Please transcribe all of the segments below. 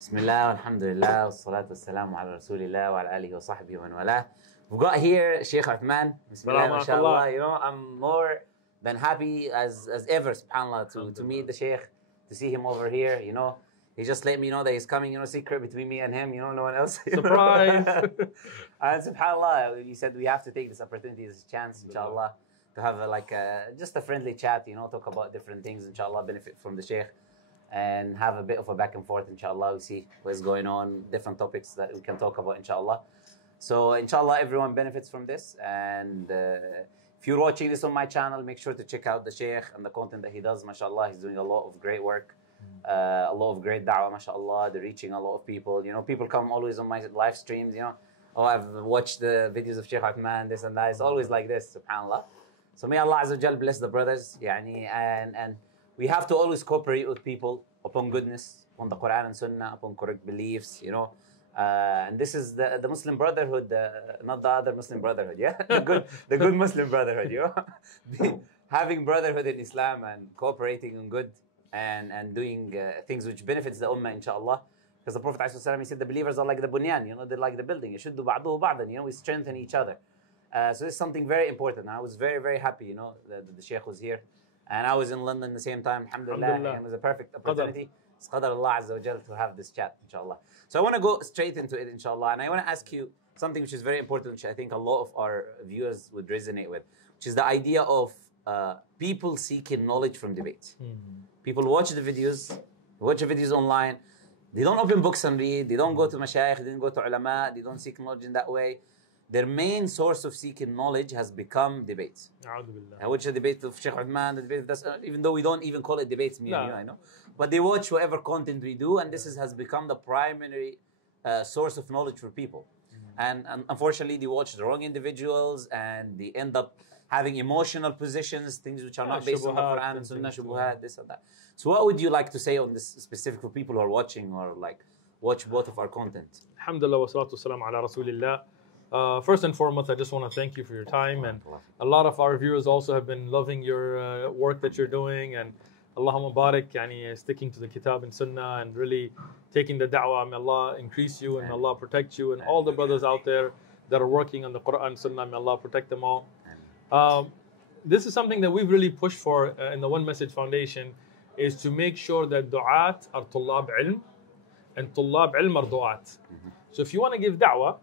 Bismillah, alhamdulillah, wassalatu wassalamu ala rasulillah wa ala alihi wa sahbihi wa man wala. We've got here Sheikh Uthman. Bismillah, mashallah. You know, I'm more than happy as ever, subhanAllah, to meet the Sheikh, to see him over here. You know, he just let me know that he's coming, you know, secret between me and him, you know, no one else. Surprise! And subhanAllah, he said we have to take this opportunity, this chance, inshallah, to have just a friendly chat, you know, talk about different things, inshallah, benefit from the Sheikh. And have a bit of a back and forth, inshallah. We see what's going on, different topics that we can talk about, inshallah. So, inshallah, everyone benefits from this. And if you're watching this on my channel, make sure to check out the Sheikh and the content that he does, mashallah. He's doing a lot of great work, a lot of great da'wah, mashallah. They're reaching a lot of people. You know, people come always on my live streams, you know. Oh, I've watched the videos of Sheikh Uthman, this and that. It's always like this, subhanallah. So may Allah Azza wa Jal bless the brothers, and we have to always cooperate with people upon goodness, upon the Quran and Sunnah, upon correct beliefs, you know. And this is the Muslim Brotherhood, not the other Muslim Brotherhood, yeah? the good Muslim Brotherhood, you know. Having brotherhood in Islam and cooperating on good and doing things which benefits the Ummah, inshallah. Because the Prophet ﷺ, he said the believers are like the bunyan, you know, they're like the building. يشد بعضه بعضا, you know, we strengthen each other. So this is something very important. I was very, very happy, you know, that the Sheikh was here. And I was in London at the same time, alhamdulillah. It was a perfect opportunity. It's qadar Allah Azza wa Jal to have this chat, inshallah. So I want to go straight into it, inshallah. And I want to ask you something which is very important, which I think a lot of our viewers would resonate with, which is the idea of people seeking knowledge from debates. People watch the videos online. They don't open books and read. They don't go to mashayikh. They don't go to ulama. They don't seek knowledge in that way. Their main source of seeking knowledge has become debates. Which the debate of Sheikh Uthman, the debate of this, even though we don't even call it debates, me and you, I know. But they watch whatever content we do, and this has become the primary source of knowledge for people. And unfortunately, they watch the wrong individuals, and they end up having emotional positions, things which are not based on the Quran and Sunnah, shubuhat, this and that. So what would you like to say on this specific for people who are watching or like watch both of our content? Alhamdulillah wa salatu wassalam ala rasulillah. First and foremost, I just want to thank you for your time, and a lot of our viewers also have been loving your work that you're doing, and Allahumma barik, sticking to the Kitab and Sunnah and really taking the da'wah. May Allah increase you and may Allah protect you, and all the brothers out there that are working on the Quran and Sunnah, may Allah protect them all. This is something that we've really pushed for in the One Message Foundation, is to make sure that du'at are tullab ilm and tullab ilm are du'at. So if you want to give da'wah,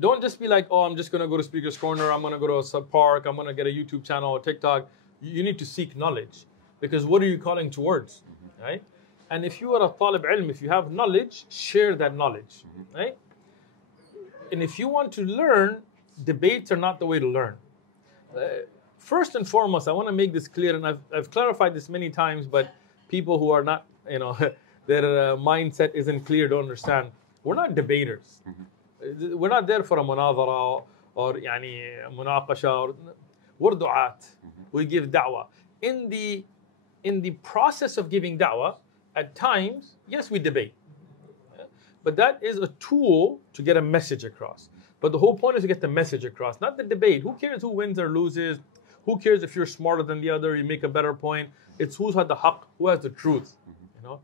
don't just be like, oh, I'm just going to go to Speaker's Corner, I'm going to go to a sub park, I'm going to get a YouTube channel or TikTok. You need to seek knowledge, because what are you calling towards, right? And if you are a talib ilm, if you have knowledge, share that knowledge, right? And if you want to learn, debates are not the way to learn. First and foremost, I want to make this clear, and I've clarified this many times, but people who are not, you know, their mindset isn't clear, don't understand. We're not debaters. We're not there for a munadhara or munaqasha. We're du'at. We give da'wah. In the process of giving da'wah, at times, yes, we debate. But that is a tool to get a message across. But the whole point is to get the message across, not the debate. Who cares who wins or loses? Who cares if you're smarter than the other, you make a better point? It's who's had the haqq, who has the truth, you know?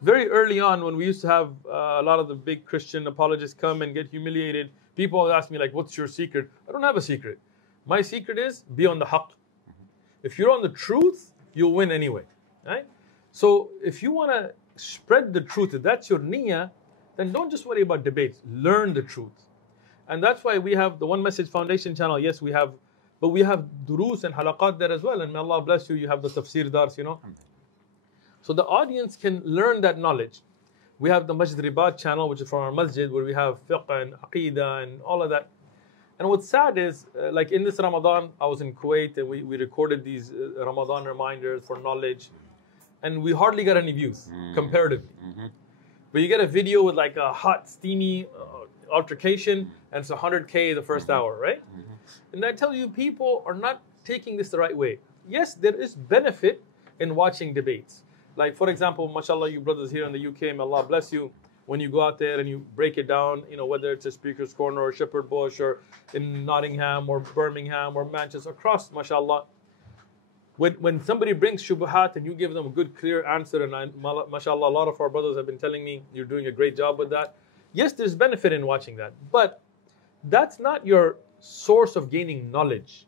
Very early on, when we used to have a lot of the big Christian apologists come and get humiliated, people always ask me, like, what's your secret? I don't have a secret. My secret is be on the haqq. If you're on the truth, you'll win anyway, right? So if you want to spread the truth, if that's your niyyah, then don't just worry about debates. Learn the truth. And that's why we have the One Message Foundation channel. Yes, we have, but we have durus and halaqat there as well. And may Allah bless you, you have the tafsir dars, you know. So the audience can learn that knowledge. We have the Masjid Ribat channel, which is from our masjid, where we have fiqh and aqidah and all of that. And what's sad is, like in this Ramadan, I was in Kuwait and we recorded these Ramadan reminders for knowledge. And we hardly got any views, comparatively. But you get a video with like a hot, steamy altercation, and it's 100K the first hour, right? And I tell you, people are not taking this the right way. Yes, there is benefit in watching debates. Like, for example, mashallah, you brothers here in the UK, may Allah bless you, when you go out there and you break it down, you know, whether it's a Speaker's Corner or Shepherd Bush or in Nottingham or Birmingham or Manchester, across, mashallah. when somebody brings shubuhat and you give them a good clear answer, and mashallah, a lot of our brothers have been telling me you're doing a great job with that. Yes, there's benefit in watching that, but that's not your source of gaining knowledge.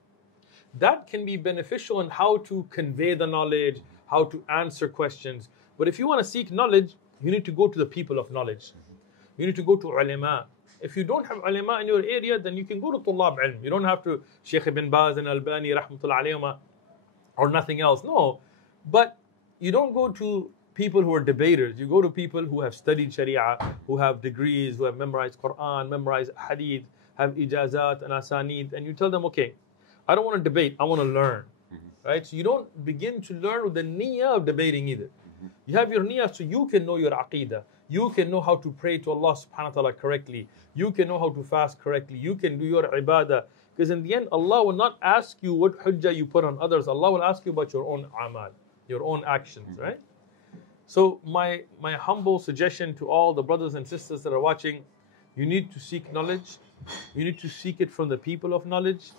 That can be beneficial in how to convey the knowledge, how to answer questions. But if you want to seek knowledge, you need to go to the people of knowledge. You need to go to ulama. If you don't have ulama in your area, then you can go to Tullab ilm. You don't have to Sheikh ibn Baz and Albani rahmatullah alayhima or nothing else. No. But you don't go to people who are debaters. You go to people who have studied Sharia, who have degrees, who have memorized Quran, memorized Hadith, have ijazat and asanid, and you tell them, okay, I don't want to debate, I want to learn. Right? So you don't begin to learn with the niyyah of debating either. You have your niyyah so you can know your aqidah. You can know how to pray to Allah subhanahu wa ta'ala correctly. You can know how to fast correctly. You can do your ibadah. Because in the end, Allah will not ask you what hujjah you put on others. Allah will ask you about your own amal, your own actions, right? So my humble suggestion to all the brothers and sisters that are watching, you need to seek knowledge. You need to seek it from the people of knowledge.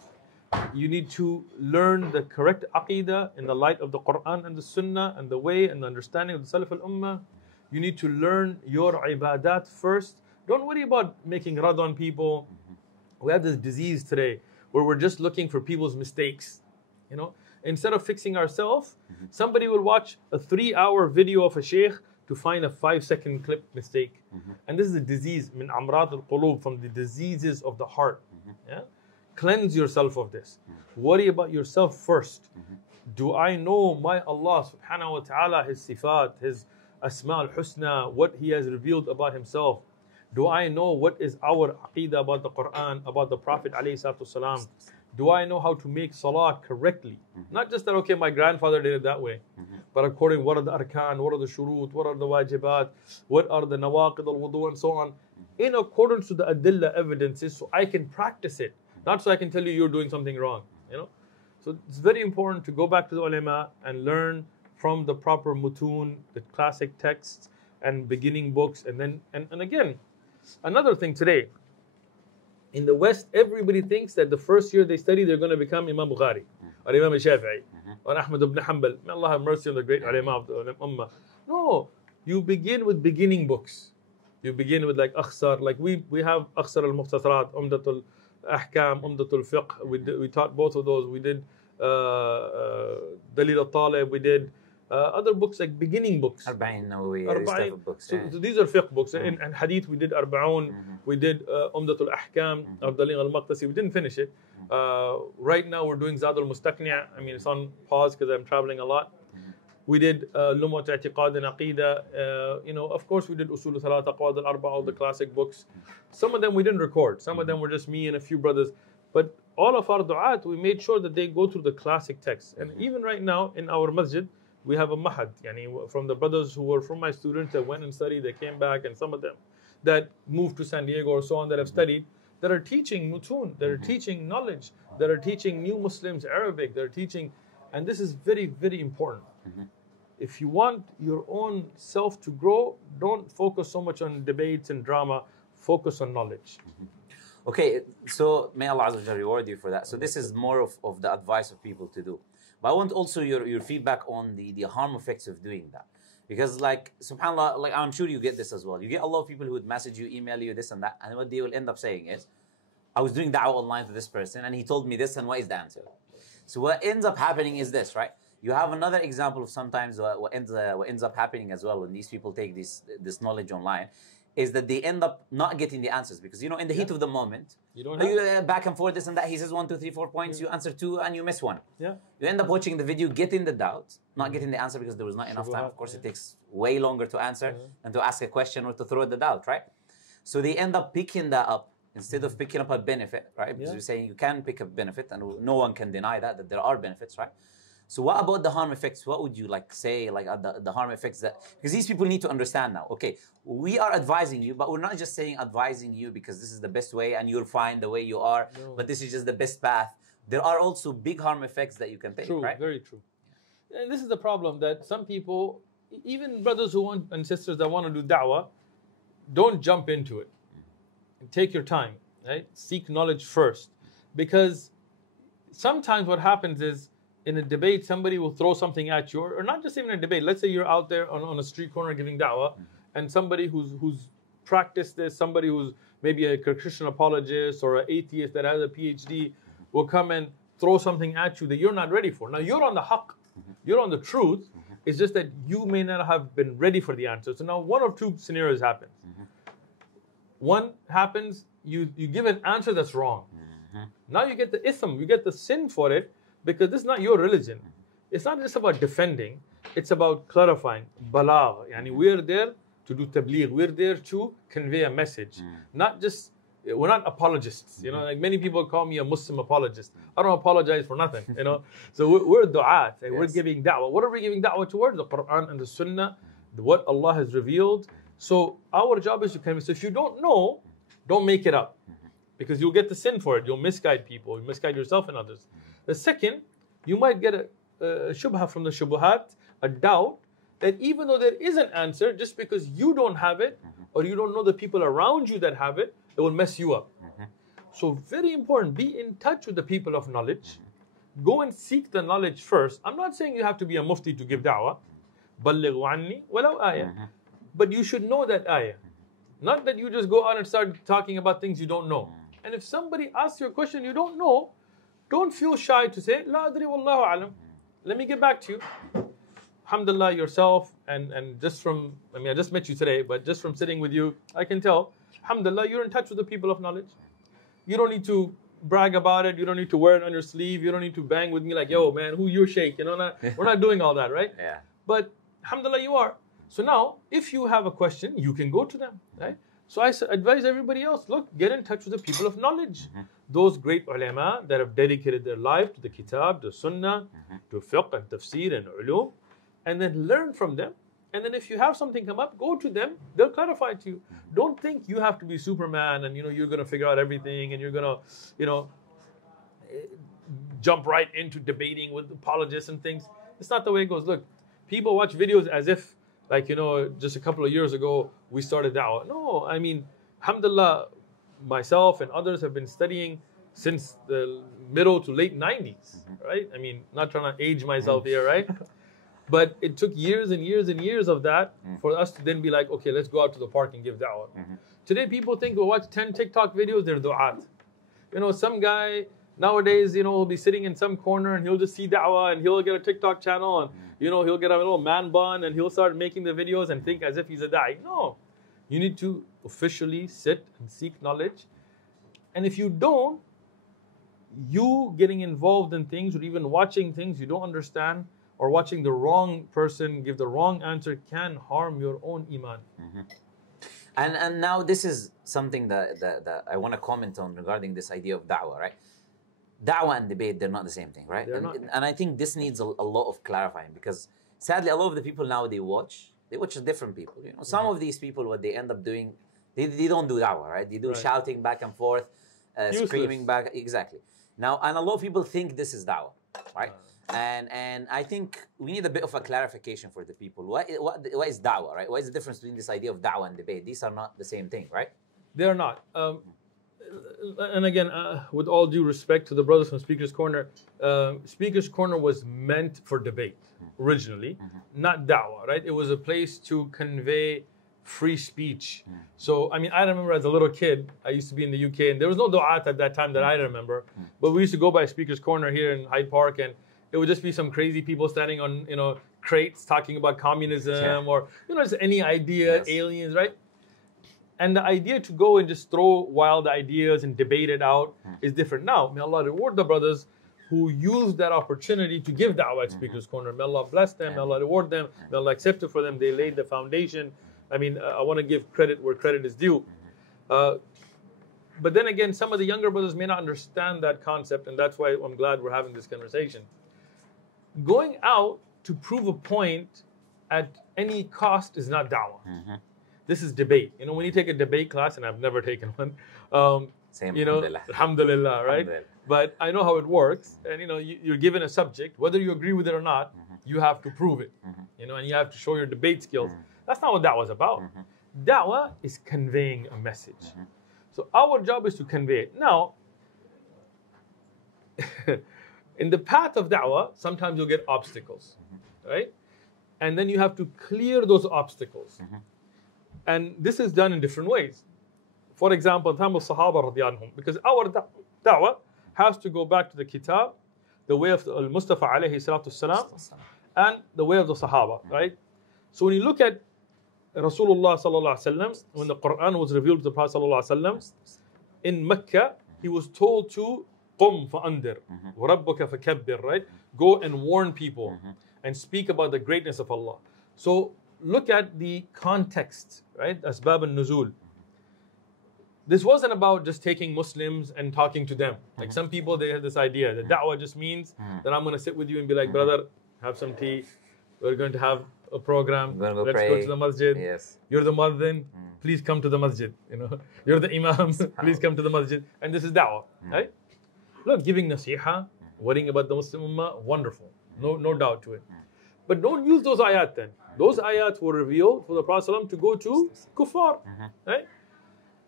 You need to learn the correct aqidah in the light of the Quran and the Sunnah and the way and the understanding of the Salaf al-Ummah. You need to learn your ibadat first. Don't worry about making rad on people. We have this disease today where we're just looking for people's mistakes. You know, instead of fixing ourselves, somebody will watch a 3-hour video of a sheikh to find a 5-second clip mistake. And this is a disease, min amrad al-qulub, from the diseases of the heart. Yeah? Cleanse yourself of this. Worry about yourself first. Do I know my Allah subhanahu wa ta'ala, His sifat, His asma al-husna, what He has revealed about Himself? Do I know what is our aqidah about the Quran, about the Prophet alayhi salatu wasalam? Do I know how to make salah correctly? Not just that, okay, my grandfather did it that way, but according what are the arkan, what are the shurut, what are the wajibat, what are the nawaqid al-wudu and so on, in accordance to the adillah evidences, so I can practice it. Not so I can tell you you're doing something wrong, you know. So it's very important to go back to the ulama and learn from the proper mutun, the classic texts and beginning books, and then and again, another thing today. In the West, everybody thinks that the first year they study, they're going to become Imam Bukhari or Imam Shafi'i or Ahmad ibn Hanbal. May Allah have mercy on the great ulama of the Ummah. No, you begin with beginning books. You begin with like Akhsar, like we have Akhsar al-Mukhtasarat, Umdatul Ahkam, Umdatul Fiqh. We taught both of those. We did Dalil al-Talib. We did other books like beginning books. Arba'in Nawawi, books. So these are fiqh books. In Hadith we did Arba'un. We did Umdatul Ahkam of Dalil al-Maqdisi. We didn't finish it. Right now we're doing Zad al-Mustaqni'. I mean, it's on pause because I'm traveling a lot. We did Lum'at I'tiqad and Aqidah. You know, of course we did Usul al-Thalat, Aqwad al-Arba', all the classic books. Some of them we didn't record. Some of them were just me and a few brothers. But all of our du'at, we made sure that they go through the classic texts. And even right now in our masjid, we have a mahad, yani from the brothers who were from my students that went and studied, they came back, and some of them that moved to San Diego or so on that have studied, that are teaching mutun, that are teaching knowledge, that are teaching new Muslims Arabic, that are teaching, and this is very, very important. If you want your own self to grow, don't focus so much on debates and drama, focus on knowledge. Okay, so may Allah Azza wa Jalla reward you for that. So this is more of the advice of people to do. But I want also your feedback on the harm effects of doing that. Because like, subhanAllah, like I'm sure you get this as well. You get a lot of people who would message you, email you, this and that, and what they will end up saying is, I was doing da'wah online to this person and he told me this, and what is the answer? So what ends up happening is this, right? You have another example of sometimes what ends up happening as well when these people take this knowledge online, is that they end up not getting the answers because, you know, in the heat of the moment, you don't back and forth, this and that, he says 1, 2, 3, 4 points, you answer 2 and you miss 1. You end up watching the video, getting the doubt, not getting the answer because there was not enough time. Of course, it takes way longer to answer than to ask a question or to throw the doubt, right? So they end up picking that up instead of picking up a benefit, right? Because we're saying you can pick up benefit and no one can deny that there are benefits, right? So what about the harm effects? What would you like say, like the harm effects that, because these people need to understand now, okay, we are advising you, but we're not just saying advising you because this is the best way and you're fine the way you are, but this is just the best path. There are also big harm effects that you can take, right? Very true. And this is the problem that some people, even brothers who want and sisters that want to do da'wah, don't jump into it. Take your time, right? Seek knowledge first. Because sometimes what happens is, in a debate, somebody will throw something at you, or not just even a debate. Let's say you're out there on a street corner giving da'wah, and somebody who's practiced this, somebody who's maybe a Christian apologist or an atheist that has a PhD, will come and throw something at you that you're not ready for. Now you're on the haqq, you're on the truth. It's just that you may not have been ready for the answer. So now one of two scenarios happens. One happens, you give an answer that's wrong. Now you get the ithm, you get the sin for it, because this is not your religion. It's not just about defending, it's about clarifying. Balagh. Yani we're there to do tabligh, we're there to convey a message. Not just, we're not apologists. You know, like many people call me a Muslim apologist. I don't apologize for nothing, you know. So we're du'at, we're giving da'wah. What are we giving da'wah towards? The Quran and the Sunnah, what Allah has revealed. So our job is to convey. So if you don't know, don't make it up, because you'll get the sin for it. You'll misguide people, you'll misguide yourself and others. The second, you might get a shubha from the shubuhat, a doubt, that even though there is an answer, just because you don't have it, or you don't know the people around you that have it, it will mess you up. So very important, be in touch with the people of knowledge. Go and seek the knowledge first. I'm not saying you have to be a mufti to give da'wah. بَلِّغُ عَنِّي وَلَوْ آيَةً. But you should know that ayah. Not that you just go out and start talking about things you don't know. And if somebody asks you a question you don't know, don't feel shy to say, La adri wallahu alam. Let me get back to you. Alhamdulillah, yourself, and just from, I mean, I just met you today, but just from sitting with you, I can tell, alhamdulillah, you're in touch with the people of knowledge. You don't need to brag about it. You don't need to wear it on your sleeve. You don't need to bang with me like, yo, man, who you're Sheikh? You know, we're not doing all that, right? Yeah. But alhamdulillah, you are. So now, if you have a question, you can go to them, right? So I advise everybody else, look, get in touch with the people of knowledge. Those great ulama that have dedicated their life to the kitab, the sunnah, to fiqh and tafsir and ulum, and then learn from them. And then if you have something come up, go to them, they'll clarify it to you. Don't think you have to be Superman and you're going to figure out everything and you're going to, jump right into debating with apologists and things. It's not the way it goes. Look, people watch videos as if, like, just a couple of years ago, we started da'wah. No, I mean, alhamdulillah, myself and others have been studying since the middle to late 90s, right? I mean, not trying to age myself here, right? But it took years and years and years of that for us to then be like, okay, let's go out to the park and give da'wah. Today, people think we'll watch 10 TikTok videos, they're du'at. Some guy nowadays, will be sitting in some corner and he'll just see da'wah and he'll get a TikTok channel and, he'll get a little man bun and he'll start making the videos and think as if he's a da'i. No, you need to officially sit and seek knowledge. And if you don't, you getting involved in things or even watching things you don't understand, or watching the wrong person give the wrong answer, can harm your own iman. And now this is something that I want to comment on regarding this idea of da'wah, right? Da'wah and debate, they're not the same thing, right? And I think this needs a lot of clarifying, because sadly, a lot of the people now they watch different people. Some of these people, what they end up doing, they don't do da'wah, right? They do shouting back and forth, screaming back, exactly. Now, and a lot of people think this is da'wah, right? And I think we need a bit of a clarification for the people. What is da'wah, right? What is the difference between this idea of da'wah and debate? These are not the same thing, right? They are not. And again, with all due respect to the brothers from Speaker's Corner, Speaker's Corner was meant for debate originally, not da'wah, right? It was a place to convey free speech. So, I mean, I remember as a little kid, I used to be in the UK, and there was no du'at at that time that I remember, but we used to go by Speaker's Corner here in Hyde Park, and it would just be some crazy people standing on, crates talking about communism or, just any idea, aliens, right? And the idea to go and just throw wild ideas and debate it out is different. Now, may Allah reward the brothers who used that opportunity to give da'wah at Speaker's Corner. May Allah bless them, may Allah reward them, may Allah accept it for them. They laid the foundation. I mean, I want to give credit where credit is due. But then again, some of the younger brothers may not understand that concept, and that's why I'm glad we're having this conversation. Going out to prove a point at any cost is not da'wah. This is debate. When you take a debate class, and I've never taken one, Same, alhamdulillah, right? But I know how it works, and you're given a subject, whether you agree with it or not, you have to prove it, and you have to show your debate skills. That's not what da'wah is about. Da'wah is conveying a message. So our job is to convey it. Now, In the path of da'wah, sometimes you'll get obstacles, right? And then you have to clear those obstacles. And this is done in different ways. For example, in time of Sahaba radiyallahu anhum, because our da'wah has to go back to the Kitab, the way of Al-Mustafa alayhi salatu salam, and the way of the Sahaba, right? So when you look at Rasulullah sallallahu alaihi wasallam, when the Quran was revealed to the Prophet sallallahu alaihi wasallam, in Mecca, he was told to قُمْ فَأَنْدِرْ وَرَبُّكَ فَكَبِّرْ, right? Go and warn people and speak about the greatness of Allah. So look at the context, right? Asbab al-Nuzul. This wasn't about just taking Muslims and talking to them. Like some people, they have this idea that da'wah just means that I'm going to sit with you and be like, brother, have some tea. We're going to have a program. Let's go to the masjid. Yes. You're the muadhin. Please come to the masjid. You're the imam. Please come to the masjid. And this is da'wah, right? Look, giving nasiha, worrying about the Muslim ummah, wonderful. No doubt to it. But don't use those ayat then. Those ayat were revealed for the Prophet ﷺ to go to kuffar, right?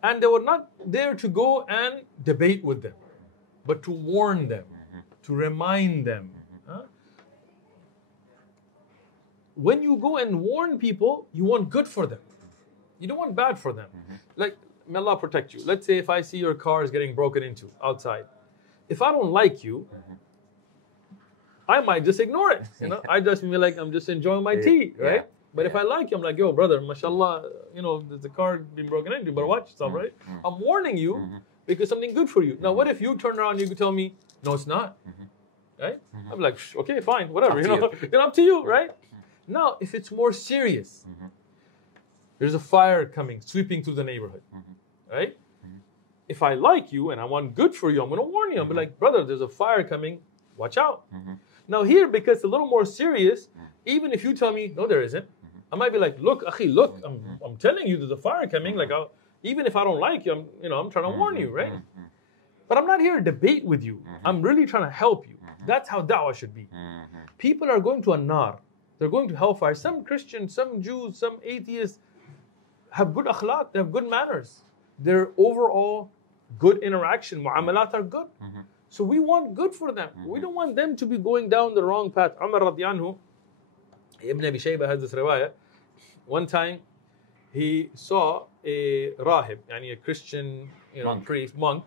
And they were not there to go and debate with them, but to warn them, to remind them. When you go and warn people, you want good for them. You don't want bad for them. Like, may Allah protect you. Let's say if I see your car is getting broken into outside. If I don't like you, I might just ignore it. I just feel like I'm just enjoying my tea, right? But if I like you, I'm like, yo, brother, mashallah, there's a car being broken into, but watch yourself, right? I'm warning you because something good for you. Now, what if you turn around and you tell me, no, it's not, right? I'm like, okay, fine, whatever, up to you, right? Now, if it's more serious, there's a fire coming, sweeping through the neighborhood, right? If I like you and I want good for you, I'm going to warn you. I'll be like, brother, there's a fire coming, watch out. Now here, because it's a little more serious, even if you tell me, no, there isn't, I might be like, look, akhi, look, I'm telling you there's a fire coming. Like, even if I don't like you, I'm trying to warn you, right? But I'm not here to debate with you. I'm really trying to help you. That's how da'wah should be. People are going to a nar. They're going to hellfire. Some Christians, some Jews, some atheists have good akhlaq. They have good manners. Their overall good interaction, mu'amalat are good. So we want good for them. We don't want them to be going down the wrong path. Umar radiyallahu anhu, Ibn Abi Shayba has this riwayah. One time, he saw a rahib, a Christian priest, monk,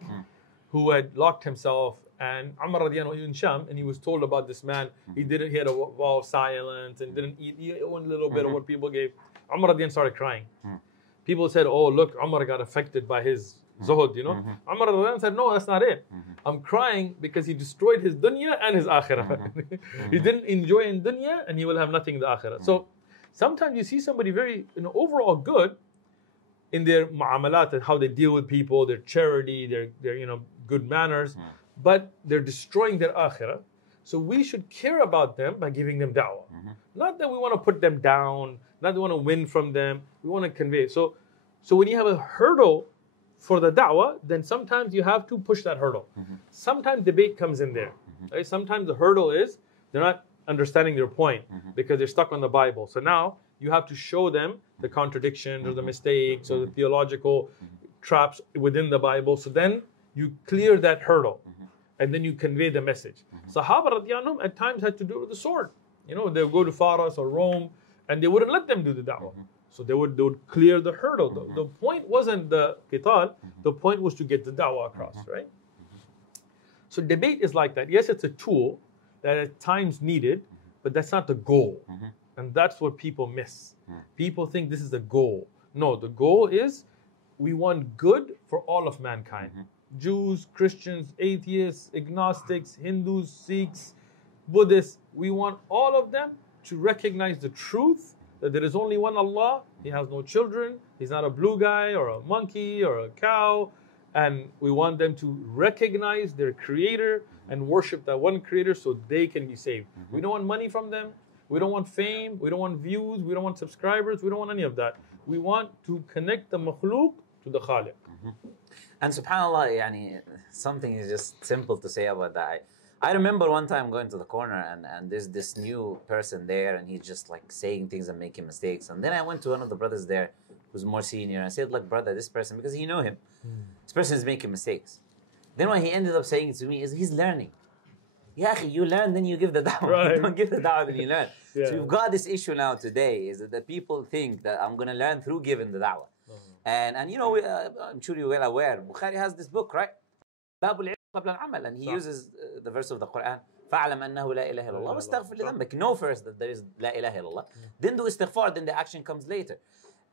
who had locked himself. And Umar radiyallahu anhu in Sham, and he was told about this man. He had a vow of silence and didn't eat. He owned a little bit of what people gave. Umar radiyallahu anhu started crying. People said, oh, look, Umar got affected by his zuhud, Umar radiyallahu anhu said, no, that's not it. I'm crying because he destroyed his dunya and his akhirah. He didn't enjoy in dunya and he will have nothing in the akhirah. So sometimes you see somebody very, overall good in their mu'amalat and how they deal with people, their charity, their good manners, but they're destroying their akhirah. So we should care about them by giving them da'wah. Not that we want to put them down, not that we want to win from them. We want to convey. So when you have a hurdle for the da'wah, then sometimes you have to push that hurdle. Sometimes debate comes in there. Right? Sometimes the hurdle is they're not understanding their point because they're stuck on the Bible. So now you have to show them the contradictions or the mistakes or the theological traps within the Bible. So then you clear that hurdle and then you convey the message. Sahaba radiyallahu anhum at times had to do it with the sword. They would go to Faras or Rome and they wouldn't let them do the da'wah. So they would clear the hurdle. The point wasn't the qital, the point was to get the da'wah across, right? So debate is like that. Yes, it's a tool that at times needed, but that's not the goal. And that's what people miss. People think this is the goal. No, the goal is we want good for all of mankind. Jews, Christians, atheists, agnostics, Hindus, Sikhs, Buddhists. We want all of them to recognize the truth that there is only one Allah. He has no children. He's not a blue guy or a monkey or a cow. And we want them to recognize their creator and worship that one creator so they can be saved. We don't want money from them. We don't want fame. We don't want views. We don't want subscribers. We don't want any of that. We want to connect the makhluk to the khaliq. And subhanAllah, something is just simple to say about that. I remember one time going to the corner and there's this new person there and he's just like saying things and making mistakes. And then I went to one of the brothers there who's more senior and I said, look, brother, this person, because he knew him, this person is making mistakes. Then what he ended up saying to me is he's learning. Yeah, you learn, then you give the da'wah. Right. You don't give the da'wah, then you learn. Yeah. So we've got this issue now today, is that the people think that I'm going to learn through giving the da'wah. And you know, I'm sure you're well aware, Bukhari has this book, right? باب العلم قبل العمل, and he uses the verse of the Quran, فَعْلَمْ أَنَّهُ لَا إِلَهَ إِلَّا اللَّهِ وَاسْتَغْفِرْ لِذَنبِكَ. Know first that there is La ilaha illallah. Then do istighfar, then the action comes later.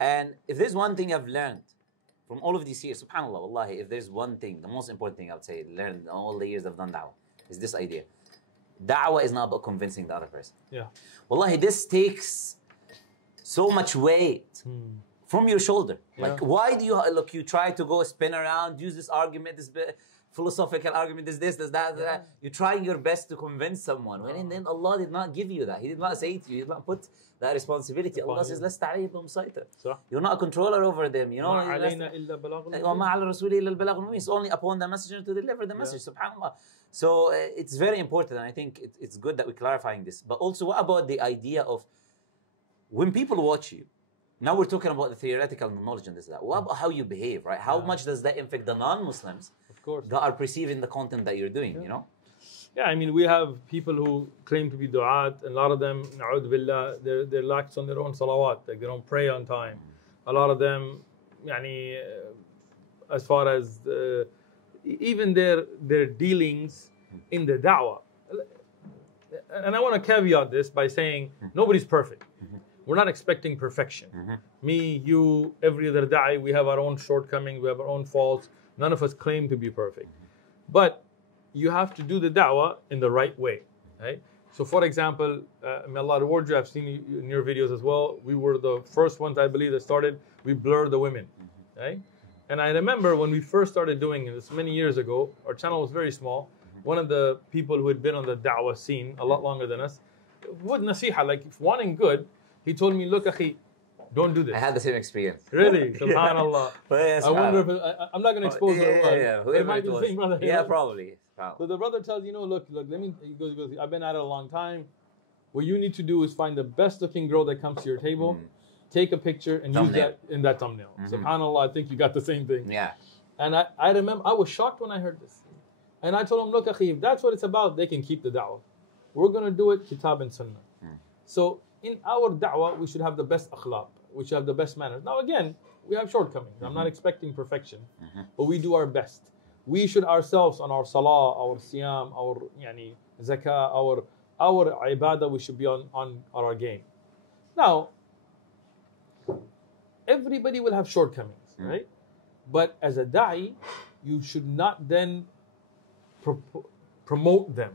And if there's one thing I've learned from all of these years, subhanAllah, wallahi, if there's one thing, the most important thing I would say, learned in all the years I've done da'wah, is this idea. Da'wah is not about convincing the other person. Yeah. Wallahi, this takes so much weight from your shoulder. Yeah. Like, why do you try to go spin around, use this argument, this philosophical argument, this, that. You're trying your best to convince someone. And then Allah did not give you that. He did not say to you, He did not put that responsibility. Allah says, لَسْتَ عَلَيْهِمْ بِمُسَيْطِرٍ. You're not a controller over them. You know, it's only upon the messenger to deliver the message, subhanAllah. So it's very important, and I think it's good that we're clarifying this. But also, what about the idea of when people watch you? Now we're talking about the theoretical knowledge and this and that. What about how you behave, right? How much does that affect the non-Muslims that are perceiving the content that you're doing, you know? Yeah, I mean, we have people who claim to be du'at, and a lot of them, na'ud billah, they're lax on their own salawat, like they don't pray on time. A lot of them, yani, as far as even their dealings in the da'wah. And I want to caveat this by saying nobody's perfect. We're not expecting perfection. Me, you, every other da'i, we have our own shortcomings, we have our own faults. None of us claim to be perfect. But you have to do the da'wah in the right way, right? So for example, may Allah reward you, I've seen you in your videos as well. We were the first ones, I believe, that started, we blur the women, right? And I remember when we first started doing this many years ago, our channel was very small. One of the people who had been on the da'wah scene a lot longer than us, with nasiha, like if wanting good, he told me, look, akhi, don't do this. I had the same experience. Really? Subhanallah. Yes, I wonder if I'm not going to expose the one. Whoever it might be the same brother. Yeah, probably. So the brother tells you, look, let me, he goes, I've been at it a long time. What you need to do is find the best looking girl that comes to your table, take a picture and use that in that thumbnail. Subhanallah, I think you got the same thing. Yeah. And I remember, I was shocked when I heard this. And I told him, look, akhi, if that's what it's about, they can keep the da'wah. We're going to do it kitab and sunnah. So in our da'wah, we should have the best akhlaq. We should have the best manners. Now again, we have shortcomings. I'm not expecting perfection, but we do our best. We should ourselves on our salah, our siyam, our yani, zakah, our ibadah, we should be on our game. Now, everybody will have shortcomings, right? But as a da'i, you should not then promote them,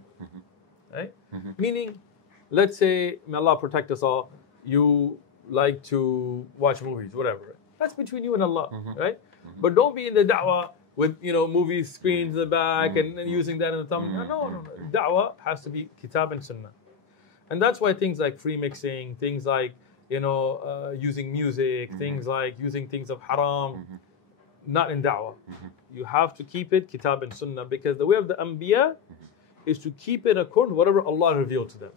right? Meaning, let's say, may Allah protect us all, you like to watch movies, whatever. That's between you and Allah, right? But don't be in the da'wah with, movie screens in the back and using that in the thumb. No. Da'wah has to be kitab and sunnah. And that's why things like free mixing, things like, using music, things like using things of haram, not in da'wah. You have to keep it kitab and sunnah, because the way of the anbiya is to keep it according to whatever Allah revealed to them.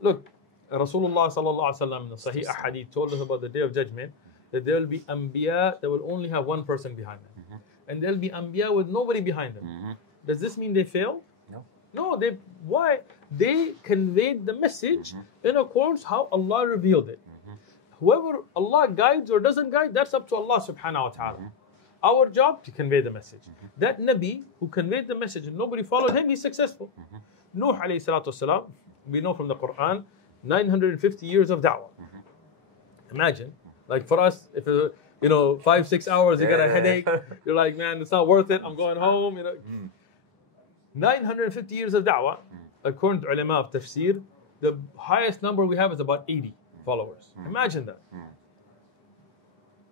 Look, Rasulullah sallallahu alaihi wasallam in the Sahih Hadith told us about the Day of Judgment that there will be anbiya that will only have one person behind them, and there will be anbiya with nobody behind them. Does this mean they failed? No. Why? They conveyed the message in accordance how Allah revealed it. Whoever Allah guides or doesn't guide, that's up to Allah subhanahu wa ta'ala. Our job to convey the message. That Nabi who conveyed the message and nobody followed him, he's successful. Nuh alayhi salatu wasalam, we know from the Quran, 950 years of da'wah. Imagine, like for us, if 5-6 hours, you get a headache, you're like, man, it's not worth it, I'm going home. 950 years of da'wah, according to ulama of tafsir, the highest number we have is about 80 followers. Imagine that.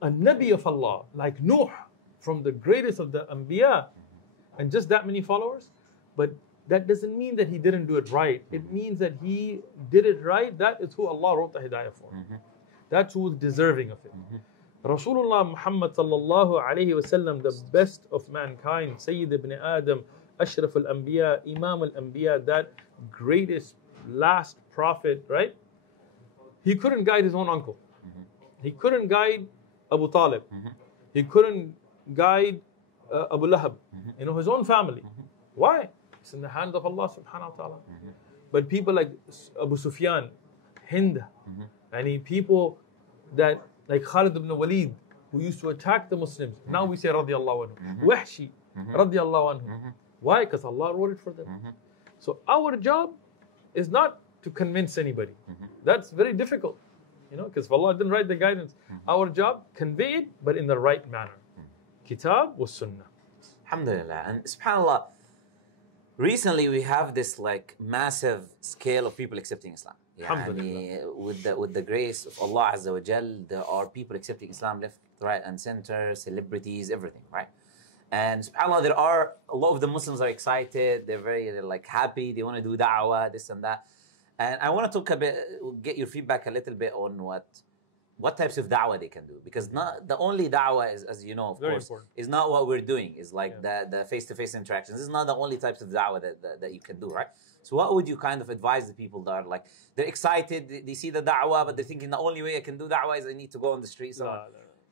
A Nabi of Allah, like Nuh, from the greatest of the Anbiya, and just that many followers. But that doesn't mean that he didn't do it right. It means that he did it right. That is who Allah wrote the hidayah for. That's who is deserving of it. Rasulullah Muhammad sallallahu alayhi wasallam, the best of mankind, Sayyid ibn Adam, Ashraf al-Anbiya, Imam al-Anbiya, that greatest last prophet, right? He couldn't guide his own uncle. He couldn't guide Abu Talib. He couldn't guide Abu Lahab, his own family. Why? It's in the hands of Allah subhanahu wa ta'ala. But people like Abu Sufyan, Hind, people that like Khalid ibn Walid, who used to attack the Muslims. Now we say radiyallahu anhu. Wahshi, radiyallahu anhu. Why? Because Allah wrote it for them. So our job is not to convince anybody. That's very difficult, because Allah didn't write the guidance. Our job, convey it, but in the right manner. Kitab was Sunnah. Alhamdulillah. And subhanAllah, recently we have this like massive scale of people accepting Islam. With the grace of Allah Azza wa Jal, there are people accepting Islam left, right, and center, celebrities, everything, right? And subhanAllah, there are a lot of the Muslims are excited. They're like happy. They want to do da'wah, this and that. And I want to talk a bit, get your feedback a little bit on what types of da'wah they can do, because not the only da'wah is, as you know, of course, is not what we're doing. Is like the face-to-face interactions. This is not the only types of da'wah that you can do, right? So what would you kind of advise the people that are like, they're excited, they see the da'wah, but they're thinking the only way I can do da'wah is I need to go on the street.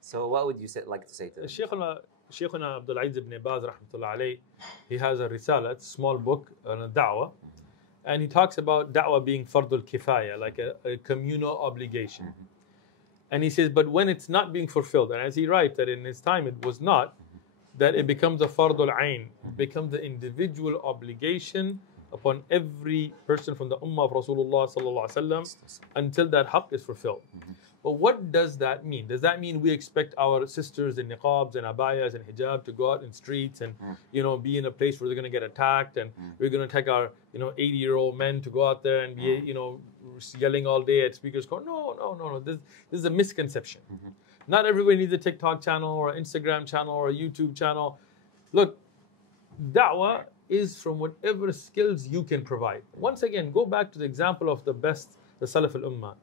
So what would you like to say to them? Sheikhuna Abdul Aziz ibn Baz, rahmatullah alayh, he has a risala, it's a small book on a da'wah, and he talks about da'wah being fardul kifaya, like a communal obligation. And he says, but when it's not being fulfilled, and as he writes that in his time it was not, that it becomes a fardul ayn, it becomes the individual obligation upon every person from the ummah of Rasulullah sallallahu alaihi wasallam until that haqq is fulfilled. But what does that mean? Does that mean we expect our sisters in niqabs and abayas and hijab to go out in streets and be in a place where they're going to get attacked, and we're going to take our 80-year-old men to go out there and be yelling all day at speakers? No. This is a misconception. Not everybody needs a TikTok channel or an Instagram channel or a YouTube channel. Look, da'wah is from whatever skills you can provide. Once again, go back to the example of the Salaf al-Ummah.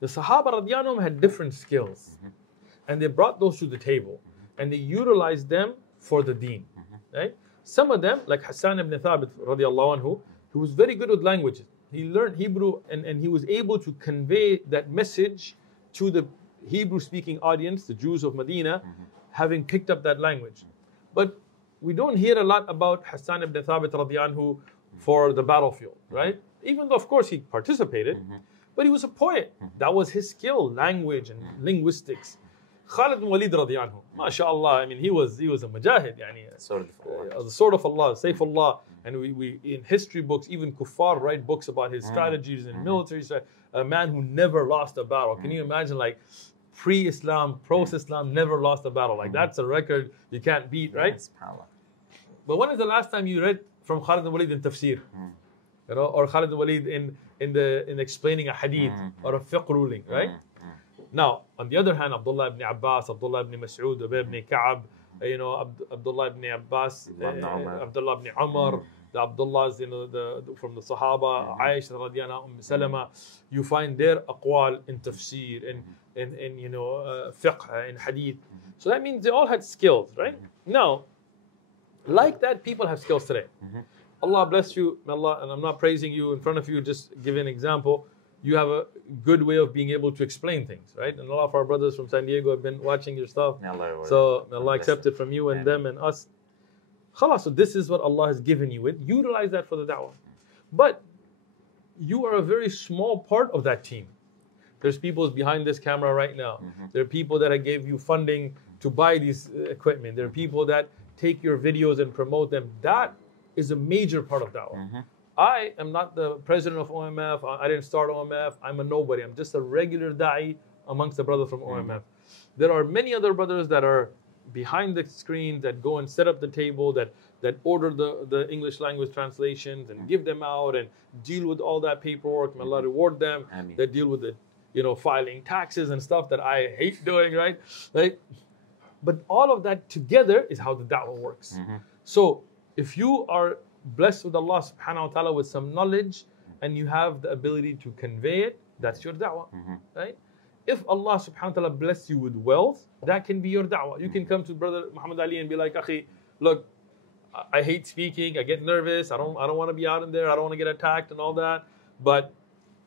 The Sahaba radiyallahu anhum had different skills, and they brought those to the table, and they utilized them for the deen. Right? Some of them, like Hassan ibn Thabit radiyallahu anhu, who was very good with languages. He learned Hebrew, and he was able to convey that message to the Hebrew-speaking audience, the Jews of Medina, having picked up that language. But we don't hear a lot about Hassan ibn Thabit radiyallahu anhu for the battlefield, right? Even though, of course, he participated, but he was a poet. That was his skill, language and linguistics. Khalid ibn Walid radiyallahu anhu, mashallah, I mean, he was a mujahid, the sword of Allah, Sayfullah. And we in history books, even kuffar write books about his strategies in military. A man who never lost a battle. Can you imagine, like, pre-Islam, post-Islam, never lost a battle? Like, that's a record you can't beat, right? But when is the last time you read from Khalid ibn Walid in tafsir? Or Khalid ibn Walid in explaining a hadith or a fiqh ruling, right? Now, on the other hand, Abdullah ibn Abbas, Abdullah ibn Mas'ud, Ubay ibn Ka'ab, Abdullah ibn Abbas, Abdullah ibn Umar, the Abdullahs, from the Sahaba, Aisha radiyallahu anha, Salama, you find their aqwal in tafsir, in fiqh, in hadith. So that means they all had skills, right? Now, like that, people have skills today. Allah bless you, Allah, and I'm not praising you in front of you, just give an example. You have a good way of being able to explain things, right? And a lot of our brothers from San Diego have been watching your stuff. So may Allah accept it from you and them and us. Khalas, so this is what Allah has given you with. Utilize that for the da'wah. But you are a very small part of that team. There's people behind this camera right now. There are people that I gave you funding to buy these equipment. There are people that take your videos and promote them. That is a major part of da'wah. I am not the president of OMF. I didn't start OMF. I'm a nobody. I'm just a regular da'i amongst the brothers from OMF. There are many other brothers that are behind the screen that go and set up the table, that order the English language translations and give them out and deal with all that paperwork. May Allah reward them. That deal with the filing taxes and stuff that I hate doing, right? But all of that together is how the da'wah works. So if you are blessed with Allah subhanahu wa ta'ala with some knowledge and you have the ability to convey it, that's your da'wah, right? If Allah subhanahu wa ta'ala bless you with wealth, that can be your da'wah. You can come to Brother Muhammad Ali and be like, Akhi, look, I hate speaking, I get nervous, I don't want to be out in there, I don't want to get attacked and all that, but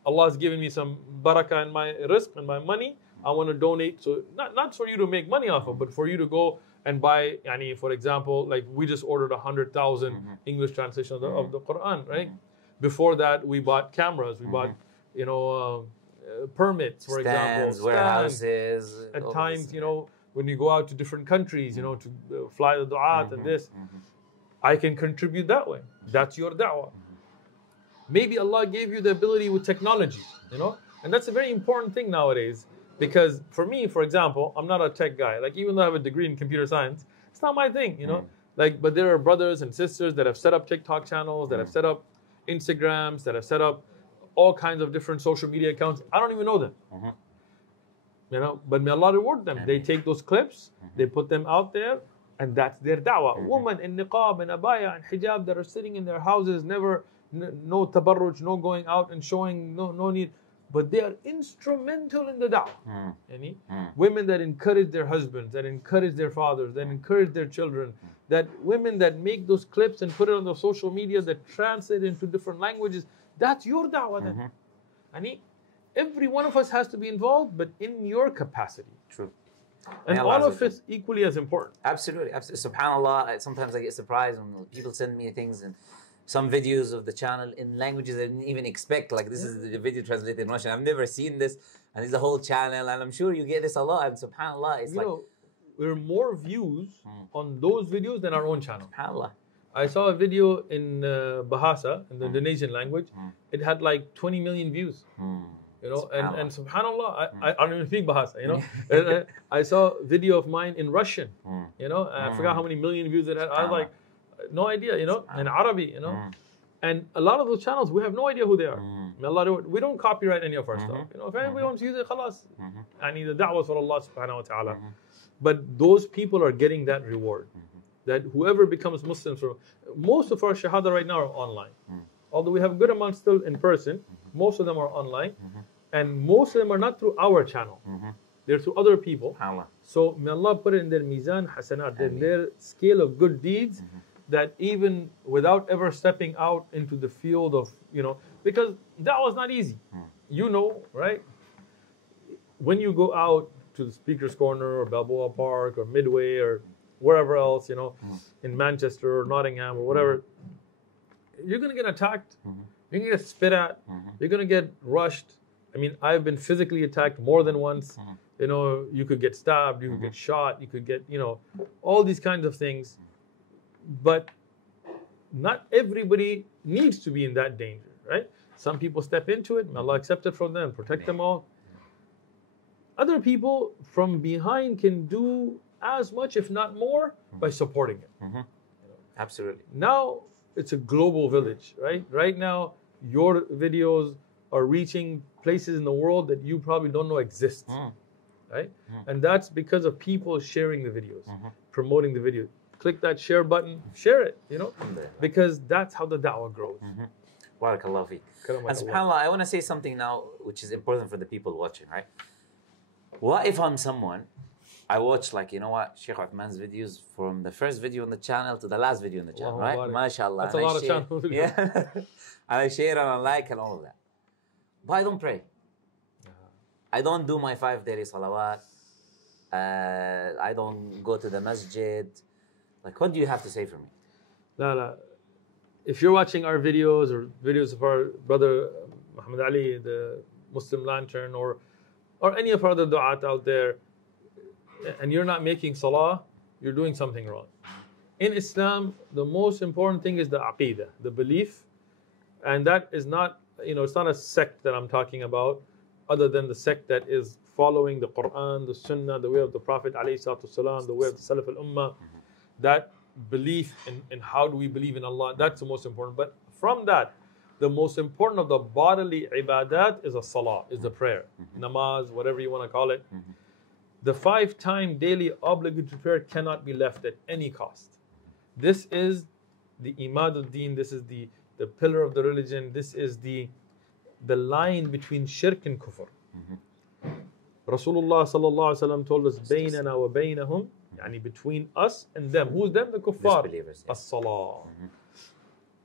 Allah has given me some barakah in my rizq and my money, I want to donate. So not for you to make money off of, but for you to go and buy, for example, like we just ordered 100,000 English translation of the Quran, right? Before that, we bought cameras, we bought, permits, for example, warehouses. At times, when you go out to different countries, to fly the du'at and this, I can contribute that way. That's your da'wah. Maybe Allah gave you the ability with technology, and that's a very important thing nowadays. Because for me, for example, I'm not a tech guy. Like, even though I have a degree in computer science, it's not my thing, but there are brothers and sisters that have set up TikTok channels, that have set up Instagrams, that have set up all kinds of different social media accounts. I don't even know them. But may Allah reward them. They take those clips, they put them out there, and that's their da'wah. Women in niqab and abaya and hijab that are sitting in their houses, never, no tabarruj, no going out and showing, no need. But they are instrumental in the da'wah. Women that encourage their husbands, that encourage their fathers, that encourage their children, that women that make those clips and put it on the social media, that translate into different languages, that's your da'wah then. Every one of us has to be involved, but in your capacity. True. And all of it's equally as important. Absolutely. SubhanAllah, sometimes I get surprised when people send me things and some videos of the channel in languages I didn't even expect. Like, this is the video translated in Russian. I've never seen this. And it's a whole channel. And I'm sure you get this a lot. And SubhanAllah, it's there are more views on those videos than our own channel. SubhanAllah. I saw a video in Bahasa, in the Indonesian language. It had like 20 million views. You know, and subhanallah, I don't even speak Bahasa, you know. I saw a video of mine in Russian, you know, I forgot how many million views it had. I was like, no idea, you know, in Arabic, you know. And a lot of those channels, we have no idea who they are. We don't copyright any of our stuff. You know, if anybody wants to use it, khalas. I need the da'wah for Allah subhanahu wa ta'ala. But those people are getting that reward. That whoever becomes Muslim, most of our shahada right now are online. Although we have a good amount still in person, most of them are online. And most of them are not through our channel. They're through other people. So may Allah put it in their mizan hasanat, in their scale of good deeds, that even without ever stepping out into the field of, you know, because that was not easy. You know, right? When you go out to the Speaker's Corner or Balboa Park or Midway or wherever else, you know, in Manchester or Nottingham or whatever, you're going to get attacked. You're going to get spit at. You're going to get rushed. I mean, I've been physically attacked more than once. You know, you could get stabbed, you could get shot, you could get, you know, all these kinds of things. But not everybody needs to be in that danger, right? Some people step into it, may Allah accept it from them, protect them all. Other people from behind can do as much, if not more, by supporting it. You know? Absolutely. Now, it's a global village, right? Right now, your videos are reaching places in the world that you probably don't know exist, right? And that's because of people sharing the videos, promoting the video. Click that share button, share it, you know, because that's how the da'wah grows. Barakallahu feek. And subhanAllah, I want to say something now which is important for the people watching, right? What if I'm someone, I watch, like, you know what, Sheikh Uthman's videos from the first video on the channel to the last video on the channel, right? MashaAllah. That's a lot of channel videos. Yeah. And I share and I like and all of that. But I don't pray. I don't do my 5 daily salawat. I don't go to the masjid. Like, what do you have to say for me? No. If you're watching our videos or videos of our brother Muhammad Ali, the Muslim Lantern, or any of our other du'at out there, and you're not making salah, you're doing something wrong. In Islam, the most important thing is the aqeedah, the belief. And that is not, you know, it's not a sect that I'm talking about, other than the sect that is following the Quran, the Sunnah, the way of the Prophet ﷺ, the way of the Salaf al-Ummah. That belief in how do we believe in Allah, that's the most important. But from that, the most important of the bodily ibadat is a salah, is the prayer, namaz, whatever you want to call it. The 5-time daily obligatory prayer cannot be left at any cost. This is the imad al-deen, this is the pillar of the religion, this is the line between shirk and kufr. Rasulullah sallallahu alaihi wasallam told us, baynana wa baynahum, yani between us and them. Who's them? The kuffar. Disbelievers. As-salah.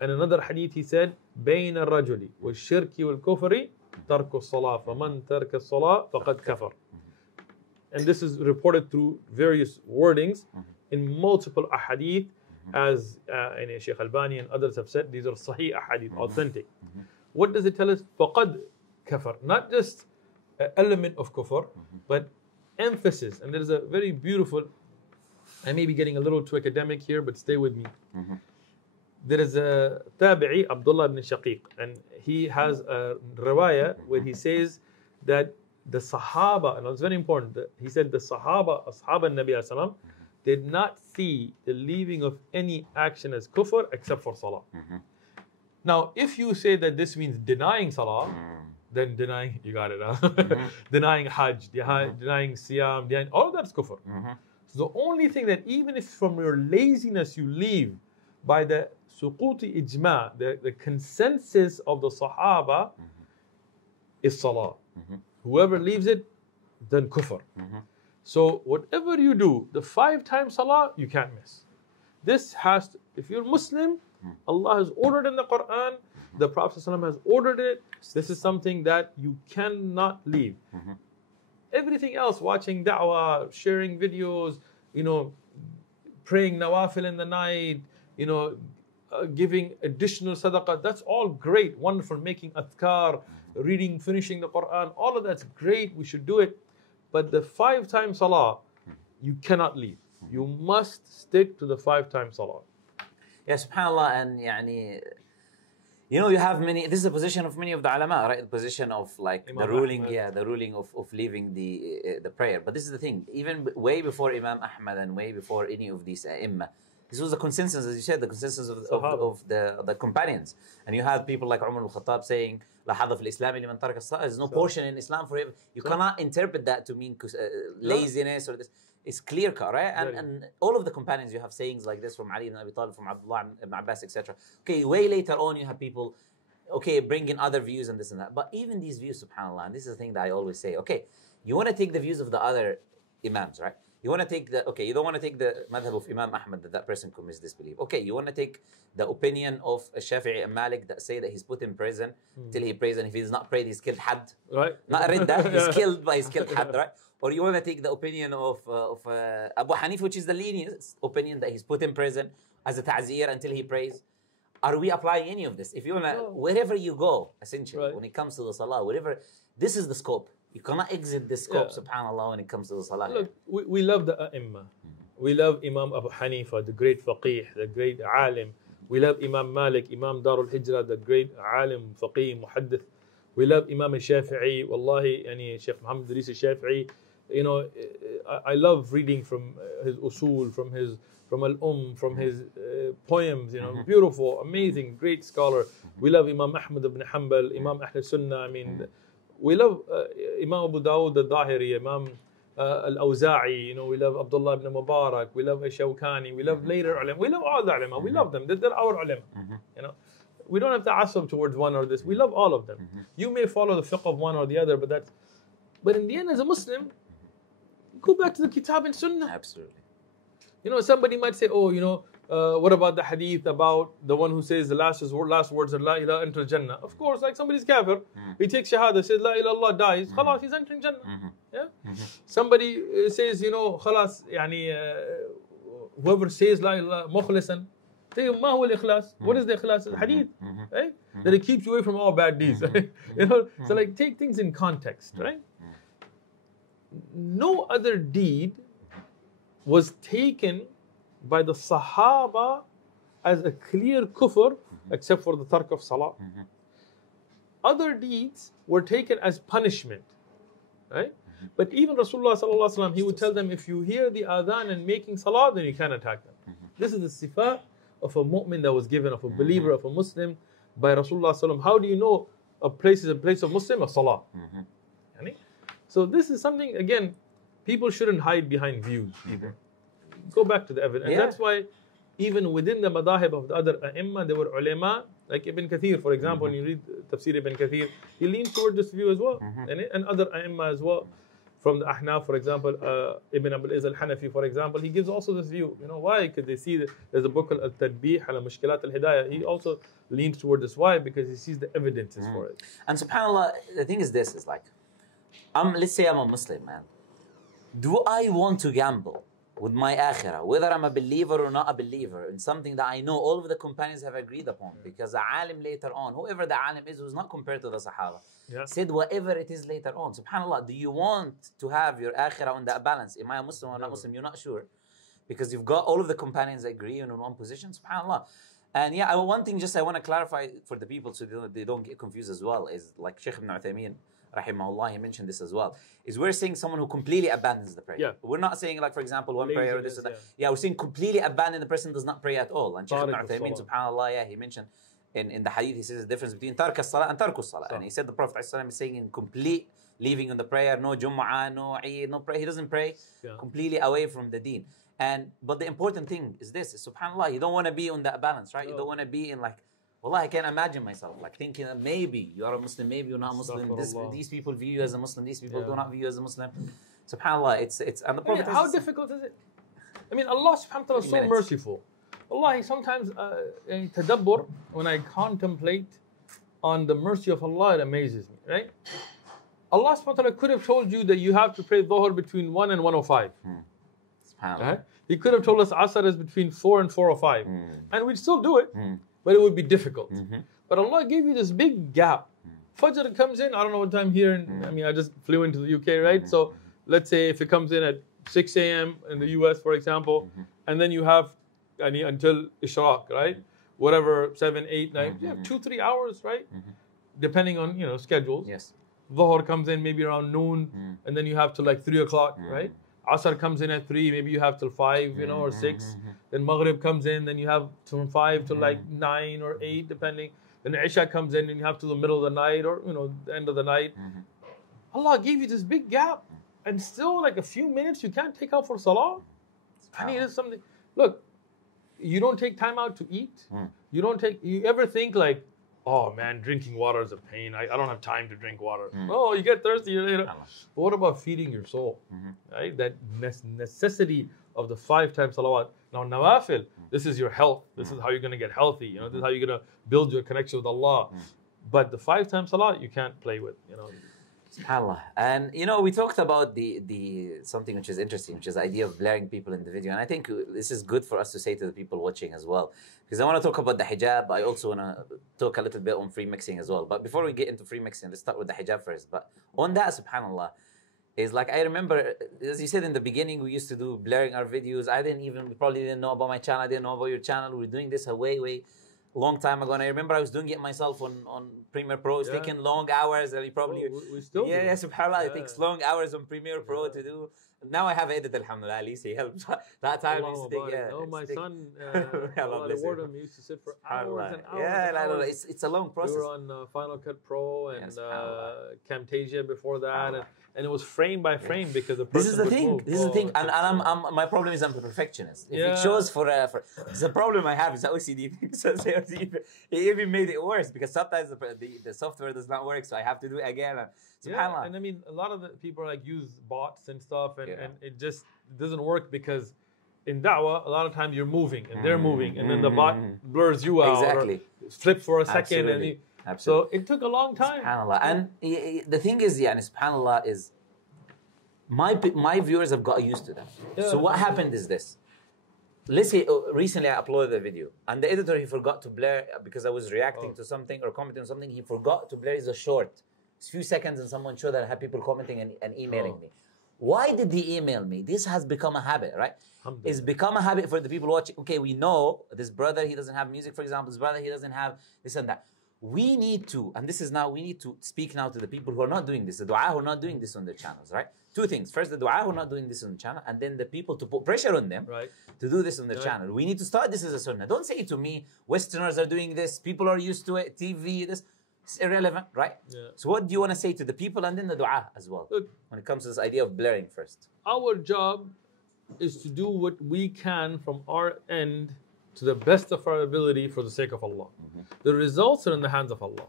And another hadith he said, بين الرجل والشرك والكفر ترك الصلاة فمن ترك الصلاة فقد كفر. And this is reported through various wordings. in multiple ahadith, as Sheikh Albani and others have said, these are sahih ahadith, authentic. What does it tell us? فَقَدْ kafar. Not just an element of kufr, but emphasis. And there is a very beautiful, I may be getting a little too academic here, but stay with me. There is a tabi'i, Abdullah ibn Shaqiq, and he has a riwayah where he says that the Sahaba, and it's very important, he said the Sahaba, Ashab al-Nabi as-salam, did not see the leaving of any action as kufr except for salah. Now, if you say that this means denying salah, then denying, you got it, huh? Denying hajj, denying siyam, denying, all of that's kufr. So the only thing that even if from your laziness you leave by the suquti ijma, the consensus of the Sahaba, is salah. Whoever leaves it, then kufr. So whatever you do, the 5 times salah, you can't miss. This has to, if you're Muslim, Allah has ordered in the Quran, the Prophet ﷺ has ordered it. This is something that you cannot leave. Everything else, watching da'wah, sharing videos, praying nawafil in the night, giving additional sadaqah, that's all great, wonderful, making adhkar, reading, finishing the Quran, all of that's great, we should do it. But the 5 times salah, you cannot leave. You must stick to the 5 times salah. Yeah, subhanAllah, and you have many, this is the position of many of the ulama, right? The position of like Imam the ruling, Ahmad. The ruling of leaving the prayer. But this is the thing, even way before Imam Ahmad and way before any of these ai', this was the consensus, as you said, the consensus of the companions. And you had people like Umar al-Khattab saying, La hadha fil Islam liman taraka as-salah. There's no portion in Islam for it. You cannot interpret that to mean laziness or this. It's clear cut, right? And all of the companions, you have sayings like this from Ali ibn Abi Talib, from Abdullah ibn Abbas, etc. Okay, way later on, you have people, bring in other views and this and that. But even these views, subhanAllah, and this is the thing that I always say, you want to take the views of the other imams, right? You want to take you don't want to take the madhab of Imam Ahmad that person commits disbelief. You want to take the opinion of Shafi'i and Malik that say that he's put in prison till he prays, and if he does not pray, he's killed had. Right. Not ridda, he's killed, but he's killed had, right? Or you want to take the opinion of Abu Hanif, which is the lenient opinion that he's put in prison as a ta'zir until he prays. Are we applying any of this? If you want to, wherever you go, essentially, when it comes to the salah, whatever, this is the scope. You cannot exit this scope, subhanAllah, when it comes to the salah. Look, we love the ai'. We love Imam Abu Hanifa, the great faqih, the great alim. We love Imam Malik, Imam Darul Hijrah, the great alim, faqih, muhaddith. We love Imam al-Shafi'i, wallahi, Sheikh Muhammad Idris al-Shafi'i. I love reading from his usul, from al-Umm, from his poems, beautiful, amazing, great scholar. We love Imam Ahmad ibn Hanbal, Imam Ahl Sunnah. We love Imam Abu Dawud al-Dhahiri, Imam al-Awza'i, we love Abdullah ibn Mubarak, we love Shawkani, we love later ulama, we love all the ulama, we love them, they're our ulama. We don't have to assume towards one or this, we love all of them. You may follow the fiqh of one or the other, but in the end, as a Muslim, go back to the Kitab and Sunnah. Absolutely. Somebody might say, what about the hadith about the one who says the last words are La ilaha enter Jannah? Of course, like somebody's kafir, he takes shahada, says La ilaha illallah, dies, khalas, he's entering Jannah. Somebody says, khalas, whoever says La ilaha mukhlisan, ma huwa al-ikhlas? What is the ikhlas? The hadith, right? That it keeps you away from all bad deeds. So like take things in context, right? No other deed was taken by the Sahaba as a clear kufr except for the tark of salah. Other deeds were taken as punishment, right? But even Rasulullah sallallahu alaihi wasallam, he would tell them, if you hear the adhan and making salah, then you can't attack them. This is the sifat of a mu'min that was given, of a believer, of a Muslim by Rasulullah sallallahu alaihi wasallam. How do you know a place is a place of Muslim? A salah. So this is something, again, people shouldn't hide behind views. Go back to the evidence. And that's why even within the madahib of the other ai', there were ulama, like Ibn Kathir, for example, when you read Tafsir Ibn Kathir, he leans toward this view as well. And other ai' as well. From the Ahnaf, for example, Ibn Abul Izz al-Hanafi, for example, he gives also this view. Why? Because they see that there's a book called Al-Tadbih ala Mushkilat al-Hidayah. He also leans toward this. Why? Because he sees the evidences for it. And subhanAllah, the thing is this, is like, let's say I'm a Muslim, man. Do I want to gamble with my akhirah, whether I'm a believer or not a believer, in something that I know all of the companions have agreed upon, because the alim later on, whoever the alim is, who's not compared to the Sahaba, said whatever it is later on. SubhanAllah, do you want to have your akhirah on that balance? Am I a Muslim or not Muslim? You're not sure. Because you've got all of the companions agree in one position, SubhanAllah. And yeah, one thing just I want to clarify for the people so they don't get confused as well, is like Sheikh ibn Uthaymeen, rahimahullah, he mentioned this as well, is we're saying someone who completely abandons the prayer. Yeah. We're not saying like, for example, one prayer or this or that. Yeah, we're saying completely abandon the person does not pray at all. And Sheikh ibn Uthaymeen, subhanAllah, yeah, he mentioned in the hadith, he says the difference between tark as-salah and tarku as-salah. And he said the Prophet ﷺ is saying in complete leaving on the prayer, no Jumu'ah, no Eid, no prayer. He doesn't pray, completely away from the deen. But the important thing is this, is subhanAllah, you don't want to be on that balance, right? You don't want to be in like, wallah, I can't imagine myself like thinking that maybe you are a Muslim, maybe you're not Muslim. These people view you as a Muslim, these people do not view you as a Muslim. SubhanAllah, it's and the Prophet. How difficult is it? I mean, Allah subhanahu wa ta'ala is so merciful. Allah, sometimes in tadabbur, when I contemplate on the mercy of Allah, it amazes me, right? Allah subhanahu wa ta'ala could have told you that you have to pray Dhuhr between 1 and 1:05. Right? He could have told us Asr is between 4 and 4:05. And we'd still do it, but it would be difficult. But Allah gave you this big gap. Fajr comes in, I don't know what time here, I mean, I just flew into the UK, right? So let's say if it comes in at 6 a.m. in the US, for example, and then you have until Ishraq, right? Whatever, 7, 8, 9, you have 2-3 hours, right? Depending on, schedules. Yes. Dhuhr comes in maybe around noon, and then you have to like 3 o'clock, right? Asr comes in at 3, maybe you have till 5, or 6. Then Maghrib comes in, then you have from 5 to like 9 or 8, depending. Then Isha comes in and you have to the middle of the night or, the end of the night. Allah gave you this big gap, and still like a few minutes you can't take out for salah. I mean, it's something. Look, you don't take time out to eat. You ever think like, oh man, drinking water is a pain. I don't have time to drink water. Oh, you get thirsty. But what about feeding your soul? Right? That necessity of the 5 times salawat. Now, nawafil, this is your health. This is how you're going to get healthy. This is how you're going to build your connection with Allah. But the 5 times salat, you can't play with. SubhanAllah. And we talked about the something which is interesting, which is the idea of blaring people in the video. And I think this is good for us to say to the people watching as well. Because I want to talk about the hijab. I also want to talk a little bit on free mixing as well. But before we get into free mixing, let's start with the hijab first. But on that, SubhanAllah, is like, I remember, as you said in the beginning, we used to do blaring our videos. We probably didn't know about my channel. I didn't know about your channel. We were doing this a way long time ago, and I remember I was doing it myself on Premiere Pro. It's taking long hours, and we probably we still do. SubhanAllah, it takes long hours on Premiere Pro to do. Now I have edited, alhamdulillah, at least he helps. That time used to take, my son, Allah reward him, he used to sit for hours and hours. It's a long process. We were on Final Cut Pro and Camtasia before that, and it was frame by frame because the person This is the thing. And my problem is I'm a perfectionist. If it shows for the problem I have is the OCD thing. So it even made it worse because sometimes the software does not work, so I have to do it again. And I mean, a lot of the people use bots and stuff, and it just doesn't work because in Dawah, a lot of times you're moving and they're moving, and then the bot blurs you out or flips for a second. Absolutely. So it took a long time. SubhanAllah. And the thing is, SubhanAllah, is my viewers have got used to that. So what happened is this. Let's say recently I uploaded a video and the editor, he forgot to blur because I was reacting to something or commenting on something. He forgot to blur the short. It's a few seconds and someone showed that I had people commenting and emailing me. Why did he email me? This has become a habit, right? It's become a habit for the people watching. Okay, we know this brother, he doesn't have music, for example. This brother, he doesn't have this and that. We need to, and we need to speak now to the people who are not doing this, the du'a who are not doing this on their channels, right? 2 things. First, the du'a who are not doing this on the channel, and then the people to put pressure on them to do this on their channel. We need to start this as a sunnah. Don't say to me, Westerners are doing this, people are used to it, TV, this. It's irrelevant, right? So what do you want to say to the people and then the du'a as well? Look, when it comes to this idea of blaring first. Our job is to do what we can from our end to the best of our ability for the sake of Allah. The results are in the hands of Allah.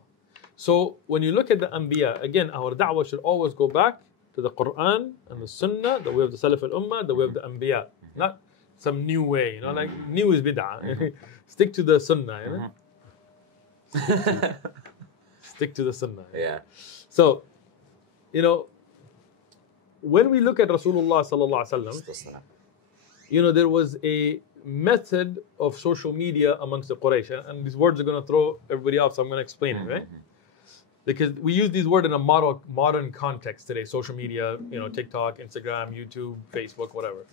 So when you look at the Anbiya, again, our da'wah should always go back to the Quran and the Sunnah, the way of the Salaf al-Ummah, the way of the Anbiya. Not some new way, like new is bid'ah. Stick to the Sunnah, Stick to the Sunnah. So, when we look at Rasulullah sallallahu alaihi wasallam, there was a method of social media amongst the Quraysh, and these words are going to throw everybody off, so I'm going to explain it, right? Because we use these words in a modern context today, social media, TikTok, Instagram, YouTube, Facebook, whatever.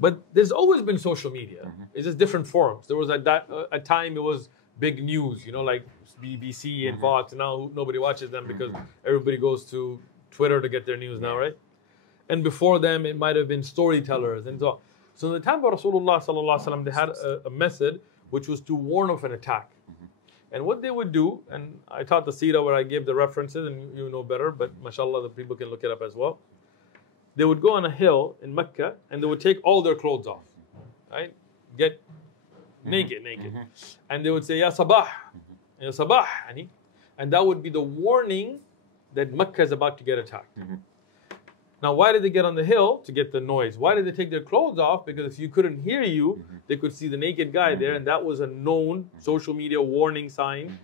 But there's always been social media. It's just different forms. There was at a time it was big news, like BBC and Fox, and now nobody watches them because everybody goes to Twitter to get their news now, right? And before them, it might have been storytellers and so on. So in the time of Rasulullah sallallahu alaihi wasallam, they had a method which was to warn of an attack. And what they would do, and I taught the seerah where I gave the references, and you know better, but mashallah, the people can look it up as well. They would go on a hill in Mecca, and they would take all their clothes off, right? Get naked. And they would say, Ya Sabah, Ya Sabah, and that would be the warning that Mecca is about to get attacked. Now, why did they get on the hill? To get the noise. Why did they take their clothes off? Because if you couldn't hear you, they could see the naked guy there, and that was a known social media warning sign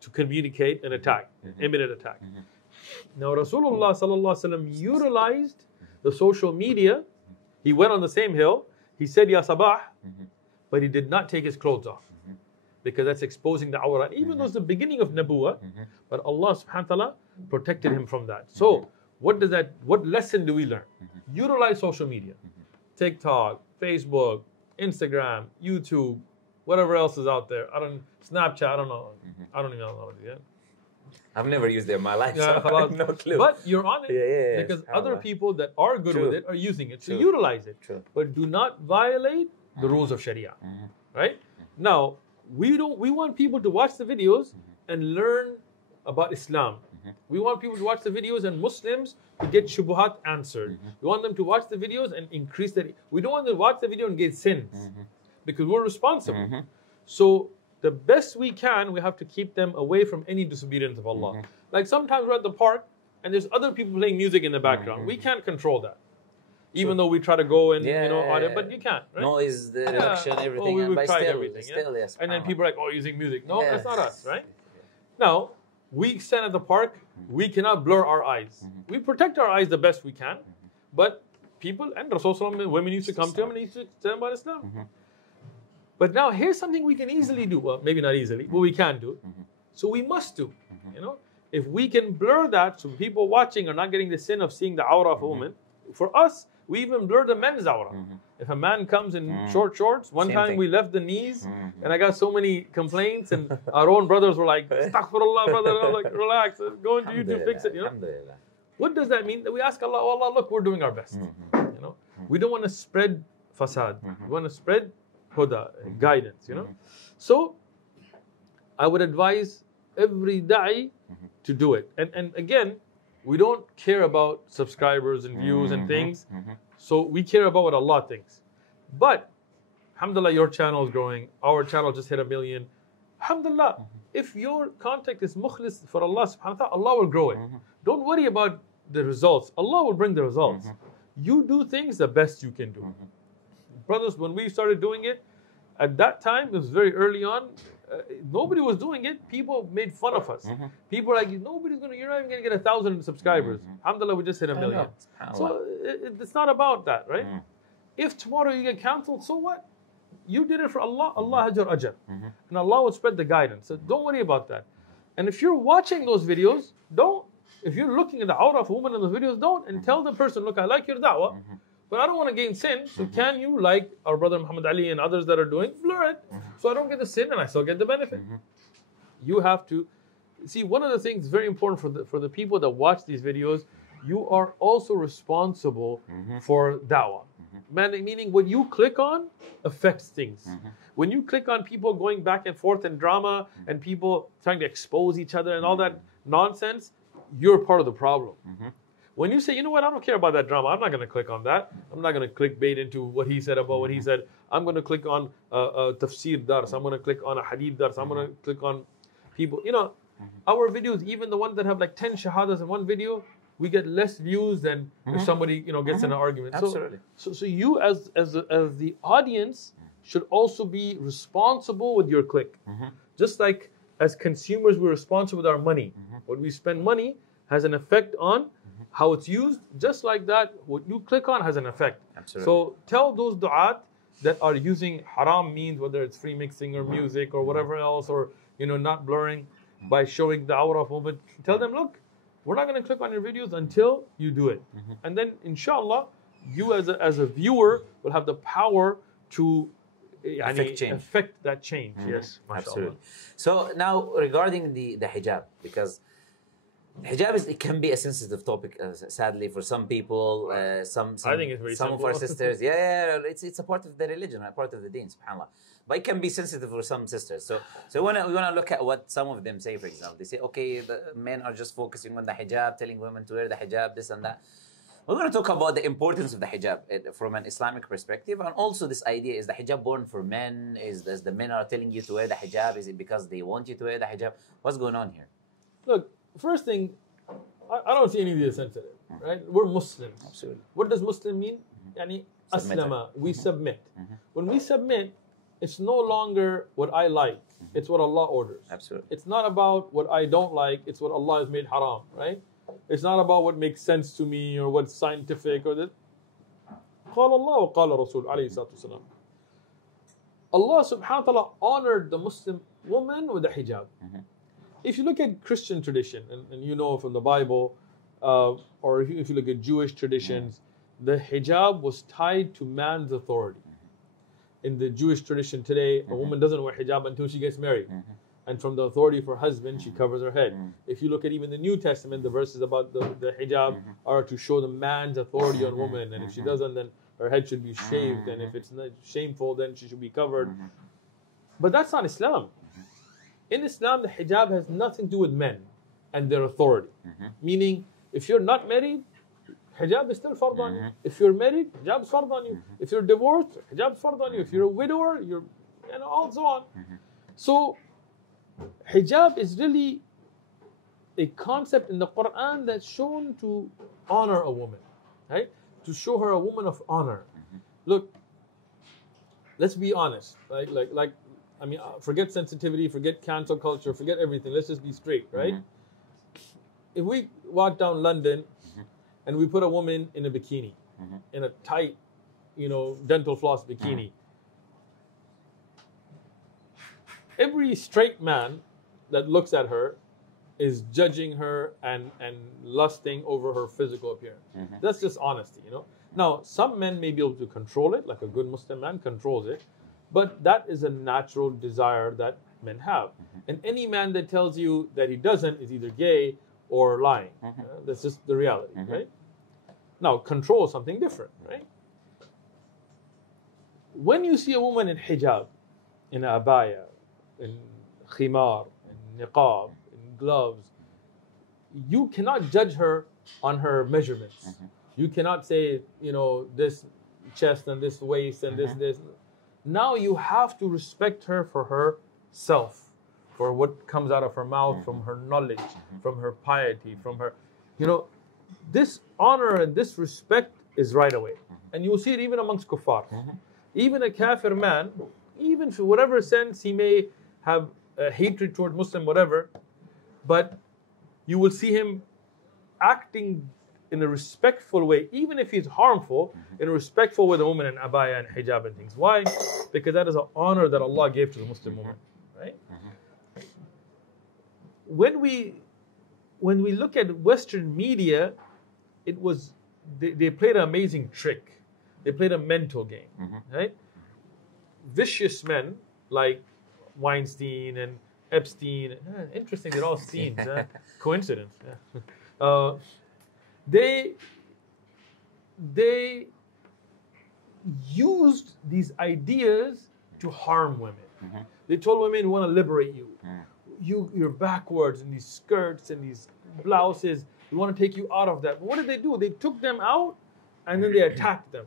to communicate an attack, imminent attack. Now, Rasulullah sallallahu alaihi wasallam utilized the social media. He went on the same hill. He said, Ya Sabah, but he did not take his clothes off, because that's exposing the awrah. Even though it's the beginning of Nabuwah, but Allah subhanahu wa ta'ala protected him from that. So, what lesson do we learn? Utilize social media. TikTok, Facebook, Instagram, YouTube, whatever else is out there. Snapchat, I don't know. I don't even know it yet. I've never used it in my life, so I have no clue. But you're on it because other people that are good with it are using it. So utilize it. But do not violate the rules of Sharia. Right? Now, we want people to watch the videos and learn about Islam. We want people to watch the videos and Muslims to get shubuhat answered. We want them to watch the videos and increase that. We don't want them to watch the video and get sins, because we're responsible. So the best we can, we have to keep them away from any disobedience of Allah. Like sometimes we're at the park and there's other people playing music in the background. We can't control that. Even though we try to go and audit, but you can't. Right? Noise, the reduction, everything. Oh, we've tried everything. Yes, and then people are like, oh, using music. No, that's not us, right? Now, we stand at the park, we cannot blur our eyes. We protect our eyes the best we can, but people, and Rasulullah, women used to come to him and he used to tell them about Islam. But now here's something we can easily do. Well, maybe not easily, but we can do. So we must do. If we can blur that so people watching are not getting the sin of seeing the awrah of a woman, for us, we even blur the men's awrah. If a man comes in short shorts, one time we left the knees, and I got so many complaints, and our own brothers were like, Astaghfirullah, brother, and I'm like, relax, go into YouTube, fix it. What does that mean? That we ask Allah, oh Allah, look, we're doing our best. We don't want to spread fasad. We want to spread huda, guidance. So I would advise every da'i to do it. And again, we don't care about subscribers and views and things. So we care about what Allah thinks. But, alhamdulillah, your channel is growing. Our channel just hit 1 million. Alhamdulillah, if your contact is mukhlis for Allah subhanahu wa ta'ala, Allah will grow it. Don't worry about the results. Allah will bring the results. You do things the best you can do. Brothers, when we started doing it, at that time, it was very early on, nobody was doing it. People made fun of us. People were like, you're not even going to get 1,000 subscribers. Alhamdulillah, we just hit 1 million. So it's not about that, right? If tomorrow you get cancelled, so what? You did it for Allah. Allah has your ajr. And Allah will spread the guidance. So don't worry about that. And if you're watching those videos, don't. If you're looking at the awrah of a woman in those videos, don't. And tell the person, look, I like your da'wah, but I don't want to gain sin. So can you, like our brother Muhammad Ali and others that are doing, blur it, so I don't get the sin and I still get the benefit. You have to see, one of the things very important for the people that watch these videos, you are also responsible for da'wah. Meaning what you click on affects things. When you click on people going back and forth in drama and people trying to expose each other and all that nonsense, you're part of the problem. When you say, you know what, I don't care about that drama, I'm not going to click on that. I'm not going to clickbait into what he said about what he said. I'm going to click on a tafsir dars. I'm going to click on a hadith dars. I'm going to click on people. Our videos, even the ones that have like 10 shahadas in one video, we get less views than if somebody gets in an argument. Absolutely. So you as the audience should also be responsible with your click. Just like as consumers, we're responsible with our money. What we spend money has an effect on how it's used, just like that, what you click on has an effect. Absolutely. So tell those du'at that are using haram means, whether it's free mixing or music or whatever else, or not blurring by showing the awrah of women, tell them, look, we're not going to click on your videos until you do it. And then inshallah, you as a viewer will have the power to affect that change. Yes, absolutely. So now regarding the hijab, because hijab it can be a sensitive topic, sadly, for some people. Some I think it's very some simple. of our sisters. It's a part of the religion, a part of the deen, subhanAllah. But it can be sensitive for some sisters. So we want to look at what some of them say. For example, they say, okay, the men are just focusing on the hijab, telling women to wear the hijab, this and that. We're going to talk about the importance of the hijab from an Islamic perspective, and also this idea: is the hijab born for men? Is the men are telling you to wear the hijab? Is it because they want you to wear the hijab? What's going on here? Look, first thing, I don't see any of these sensitive, right? We're Muslims. Absolutely. What does Muslim mean? Yani aslama, we submit. When we submit, it's no longer what I like. It's what Allah orders. Absolutely. It's not about what I don't like. It's what Allah has made haram, right? It's not about what makes sense to me or what's scientific or that. قال الله وقال رسول عليه الصلاة والسلام. Allah subhanahu wa ta'ala honored the Muslim woman with the hijab. If you look at Christian tradition, and from the Bible, or if you look at Jewish traditions, the hijab was tied to man's authority. In the Jewish tradition today, a woman doesn't wear hijab until she gets married. And from the authority of her husband, she covers her head. If you look at even the New Testament, the verses about the hijab are to show the man's authority on woman. And if she doesn't, then her head should be shaved. And if it's not shameful, then she should be covered. But that's not Islam. In Islam, the hijab has nothing to do with men and their authority. Meaning, if you're not married, hijab is still fard on you. If you're married, hijab is fard on you. If you're divorced, hijab is fard on you. If you're a widower, all so on. So, hijab is really a concept in the Quran that's shown to honor a woman, right? To show her a woman of honor. Look, let's be honest, right? Forget sensitivity, forget cancel culture, forget everything. Let's just be straight, right? If we walk down London and we put a woman in a bikini, in a tight, dental floss bikini, every straight man that looks at her is judging her and lusting over her physical appearance. That's just honesty, Now, some men may be able to control it, like a good Muslim man controls it, but that is a natural desire that men have. And any man that tells you that he doesn't is either gay or lying. That's just the reality, right? Now, control is something different, right? When you see a woman in hijab, in a abaya, in khimar, in niqab, in gloves, you cannot judge her on her measurements. You cannot say, this chest and this waist and this. Now you have to respect her for herself, for what comes out of her mouth, from her knowledge, from her piety, from her, this honor and this respect is right away. And you will see it even amongst kuffar. Even a kafir man, even for whatever sense he may have hatred toward Muslim, whatever, but you will see him acting in a respectful way, even if he's harmful, in a respectful way, the woman in abaya and hijab and things. Why? Because that is an honor that Allah gave to the Muslim woman, right? When we look at Western media, they played an amazing trick. They played a mental game, right? Vicious men like Weinstein and Epstein, interesting, they're all Steens, coincidence. They used these ideas to harm women. They told women, we want to liberate you. You're backwards in these skirts and these blouses. We want to take you out of that. But what did they do? They took them out and then they attacked them.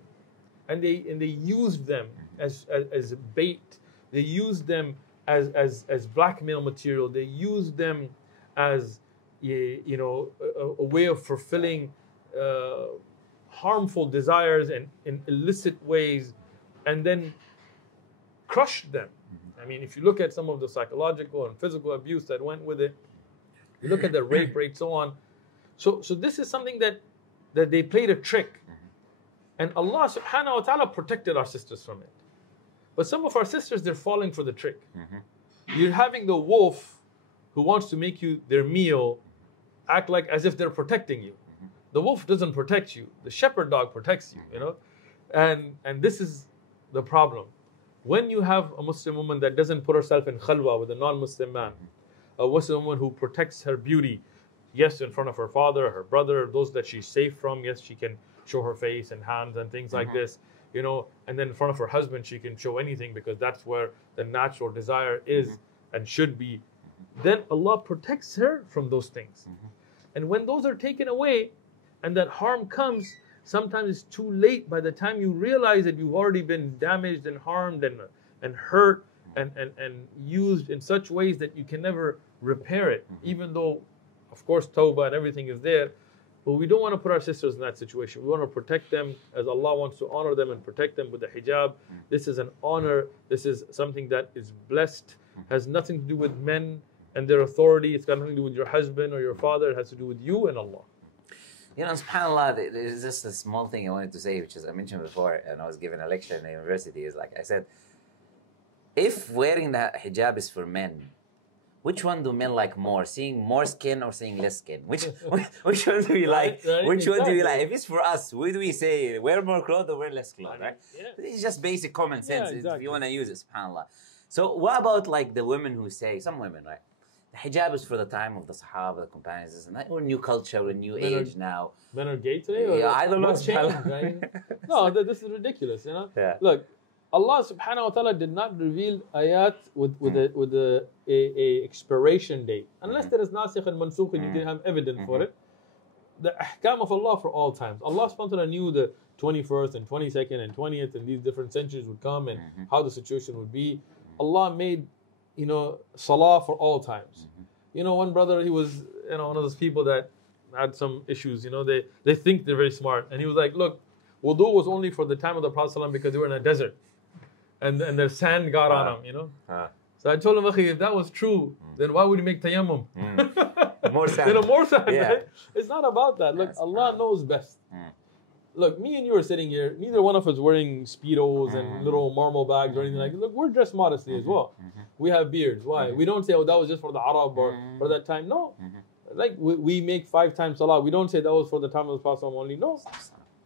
And they used them as bait. They used them as blackmail material. They used them as a way of fulfilling harmful desires and in illicit ways, and then crushed them. I mean, if you look at some of the psychological and physical abuse that went with it, you look at the rape rate, so on. So this is something that that they played a trick. And Allah subhanahu wa ta'ala protected our sisters from it. But some of our sisters, they're falling for the trick. You're having the wolf who wants to make you their meal act like as if they're protecting you. The wolf doesn't protect you. The shepherd dog protects you, you know. And this is the problem. When you have a Muslim woman that doesn't put herself in khalwa with a non-Muslim man, a Muslim woman who protects her beauty, yes, in front of her father, her brother, those that she's safe from, yes, she can show her face and hands and things like this, you know, and then in front of her husband, she can show anything because that's where the natural desire is and should be. Then Allah protects her from those things. And when those are taken away and that harm comes, sometimes it's too late. By the time you realize that you've already been damaged and harmed and hurt and used in such ways that you can never repair it, even though, of course, tawbah and everything is there. But we don't want to put our sisters in that situation. We want to protect them as Allah wants to honor them and protect them with the hijab. This is an honor. This is something that is blessed, has nothing to do with men and their authority. It's got nothing to do with your husband or your father. It has to do with you and Allah. You know, subhanAllah, there's just a small thing I wanted to say, which is I mentioned before, and I was giving a lecture in the university, is like I said, if wearing the hijab is for men, which one do men like more? Seeing more skin or seeing less skin? Which one do we like? Which one do we like? If it's for us, what do we say? Wear more clothes or wear less clothes, right? It's just basic common sense if you want to use it, subhanAllah. So what about like the women who say, some women, right? The hijab is for the time of the Sahaba, the companions, and we're new culture, we're new age now. Men are gay today? Yeah, I don't know. Changed, right? No, this is ridiculous, you know? Yeah. Look, Allah subhanahu wa ta'ala did not reveal ayat with a expiration date. Unless there is nasikh and mansukh and you can have evidence for it. The ahkam of Allah for all times. Allah subhanahu wa ta'ala knew the 21st and 22nd and 20th and these different centuries would come and how the situation would be. Allah made, you know, salah for all times. You know, one brother, he was, you know, one of those people that had some issues, you know, they think they're very smart. And he was like, look, wudu was only for the time of the Prophet ﷺ because they were in a desert. And their sand got on them, you know. So I told him, Akhi, if that was true, then why would he make tayammum? More sand. More sand, right? It's not about that. Look, Allah knows best. Look, me and you are sitting here. Neither one of us wearing Speedos and little marble bags or anything like that. Look, we're dressed modestly as well. We have beards. Why? We don't say, oh, that was just for the Arab or for that time. No. Like, we make 5 times salah. We don't say that was for the time of the Prophet only. No.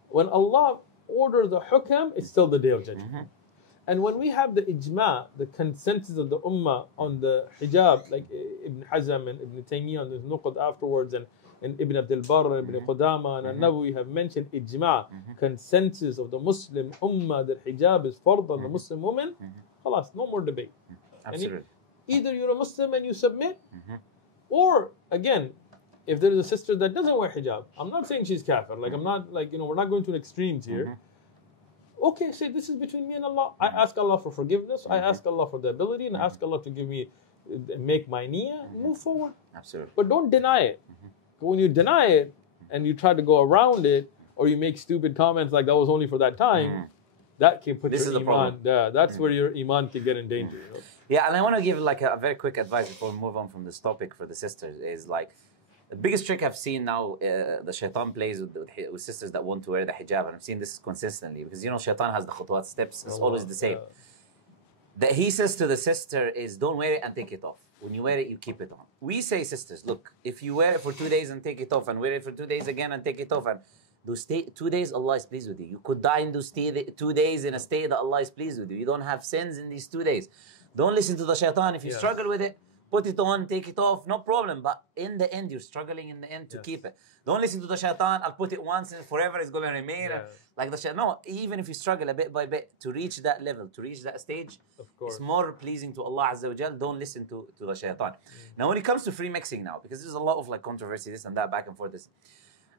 When Allah orders the hukam, it's still the day of judgment. And when we have the ijma, the consensus of the ummah on the hijab, like Ibn Hazm and Ibn Taymiyyah and the nuqad afterwards, and Ibn Abdul Barr, Ibn Qudama, and An-Nawawi have mentioned ijma, consensus of the Muslim ummah that hijab is fard on the Muslim woman, khalas, no more debate. Absolutely. Either you're a Muslim and you submit, or again, if there is a sister that doesn't wear hijab, I'm not saying she's kafir, like I'm not, like, you know, we're not going to extremes here. Okay, say this is between me and Allah. I ask Allah for forgiveness. I ask Allah for the ability, and I ask Allah to give me, make my niyyah, move forward. Absolutely. But don't deny it. When you deny it and you try to go around it, or you make stupid comments like that was only for that time, that can put your iman. That's where your iman can get in danger. You know? Yeah, and I want to give like a very quick advice before we move on from this topic for the sisters is like, the biggest trick I've seen now, the shaitan plays with sisters that want to wear the hijab, and I've seen this consistently because, you know, shaitan has the khutwat steps, it's always the same. That he says to the sister is, don't wear it and take it off. When you wear it, you keep it on. We say, sisters, look, if you wear it for 2 days and take it off, and wear it for 2 days again and take it off, and those 2 days, Allah is pleased with you. You could die in those 2 days in a state that Allah is pleased with you. You don't have sins in these 2 days. Don't listen to the shaitan. If you struggle with it, put it on, take it off, no problem. But in the end, you're struggling in the end to keep it. Don't listen to the shaitan. I'll put it once and forever it's going to remain. Like the shaitan. No, even if you struggle a bit by bit to reach that level, to reach that stage, it's more pleasing to Allah Azza wa Jal. Don't listen to the shaitan. Now, when it comes to free mixing now, because there's a lot of like controversy, this and that, back and forth.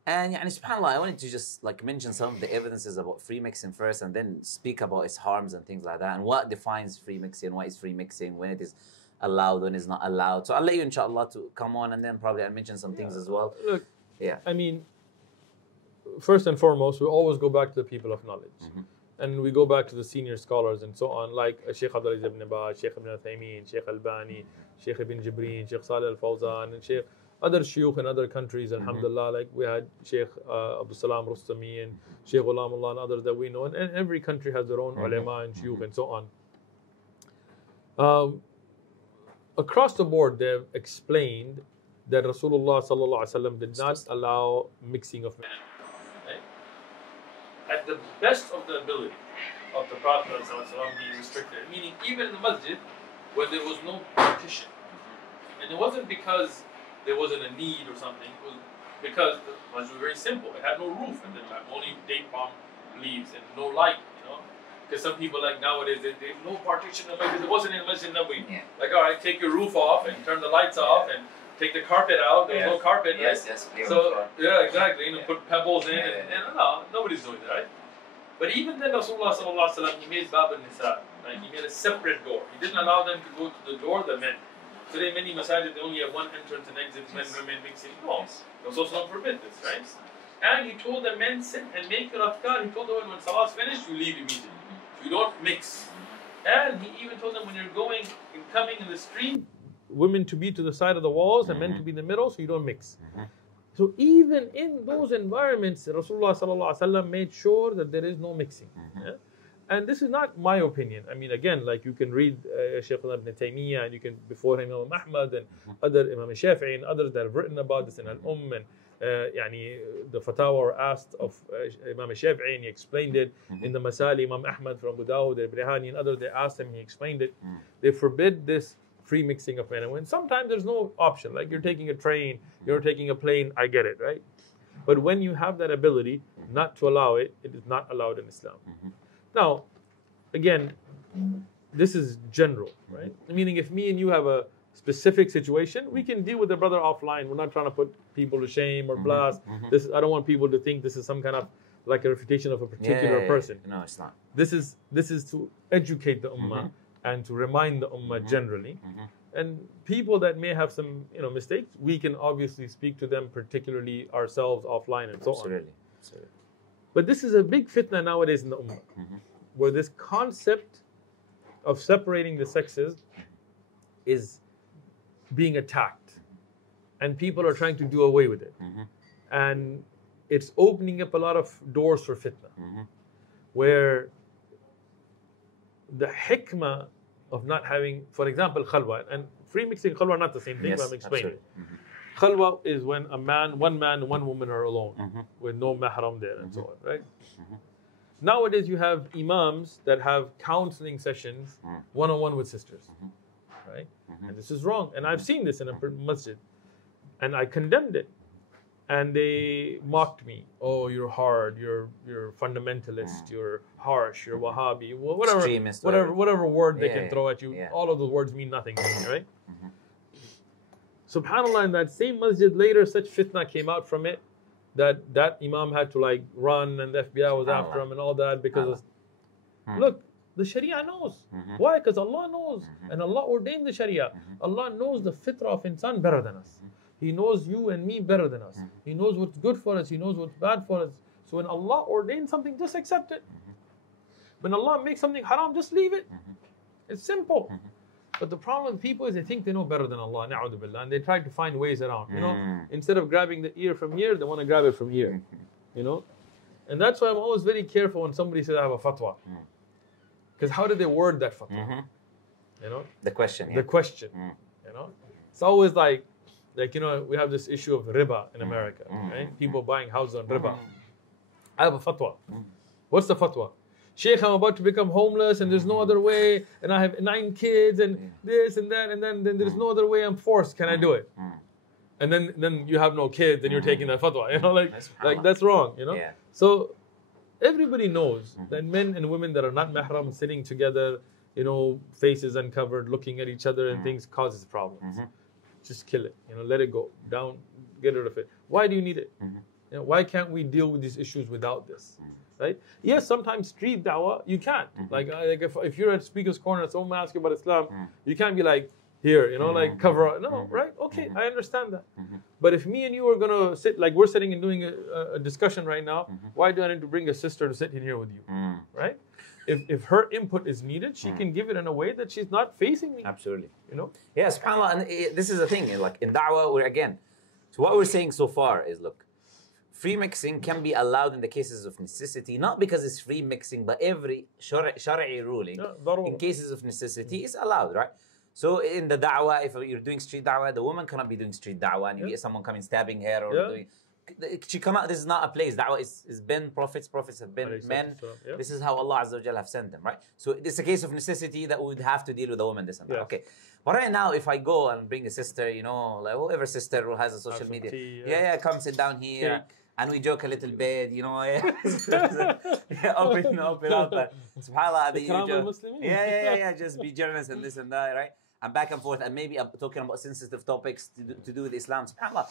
And subhanAllah, I wanted to just like mention some of the evidences about free mixing first, and then speak about its harms and things like that, and what defines free mixing, what is free mixing, when it is allowed, when it's not allowed. So I'll let you, inshallah, to come on, and then probably I'll mention some things as well. Look, I mean, first and foremost, we always go back to the people of knowledge. And we go back to the senior scholars and so on, like Sheikh Abdul Aziz ibn Baz, Sheikh ibn Uthman, Sheikh Albani, Sheikh ibn Jibreen, Sheikh Salih al-Fawzan, and Sheikh other shuyukh in other countries, alhamdulillah, like we had Sheikh Abdul Salam Rustami and Sheikh Ghulamullah and others that we know, and every country has their own ulama and shuyukh and so on. Across the board, they've explained that Rasulullah sallallahu alaihi wasallam did not allow mixing of men. Right? At the best of the ability of the Prophet sallallahu he restricted it, meaning even in the masjid where there was no partition, and it wasn't because there wasn't a need or something. It was because the masjid was very simple. It had no roof at the time, only date palm leaves and no light. Because some people like nowadays, they no partition in the masjid. It wasn't in the masjid Nabawi. Like, all right, take your roof off and turn the lights off and take the carpet out. There's no carpet. Yes, right? yes. So, yeah, exactly. Put pebbles in and no, nobody's doing that, right? But even then, Rasulullah sallallahu alaihi wasallam, he made bab al-nisa. Right? He made a separate door. He didn't allow them to go to the door, the men. Today, many masajid, they only have one entrance and exit, men, women mixing. No, Rasulullah forbid this, right? And he told the men, sit and make your afkar. He told them, when salah's finished, you leave immediately. You don't mix. And he even told them, when you're going and coming in the street, women to be to the side of the walls and men to be in the middle, so you don't mix. So even in those environments, Rasulullah sallallahu alaihi wasallam made sure that there is no mixing. Yeah? And this is not my opinion. I mean, again, like you can read Sheikh Ibn Taymiyyah, and you can before him Imam Ahmad and other Imam Shafi'i and others that have written about this in Al-Umm, and the Fatwa were asked of Imam Shafi'i, and he explained it. In the Masali, Imam Ahmad from Abu Dawud, Al-Brihani and others, they asked him, he explained it. They forbid this free mixing of men and women. Sometimes there's no option, like you're taking a train, you're taking a plane, I get it, right? But when you have that ability not to allow it, it is not allowed in Islam. Now, again, this is general, right? Meaning if me and you have a specific situation, we can deal with the brother offline. We're not trying to put people to shame or blast. This I don't want people to think this is some kind of like a refutation of a particular person. No, it's not. This is to educate the ummah and to remind the ummah generally. And people that may have some mistakes, we can obviously speak to them, particularly ourselves offline and so on. Absolutely. But this is a big fitna nowadays in the ummah, where this concept of separating the sexes is being attacked, and people are trying to do away with it. And it's opening up a lot of doors for fitna, where the hikmah of not having, for example, khalwa, and free mixing and khalwa are not the same thing, but I'm explaining. Khalwa is when one man and one woman are alone with no mahram there and so on, right? Nowadays you have imams that have counseling sessions one-on-one with sisters, right? And this is wrong. And I've seen this in a masjid, and I condemned it. And they mocked me. Oh, you're hard. You're fundamentalist. You're harsh. You're Wahhabi. Well, whatever word they can throw at you. All of those words mean nothing to me, right? Subhanallah, in that same masjid later, such fitna came out from it that imam had to like run, and the FBI was after him and all that because look, the Sharia knows. Why? Because Allah knows, and Allah ordained the Sharia. Allah knows the fitrah of insan better than us. He knows you and me better than us. He knows what's good for us. He knows what's bad for us. So when Allah ordains something, just accept it. When Allah makes something haram, just leave it. It's simple. But the problem with people is they think they know better than Allah, na'udhu billah, and they try to find ways around. Instead of grabbing the ear from here, they want to grab it from here. And that's why I'm always very careful when somebody says I have a fatwa. Because how do they word that fatwa? The question. The question. It's always like we have this issue of riba in America, right? People buying houses on riba. I have a fatwa. What's the fatwa? Sheikh, I'm about to become homeless and there's no other way, and I have 9 kids and this and that, and then there's no other way, I'm forced. Can I do it? And then you have no kids and you're taking that fatwa. Like that's wrong. So everybody knows that men and women that are not mahram sitting together, faces uncovered, looking at each other and things causes problems. Just kill it. Let it go. Down. Get rid of it. Why do you need it? Why can't we deal with these issues without this? Right? Yes, sometimes street dawah, you can't. Like if you're at Speaker's Corner, someone asks you about Islam, you can't be like, here, like cover up. No, right? Okay, I understand that. But if me and you are going to sit, like we're sitting and doing a discussion right now, why do I need to bring a sister to sit in here with you? Right? If her input is needed, she can give it in a way that she's not facing me. Absolutely. You know? Yeah, subhanAllah. And this is the thing. Like in da'wah, we're again, So what we're saying so far is, look, free mixing can be allowed in the cases of necessity, not because it's free mixing, but every shari'i ruling in cases of necessity is allowed, right? So in the da'wah, if you're doing street da'wah, the woman cannot be doing street da'wah and you get someone coming stabbing her or doing... She cannot, this is not a place. Da'wah is been prophets have been men. This is how Allah Azza wa Jalla have sent them, right? So it's a case of necessity that we would have to deal with the woman, this and that. Okay. But right now, if I go and bring a sister, you know, like whoever sister who has a social media, come sit down here. And we joke a little bit, you know, open up. SubhanAllah, just be generous and this and that, right? And back and forth, and maybe I'm talking about sensitive topics to do with Islam. SubhanAllah,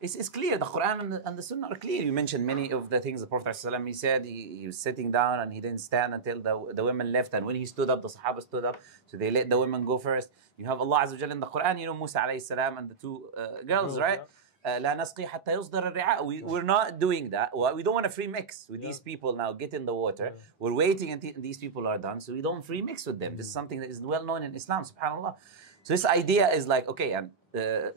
it's clear. The Quran and the Sunnah are clear. You mentioned many of the things the Prophet ﷺ, he said he was sitting down and he didn't stand until the women left. And when he stood up, the Sahaba stood up. So they let the women go first. You have Allah Azza wa Jalla in the Quran, you know, Musa alayhi salam and the two girls, right? لا نسقي حتى يصدر الرعاء. We're not doing that. We don't want to free mix with these people now. Get in the water. We're waiting until these people are done, so we don't free mix with them. This is something that is well known in Islam, subhanAllah. So this idea is like, okay, and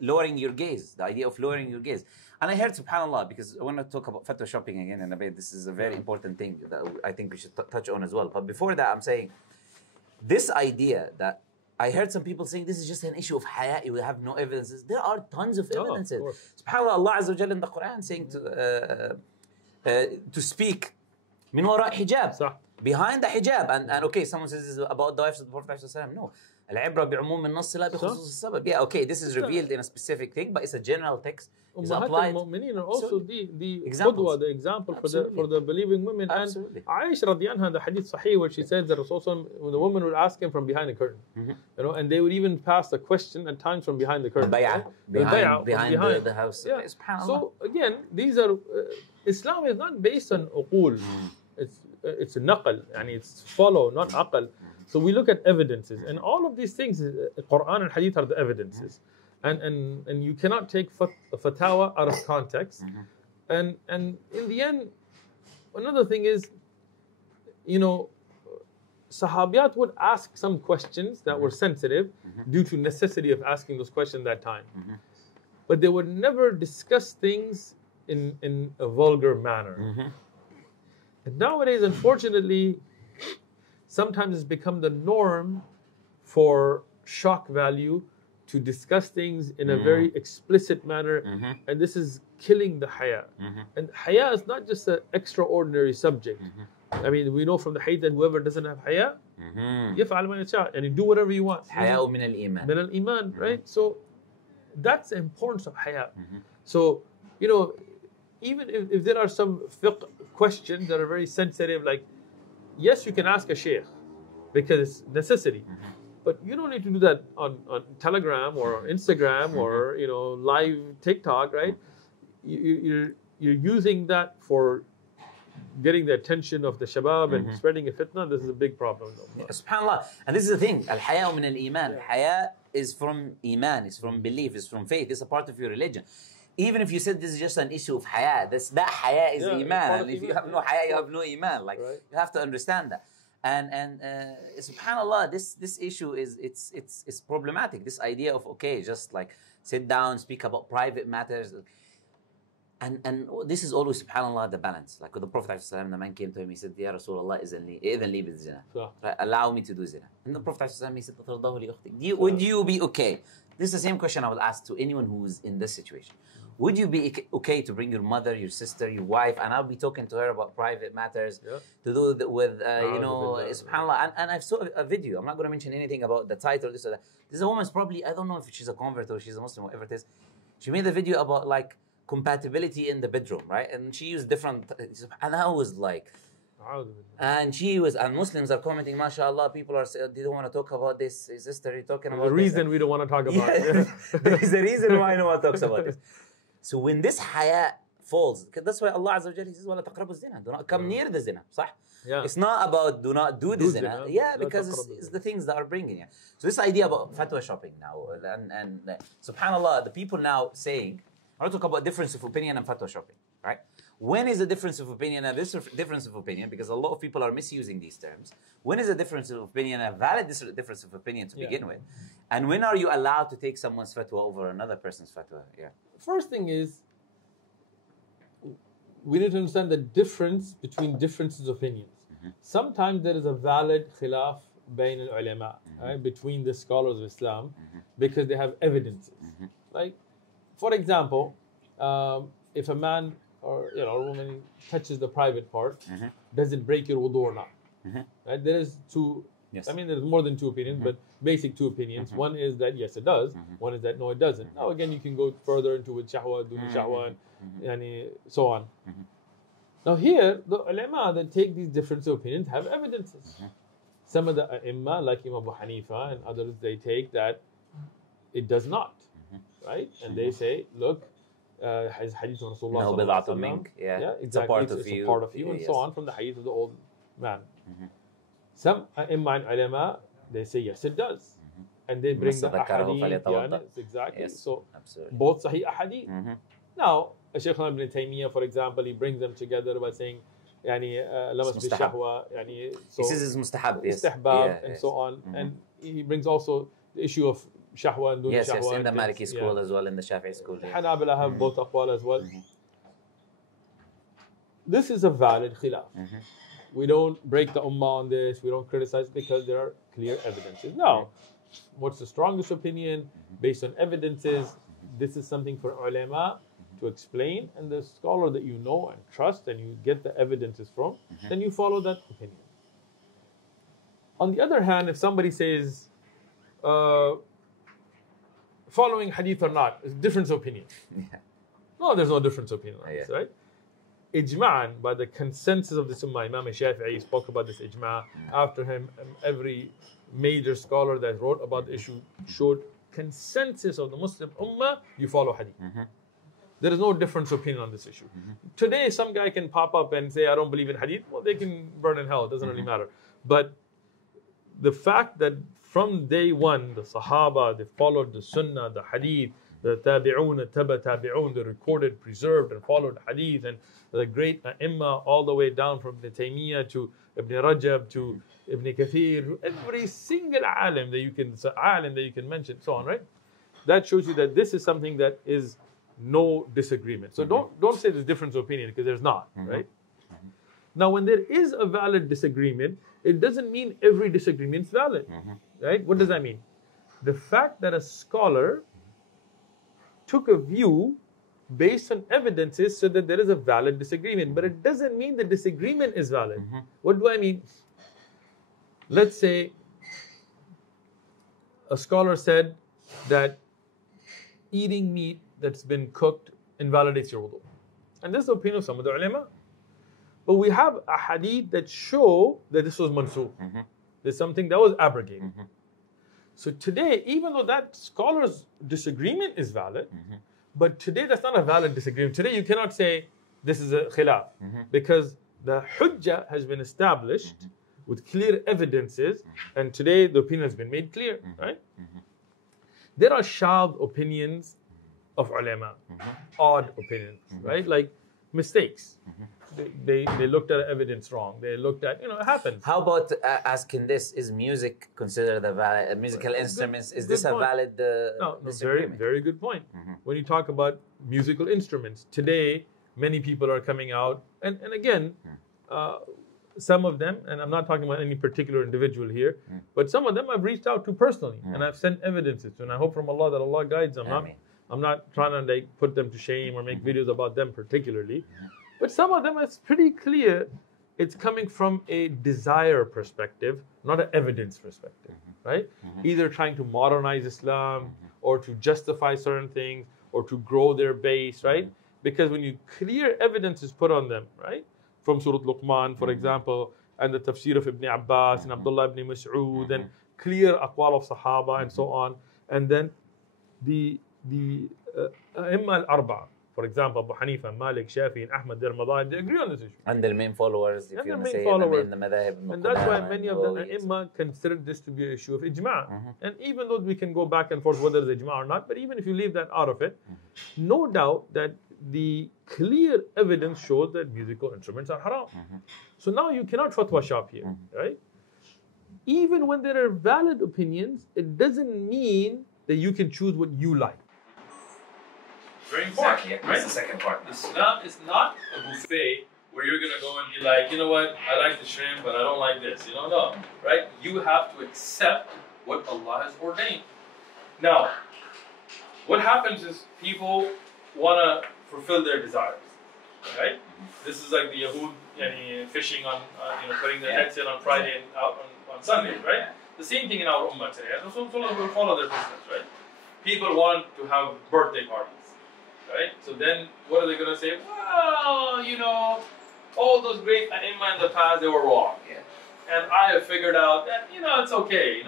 lowering your gaze, the idea of lowering your gaze. And I heard, subhanAllah, because I want to talk about fatwa shopping again in a bit. This is a very important thing that I think we should touch on as well. But before that, I'm saying, this idea that I heard some people saying this is just an issue of haya, we have no evidences. There are tons of evidences. SubhanAllah, Allah Azza wa Jalla in the Quran saying to speak min wara hijab, behind the hijab. And okay, someone says this is about the wives of the Prophet ﷺ. No. العبرة بعموم النص لا بخصوص السبب. Yeah, okay, this is revealed in a specific thing, but it's a general text. It's applied. Are also the qudwa, the example for the believing women. Absolutely. And Aisha radiallahu anha, the hadith sahih, where she says that Rasulullah, when the woman would ask him from behind the curtain, you know, and they would even pass the question at times from behind the curtain. Behind the house. Yeah. So again, these are Islam is not based on uqul. It's a naqal, and it's follow, not aqal. So we look at evidences, and all of these things, Quran and Hadith are the evidences, and you cannot take fatwa out of context, and in the end, another thing is, you know, Sahabiyat would ask some questions that were sensitive due to necessity of asking those questions that time, but they would never discuss things in a vulgar manner. And nowadays, unfortunately, sometimes it's become the norm for shock value to discuss things in a very explicit manner, and this is killing the haya. And haya is not just an extraordinary subject. I mean, we know from the hadith that whoever doesn't have haya, يفعل ما يشاء, and you do whatever you want. حياء من الإيمان. من الإيمان, right? So that's the importance of haya. So, you know, even if there are some fiqh questions that are very sensitive, like, yes, you can ask a sheikh because it's necessity, but you don't need to do that on Telegram or Instagram or, you know, live TikTok, right? You're using that for getting the attention of the shabab and spreading a fitna. This is a big problem. Yeah, SubhanAllah. And this is the thing. Al-haya min al-iman. Haya is from iman, it's from belief, it's from faith. It's a part of your religion. Even if you said this is just an issue of haya, that haya is iman. And if you have no haya, you have no iman. Like, you have to understand that. And subhanallah, this issue is it's problematic. This idea of, okay, just like sit down, speak about private matters. And this is always, subhanallah, the balance. Like with the Prophet ﷺ, the man came to him, he said, Ya Rasulullah, إذن لي بالزنا. Right? Allow me to do zina. And the Prophet ﷺ, he said, would you be okay? This is the same question I would ask to anyone who's in this situation. Would you be okay to bring your mother, your sister, your wife, and I'll be talking to her about private matters to do with, you know, subhanAllah. And I saw a video. I'm not going to mention anything about the title, this or that. This is a woman's probably, I don't know if she's a convert or she's a Muslim, whatever it is. She made a video about like compatibility in the bedroom, right? And she used different, and I was like, and Muslims are commenting, mashallah, people they don't want to talk about this. Sister, you're talking about the reason we don't want to talk about it. There's a reason why no one talks about this. So when this haya falls, that's why Allah Azza wa Jalla says, وَلَا تَقْرَبُوا الزِّنَا. Do not come near the zina. صح? Yeah. It's not about do not do the zina. Yeah, because it's the things that are bringing it. So this idea about fatwa shopping now, and subhanallah, the people now saying, I want to talk about difference of opinion and fatwa shopping, right? when is a difference of opinion a difference of opinion? Because a lot of people are misusing these terms. When is a difference of opinion a valid difference of opinion to begin with? And when are you allowed to take someone's fatwa over another person's fatwa? Yeah. First thing is, we need to understand the difference between differences of opinions. Sometimes there is a valid khilaf bain al-ulama, right, between the scholars of Islam, because they have evidences. Like, for example, if a man or a woman touches the private part, does it break your wudu or not? Right? There is two. Yes. I mean, there's more than two opinions, but basic two opinions. One is that yes, it does. One is that no, it doesn't. Now again, you can go further into with shahwa, dun shahwa, and so on. Now here, the ulama that take these different opinions have evidences. Some of the ai*imma, like Imam Abu Hanifa and others, they take that it does not, right? And they say, look, has hadith of Rasulullah sallallahu alaihi wasallam, exactly, it's a part of you, and so on, from the hadith of the old man. Some ai*imma and ulama, they say yes, it does, and they bring the ahadith. Exactly. Yes, so absolutely. both sahih ahadith. Now, Sheikh ibn Taymiyyah, for example, he brings them together by saying, lamas bishahwa, so he says it's mustahab, istihbab, and so on. And he brings also the issue of shahwa and dun shahwa. Yes, in the Maliki school as well, in the Shafi'i school. Hanabila have both aqwal as well. This is a valid khilaf. We don't break the ummah on this, we don't criticize because there are clear evidences. Now, what's the strongest opinion based on evidences? This is something for ulama to explain, and the scholar that you know and trust and you get the evidences from, then you follow that opinion. On the other hand, if somebody says, following hadith or not, is difference of opinion. No, there's no difference of opinion on this, right? Ijma'an, by the consensus of this ummah, Imam Shafi'i spoke about this ijma'. After him, every major scholar that wrote about the issue showed consensus of the Muslim ummah, you follow hadith. There is no difference of opinion on this issue. Today, some guy can pop up and say, I don't believe in hadith. Well, they can burn in hell. It doesn't really matter. But the fact that from day one, the Sahaba, they followed the Sunnah, the hadith, the Tabi'un, the Taba Tabi'un, they recorded, preserved, and followed hadith, and the great ai*imma all the way down from Ibn Taymiyyah to Ibn Rajab to Ibn Kathir, every single alim that you can mention, so on, right? That shows you that this is something that is no disagreement. So don't say there's difference of opinion, because there's not, right? Now, when there is a valid disagreement, it doesn't mean every disagreement is valid, right? What does that mean? The fact that a scholar took a view based on evidences so that there is a valid disagreement, but it doesn't mean the disagreement is valid. What do I mean? Let's say a scholar said that eating meat that's been cooked invalidates your wudu. And this is the opinion of some of the ulama. But we have a hadith that show that this was mansukh. There's something that was abrogated. So today, even though that scholar's disagreement is valid, but today that's not a valid disagreement. Today you cannot say this is a khilaf, because the hujjah has been established with clear evidences, and today the opinion has been made clear, right? There are shadh opinions of ulama, odd opinions, right? Like mistakes. They looked at evidence wrong. They looked at, it happens. How about asking this, is music considered a valid, musical instruments, is this a valid No, very good point. When you talk about musical instruments, today, many people are coming out, and again, some of them, and I'm not talking about any particular individual here, but some of them I've reached out to personally, and I've sent evidences to, and I hope from Allah that Allah guides them. I'm not trying to put them to shame or make videos about them particularly. But some of them, it's pretty clear it's coming from a desire perspective, not an evidence perspective, right? Either trying to modernize Islam or to justify certain things or to grow their base, right? Because when clear evidence is put on them, right? From Surah Luqman, for example, and the tafsir of Ibn Abbas and Abdullah ibn Mas'ud, and clear aqwal of Sahaba and so on. And then the ai*imma al-arba'a, for example, Abu Hanifa, Malik, Shafi, and Ahmad, their madhahib, they agree on this issue. And their main followers, if you want to say, in the madhahib. And that's why many of the ai*imma consider this to be an issue of ijma'. And even though we can go back and forth whether it's ijma' or not, but even if you leave that out of it, no doubt that the clear evidence shows that musical instruments are haram. So now you cannot fatwa shop here, right? Even when there are valid opinions, it doesn't mean that you can choose what you like. Very important, Exactly. right? That's the second part. Islam is not a buffet where you're gonna go and be like, you know what, I like the shrimp, but I don't like this. You know, no, right? You have to accept what Allah has ordained. Now, what happens is people wanna fulfill their desires, right? This is like the Yahud fishing on, putting their nets in on Friday and out on Sunday, right? The same thing in our ummah today. And so we'll follow their business, right? People want to have birthday parties, right? So then what are they going to say? Well, all those great ai*imma in the past, they were wrong. Yeah. And I have figured out that, it's okay,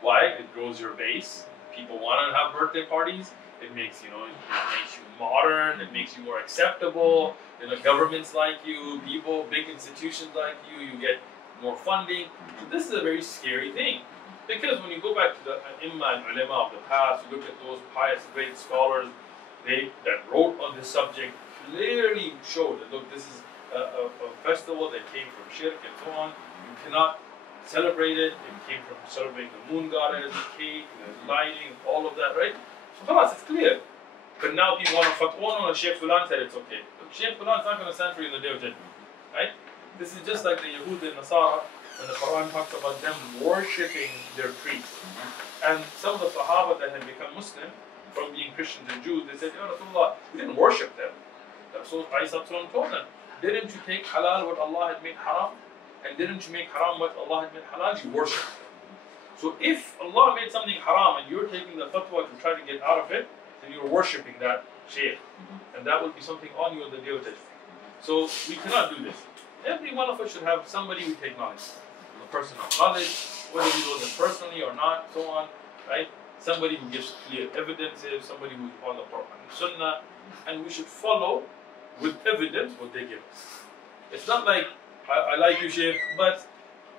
Why? It grows your base. People want to have birthday parties. It makes, it makes you modern. It makes you more acceptable. Governments like you, people, big institutions like you, you get more funding. So this is a very scary thing. Because when you go back to the ai*imma and ulama of the past, you look at those pious, great scholars, that wrote on this subject clearly showed that, look, this is a festival that came from shirk and so on. You cannot celebrate it. It came from celebrating the moon goddess, the cake, the lighting, all of that, right? So for us, it's clear. But now people want to fatwa on Sheikh Fulan said it's okay. But Sheikh Fulan's not going to stand for you in the day of judgment, right? This is just like the Yahud and Nasara, when the Quran talks about them worshipping their priests. And some of the Sahaba that had become Muslim from being Christians and Jews, they said, Ya Rasulullah, we didn't worship them. The Rasul told them, didn't you take halal what Allah had made haram? And didn't you make haram what Allah had made halal? You worship them. So if Allah made something haram and you're taking the fatwa to try to get out of it, then you're worshipping that shaykh. And that will be something on you on the day of judgment. So we cannot do this. Every one of us should have somebody we take knowledge, a person of knowledge, whether we know them personally or not, so on, right? Somebody who gives clear evidences, somebody who's on the Quran and Sunnah, and we should follow with evidence what they give us. It's not like, I like you, Sheikh, but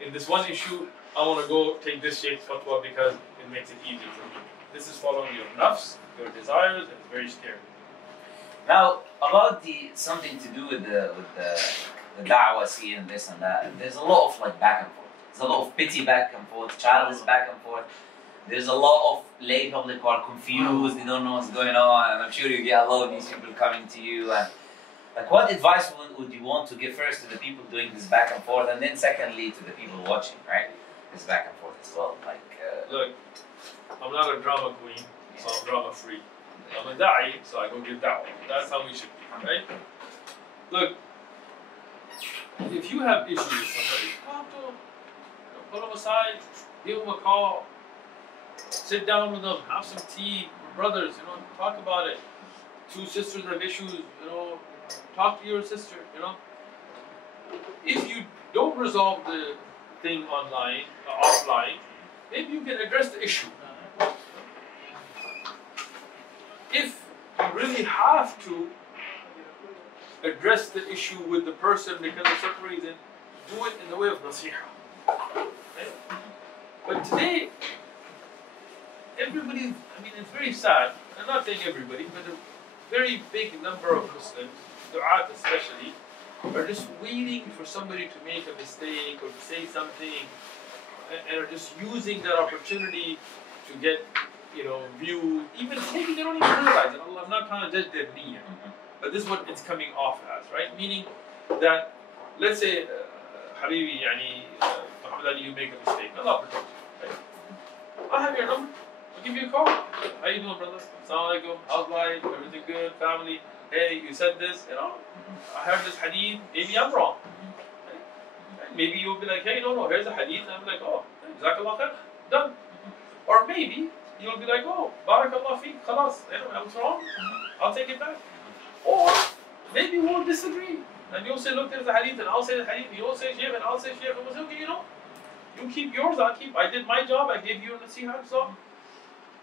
in this one issue, I want to go take this Sheikh's fatwa because it makes it easier for me. This is following your nafs, your desires, and it's very scary. Now, about something to do with the da'wah scene and this and that, there's a lot of like back and forth. There's a lot of pity back and forth, childish back and forth. There's a lot of lay public who are confused, they don't know what's going on, and I'm sure you get a lot of these people coming to you. And like, what advice would you want to give first to the people doing this back and forth, and then secondly to the people watching, right? This back and forth as well. Like, look, I'm not a drama queen, so I'm drama free. I'm a da'i, so I go give da'wah. That's how we should be, right? Look, if you have issues with somebody, talk to them. Put them aside, give them a call, sit down with them, have some tea, brothers, talk about it. Two sisters have issues, talk to your sister, If you don't resolve the thing online, offline, maybe you can address the issue. If you really have to address the issue with the person because of some reason, do it in the way of nasiha. Okay? But today, everybody, it's very sad, I'm not saying everybody, but a very big number of Muslims, du'at especially, are just waiting for somebody to make a mistake or to say something, and are just using that opportunity to get, views. Even maybe they don't even realize it. I'm not trying to judge their niyyah, but this is what it's coming off as, right? Meaning that, let's say, Habibi, Muhammad Ali, you make a mistake. Allah protect you, right? I have your number. I'll give you a call. How you doing, brother? Assalamu alaikum. How's life? Everything good? Family? Hey, you said this, I heard this hadith. Maybe I'm wrong. Right? Maybe you'll be like, hey, no, here's a hadith. And I'm like, oh, jazakallah khair. Done. Or maybe you'll be like, oh, barakallah feek, khalas. I was wrong. I'll take it back. Or maybe we'll disagree. And you'll say, look, there's a hadith, and I'll say the hadith. You'll say Sheikh, and I'll say Sheikh. And we'll say, okay, you keep yours, I did my job, I gave you a nasiha, so.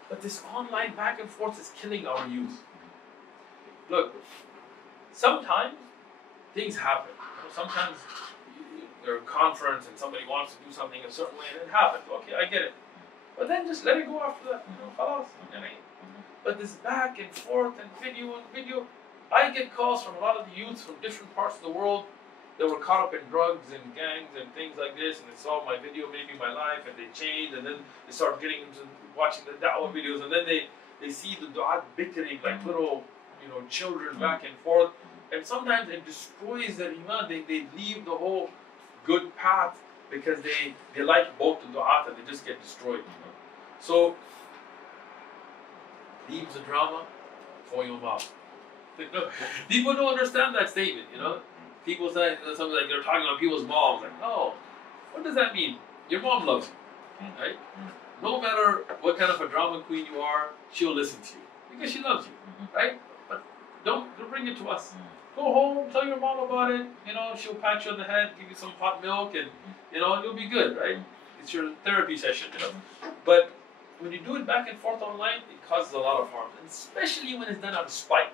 But this online back and forth is killing our youth. Look, sometimes things happen. Sometimes you're a conference and somebody wants to do something a certain way, and it happens. Okay, I get it. But then just let it go after that. Khalas. But this back and forth and video, I get calls from a lot of the youths from different parts of the world that were caught up in drugs and gangs and things like this, and they saw my video, maybe my life, and they changed, and then they start getting into watching the Dawah videos, and then they see the du'at bickering like little, children back and forth, and sometimes it destroys their iman. They leave the whole good path because they like both the du'at and they just get destroyed. So leave the drama for your mom. People don't understand that statement, People say something like they're talking about people's moms. Like, oh, what does that mean? Your mom loves you, right? No matter what kind of a drama queen you are, she'll listen to you because she loves you, right? But don't bring it to us. Go home, tell your mom about it. She'll pat you on the head, give you some hot milk, and you'll be good, right? It's your therapy session, But when you do it back and forth online, it causes a lot of harm, and especially when it's done out of spite.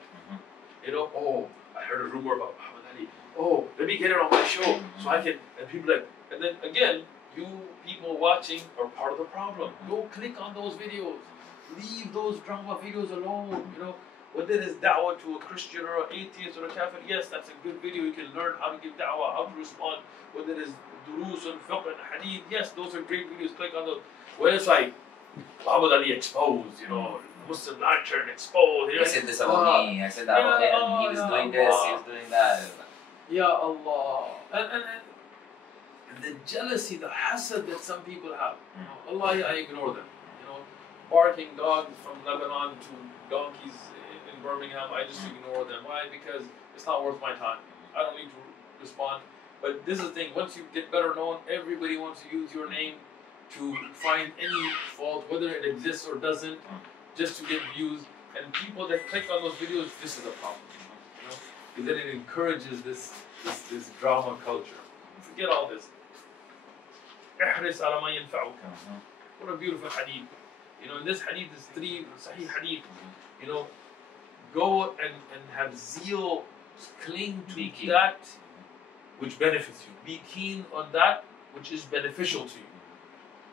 Oh, I heard a rumor about Muhammad Ali. Oh, let me get it on my show so I can. And people and then again, you people watching are part of the problem. Go click on those videos. Leave those drama videos alone. When there is da'wah to a Christian or an atheist or a kafir, yes, that's a good video. You can learn how to give da'wah, how to respond. When there is durus and fiqh and hadith, yes, those are great videos. Click on those. When it's like Muhammad Ali exposed, Muslim lantern exposed. I said this about me. I said that about him. He was doing this. He was doing that. Ya Allah. And the jealousy, the hasad that some people have. Allah, I ignore them. Barking dogs from Lebanon to donkeys in Birmingham, I just ignore them. Why? Because it's not worth my time. I don't need to respond. But this is the thing, once you get better known, everybody wants to use your name to find any fault, whether it exists or doesn't, just to get views. And people that click on those videos, this is a problem. Because then it encourages this drama culture. Forget all this. What a beautiful hadith. In this hadith, there's 3 sahih hadith. Go and have zeal, cling to that which benefits you. Be keen on that which is beneficial to you.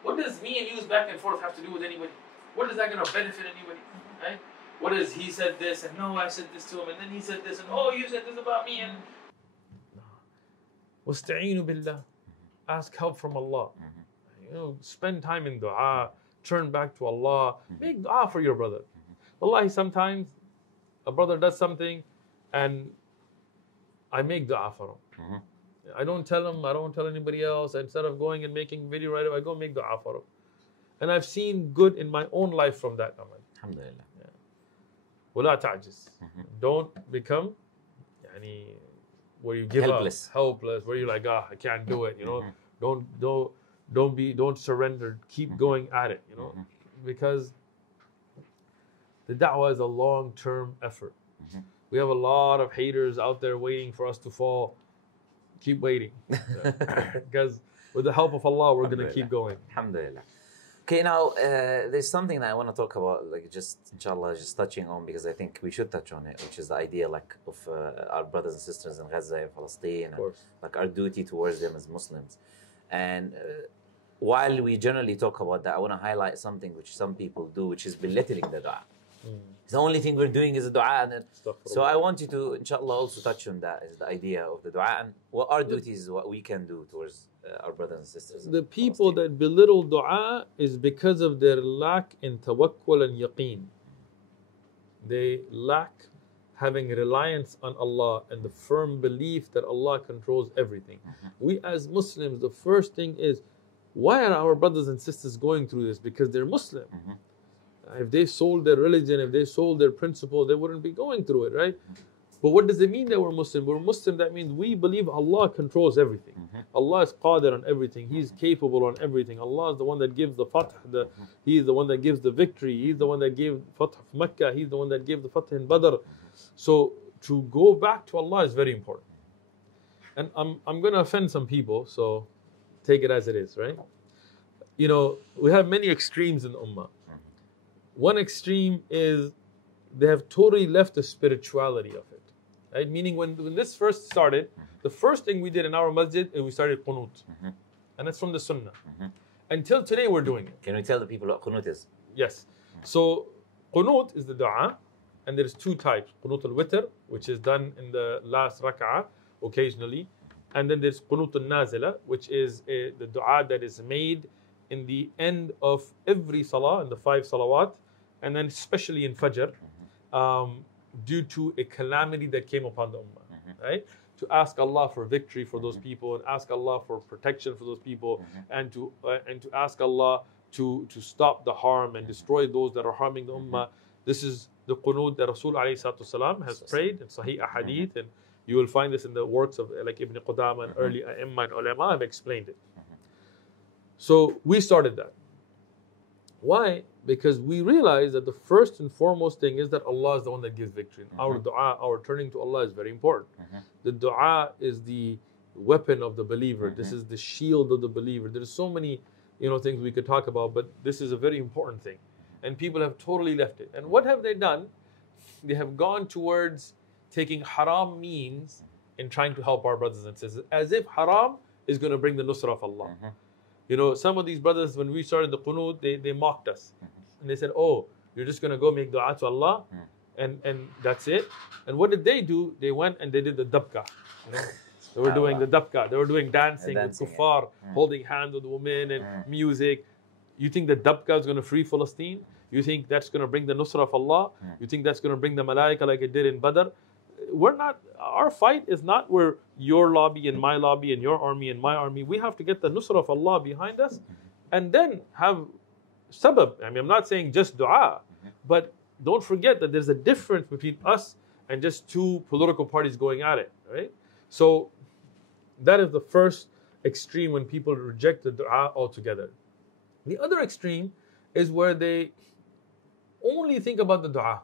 What does me and you back and forth have to do with anybody? What is that going to benefit anybody? Right? What is he said this and no, I said this to him and then he said this and oh, you said this about me and وَاسْتَعِينُوا بِاللَّهِ. Ask help from Allah. Spend time in dua. Turn back to Allah. Make dua for your brother. Wallahi, sometimes a brother does something and I make dua for him. I don't tell him, I don't tell anybody else. Instead of going and making a video right away, I go make dua for him. And I've seen good in my own life from that. Alhamdulillah. وَلَا تَعْجِزْ. Don't become where you give helpless. Helpless, where you're like, I can't do it, Don't surrender. Keep going at it, because the da'wah is a long-term effort. We have a lot of haters out there waiting for us to fall. Keep waiting, because with the help of Allah, we're going to keep going. Alhamdulillah. Okay, now there's something that I want to talk about, inshallah, just touching on, because I think we should touch on it, which is the idea of our brothers and sisters in Gaza and Palestine, and our duty towards them as Muslims. And while we generally talk about that, I want to highlight something which some people do, which is belittling the dua. The only thing we're doing is the dua. So I want you to, inshallah, also touch on that, is the idea of the dua and what our duties, what we can do towards our brothers and sisters. The people that belittle dua is because of their lack in tawakkul and yaqeen. They lack having reliance on Allah and the firm belief that Allah controls everything. We as Muslims, the first thing is, why are our brothers and sisters going through this? Because they're Muslim. If they sold their religion, if they sold their principle, they wouldn't be going through it, right? But what does it mean that we're Muslim? We're Muslim, that means we believe Allah controls everything. Allah is qadir on everything. He's capable on everything. Allah is the one that gives the fath. He is the one that gives the victory. He's the one that gave fath of Mecca. He's the one that gave the fath in Badr. So to go back to Allah is very important. And I'm going to offend some people, so take it as it is, right? We have many extremes in the Ummah. One extreme is they have totally left the spirituality of it. Right? Meaning when this first started, the first thing we did in our masjid is we started qunut. And that's from the sunnah. Until today we're doing it. Can we tell the people what qunut is? Yes. So qunut is the dua and there's two types. Qunut al-witr, which is done in the last rak'ah occasionally. And then there's Qunut al-nazila, which is the dua that is made in the end of every salah, in the 5 salawat, and then especially in Fajr, due to a calamity that came upon the ummah, right? To ask Allah for victory for those people, and ask Allah for protection for those people, and to ask Allah to stop the harm and destroy those that are harming the ummah. This is the qunut that Rasul ﷺ has prayed in Sahih Ahadith, and you will find this in the works of like Ibn Qudama and early A'imma and Ulama have explained it. So we started that. Why? Because we realize that the first and foremost thing is that Allah is the one that gives victory. Our dua, our turning to Allah is very important. The dua is the weapon of the believer. This is the shield of the believer. There's so many, things we could talk about, but this is a very important thing. And people have totally left it. And what have they done? They have gone towards taking haram means in trying to help our brothers and sisters, as if haram is going to bring the nusrah of Allah. Some of these brothers, when we started the qunut, they mocked us. And they said, oh, you're just going to go make dua to Allah and that's it. And what did they do? They went and they did the dabka. They were doing the dabka. They were doing dancing with kuffar, holding hands with women and music. You think the dabka is going to free Palestine? You think that's going to bring the nusrah of Allah? You think that's going to bring the malaika like it did in Badr? Our fight is not where your lobby and my lobby and your army and my army. We have to get the nusrah of Allah behind us and then have sabab. I'm not saying just dua, but don't forget that there's a difference between us and just two political parties going at it, right? So that is the first extreme when people reject the dua altogether. The other extreme is where they only think about the dua.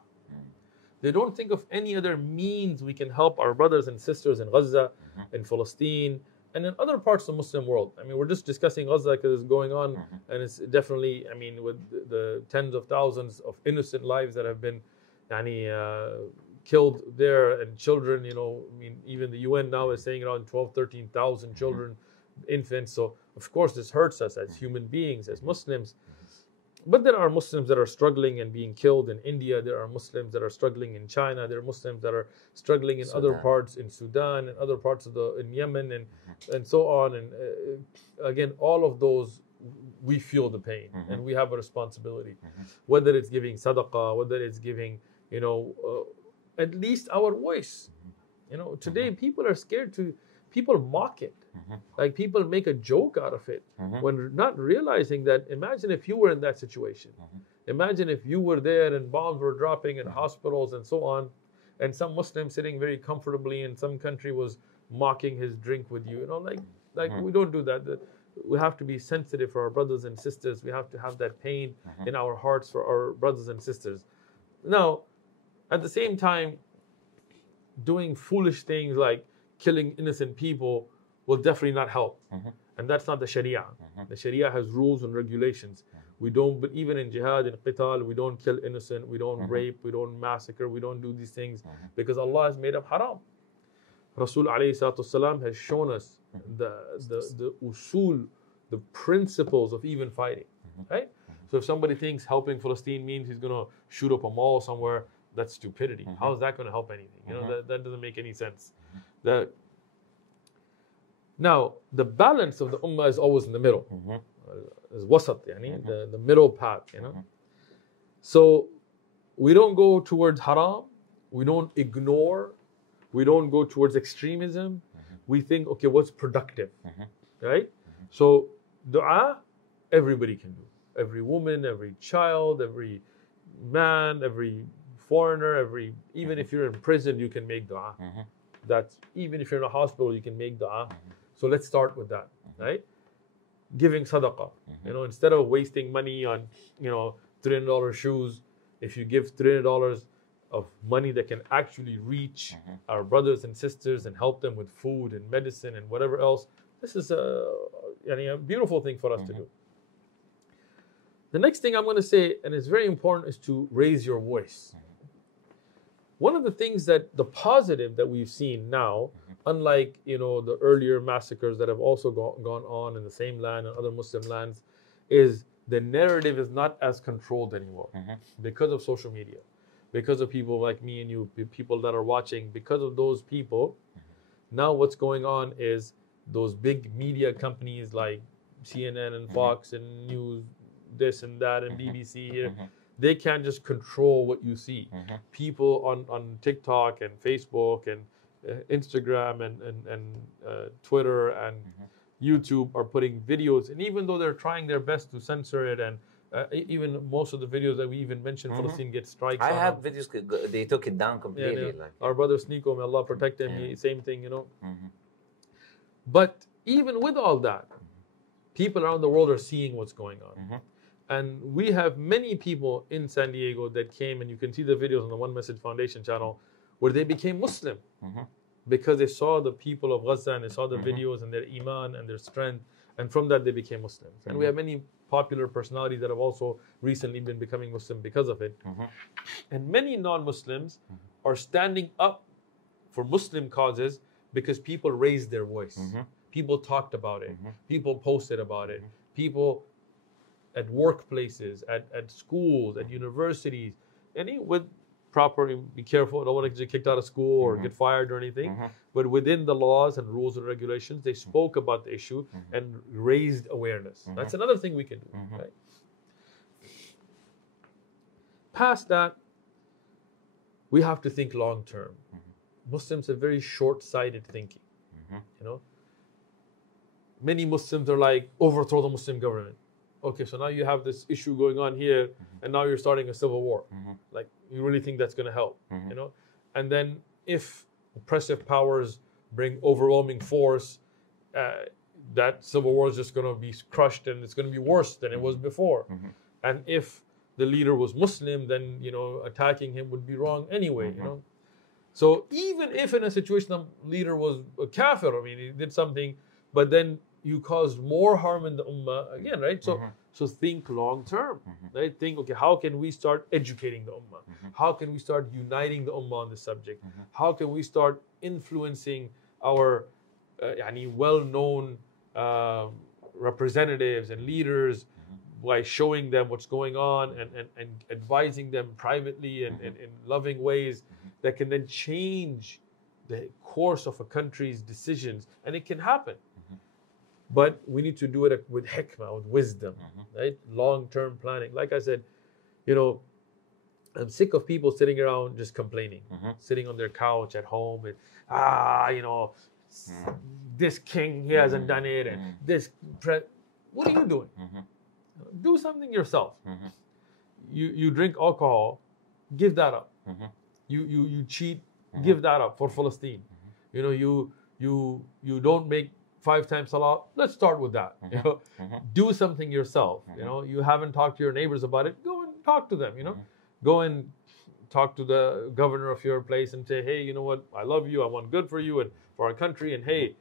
They don't think of any other means we can help our brothers and sisters in Gaza, in Palestine, and in other parts of the Muslim world. We're just discussing Gaza because it's going on, and it's definitely, with the tens of thousands of innocent lives that have been killed there, and children, even the UN now is saying around 12, 13,000 children, infants. So, of course, this hurts us as human beings, as Muslims. But there are Muslims that are struggling and being killed in India. There are Muslims that are struggling in China. There are Muslims that are struggling in other parts in Sudan and other parts of in Yemen and so on. And again, all of those, we feel the pain and we have a responsibility. Whether it's giving sadaqah, whether it's giving, at least our voice. Today people are scared people mock it. Like people make a joke out of it when not realizing that, imagine if you were in that situation. Imagine if you were there and bombs were dropping in hospitals and so on, and some Muslim sitting very comfortably in some country was mocking his drink with you. We don't do that. We have to be sensitive for our brothers and sisters. We have to have that pain in our hearts for our brothers and sisters. Now, at the same time, doing foolish things like killing innocent people will definitely not help. And that's not the Sharia. The Sharia has rules and regulations. We don't, but even in jihad and qital, we don't kill innocent, we don't rape, we don't massacre, we don't do these things because Allah has made up haram. Rasul ﷺ has shown us the usul, the principles of even fighting. Right? So if somebody thinks helping Palestine means he's going to shoot up a mall somewhere, that's stupidity. How is that going to help anything? That doesn't make any sense. Now, the balance of the ummah is always in the middle. Is wasat, the middle path, So we don't go towards haram, we don't ignore, we don't go towards extremism. We think, okay, what's productive, right? So dua, everybody can do. Every woman, every child, every man, every foreigner, even if you're in prison, you can make dua. That's even if you're in a hospital, you can make dua. So let's start with that, right? Giving sadaqah. Instead of wasting money on, $300 shoes, if you give $300 of money that can actually reach our brothers and sisters and help them with food and medicine and whatever else, this is a beautiful thing for us to do. The next thing I'm going to say, and it's very important, is to raise your voice. One of the things the positive that we've seen now, unlike the earlier massacres that have also gone on in the same land and other Muslim lands, is the narrative is not as controlled anymore because of social media. because of people like me and you, people that are watching, because of those people, now what's going on is those big media companies like CNN and Fox and News, this and that, and BBC here, they can't just control what you see. People on TikTok and Facebook and Instagram and Twitter and YouTube are putting videos, and even though they're trying their best to censor it, and even most of the videos that we even mentioned, Palestine gets strikes. I have videos, they took it down completely. Like, our brother Sneeko, may Allah protect him, same thing, you know. But even with all that, people around the world are seeing what's going on. And we have many people in San Diego that came, and you can see the videos on the One Message Foundation channel, where they became Muslim because they saw the people of Gaza and they saw the videos and their iman and their strength, and from that they became Muslims. And we have many popular personalities that have also recently been becoming Muslim because of it. And many non-Muslims are standing up for Muslim causes because people raised their voice. People talked about it. People posted about it. People at workplaces, at schools, at universities, and with proper, be careful, I don't want to get kicked out of school or get fired or anything, but within the laws and rules and regulations, they spoke about the issue and raised awareness. That's another thing we can do. Right? Past that, we have to think long term. Muslims have very short-sighted thinking. You know, many Muslims are like, overthrow the Muslim government. Okay, so now you have this issue going on here, and now you're starting a civil war. Like, you really think that's going to help, you know? And then if oppressive powers bring overwhelming force, that civil war is just going to be crushed, and it's going to be worse than it was before. And if the leader was Muslim, then, you know, attacking him would be wrong anyway, you know? So even if in a situation the leader was a kafir, I mean, he did something, but then you caused more harm in the ummah again, right? So, so think long term, right? Think, okay, how can we start educating the ummah? How can we start uniting the ummah on this subject? How can we start influencing our well-known representatives and leaders by showing them what's going on and advising them privately and in loving ways that can then change the course of a country's decisions? And it can happen. But we need to do it with hikmah, with wisdom, right? Long-term planning. Like I said, you know, I'm sick of people sitting around just complaining, sitting on their couch at home and, you know, this king, he hasn't done it, and this, what are you doing? Do something yourself. You drink alcohol, give that up. You cheat, give that up for Palestine. You know, you don't make 5 times salah, let's start with that. You know, do something yourself. You know, you haven't talked to your neighbors about it, go and talk to them. You know, go and talk to the governor of your place and say, hey, you know what, I love you, I want good for you and for our country, and hey,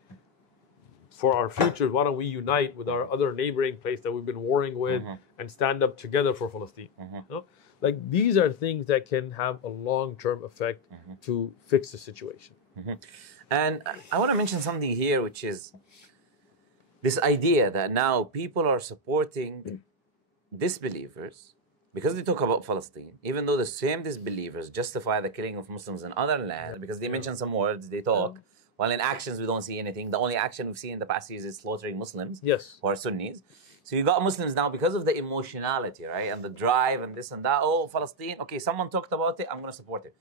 for our future, why don't we unite with our other neighboring place that we've been warring with and stand up together for Palestine? You know? Like, these are things that can have a long-term effect to fix the situation. And I want to mention something here, which is this idea that now people are supporting disbelievers because they talk about Palestine, even though the same disbelievers justify the killing of Muslims in other lands because they mention some words, they talk, while in actions we don't see anything. The only action we've seen in the past years is slaughtering Muslims who are Sunnis. So you got Muslims now because of the emotionality, right? And the drive and this and that. Oh, Palestine, okay, someone talked about it, I'm going to support it.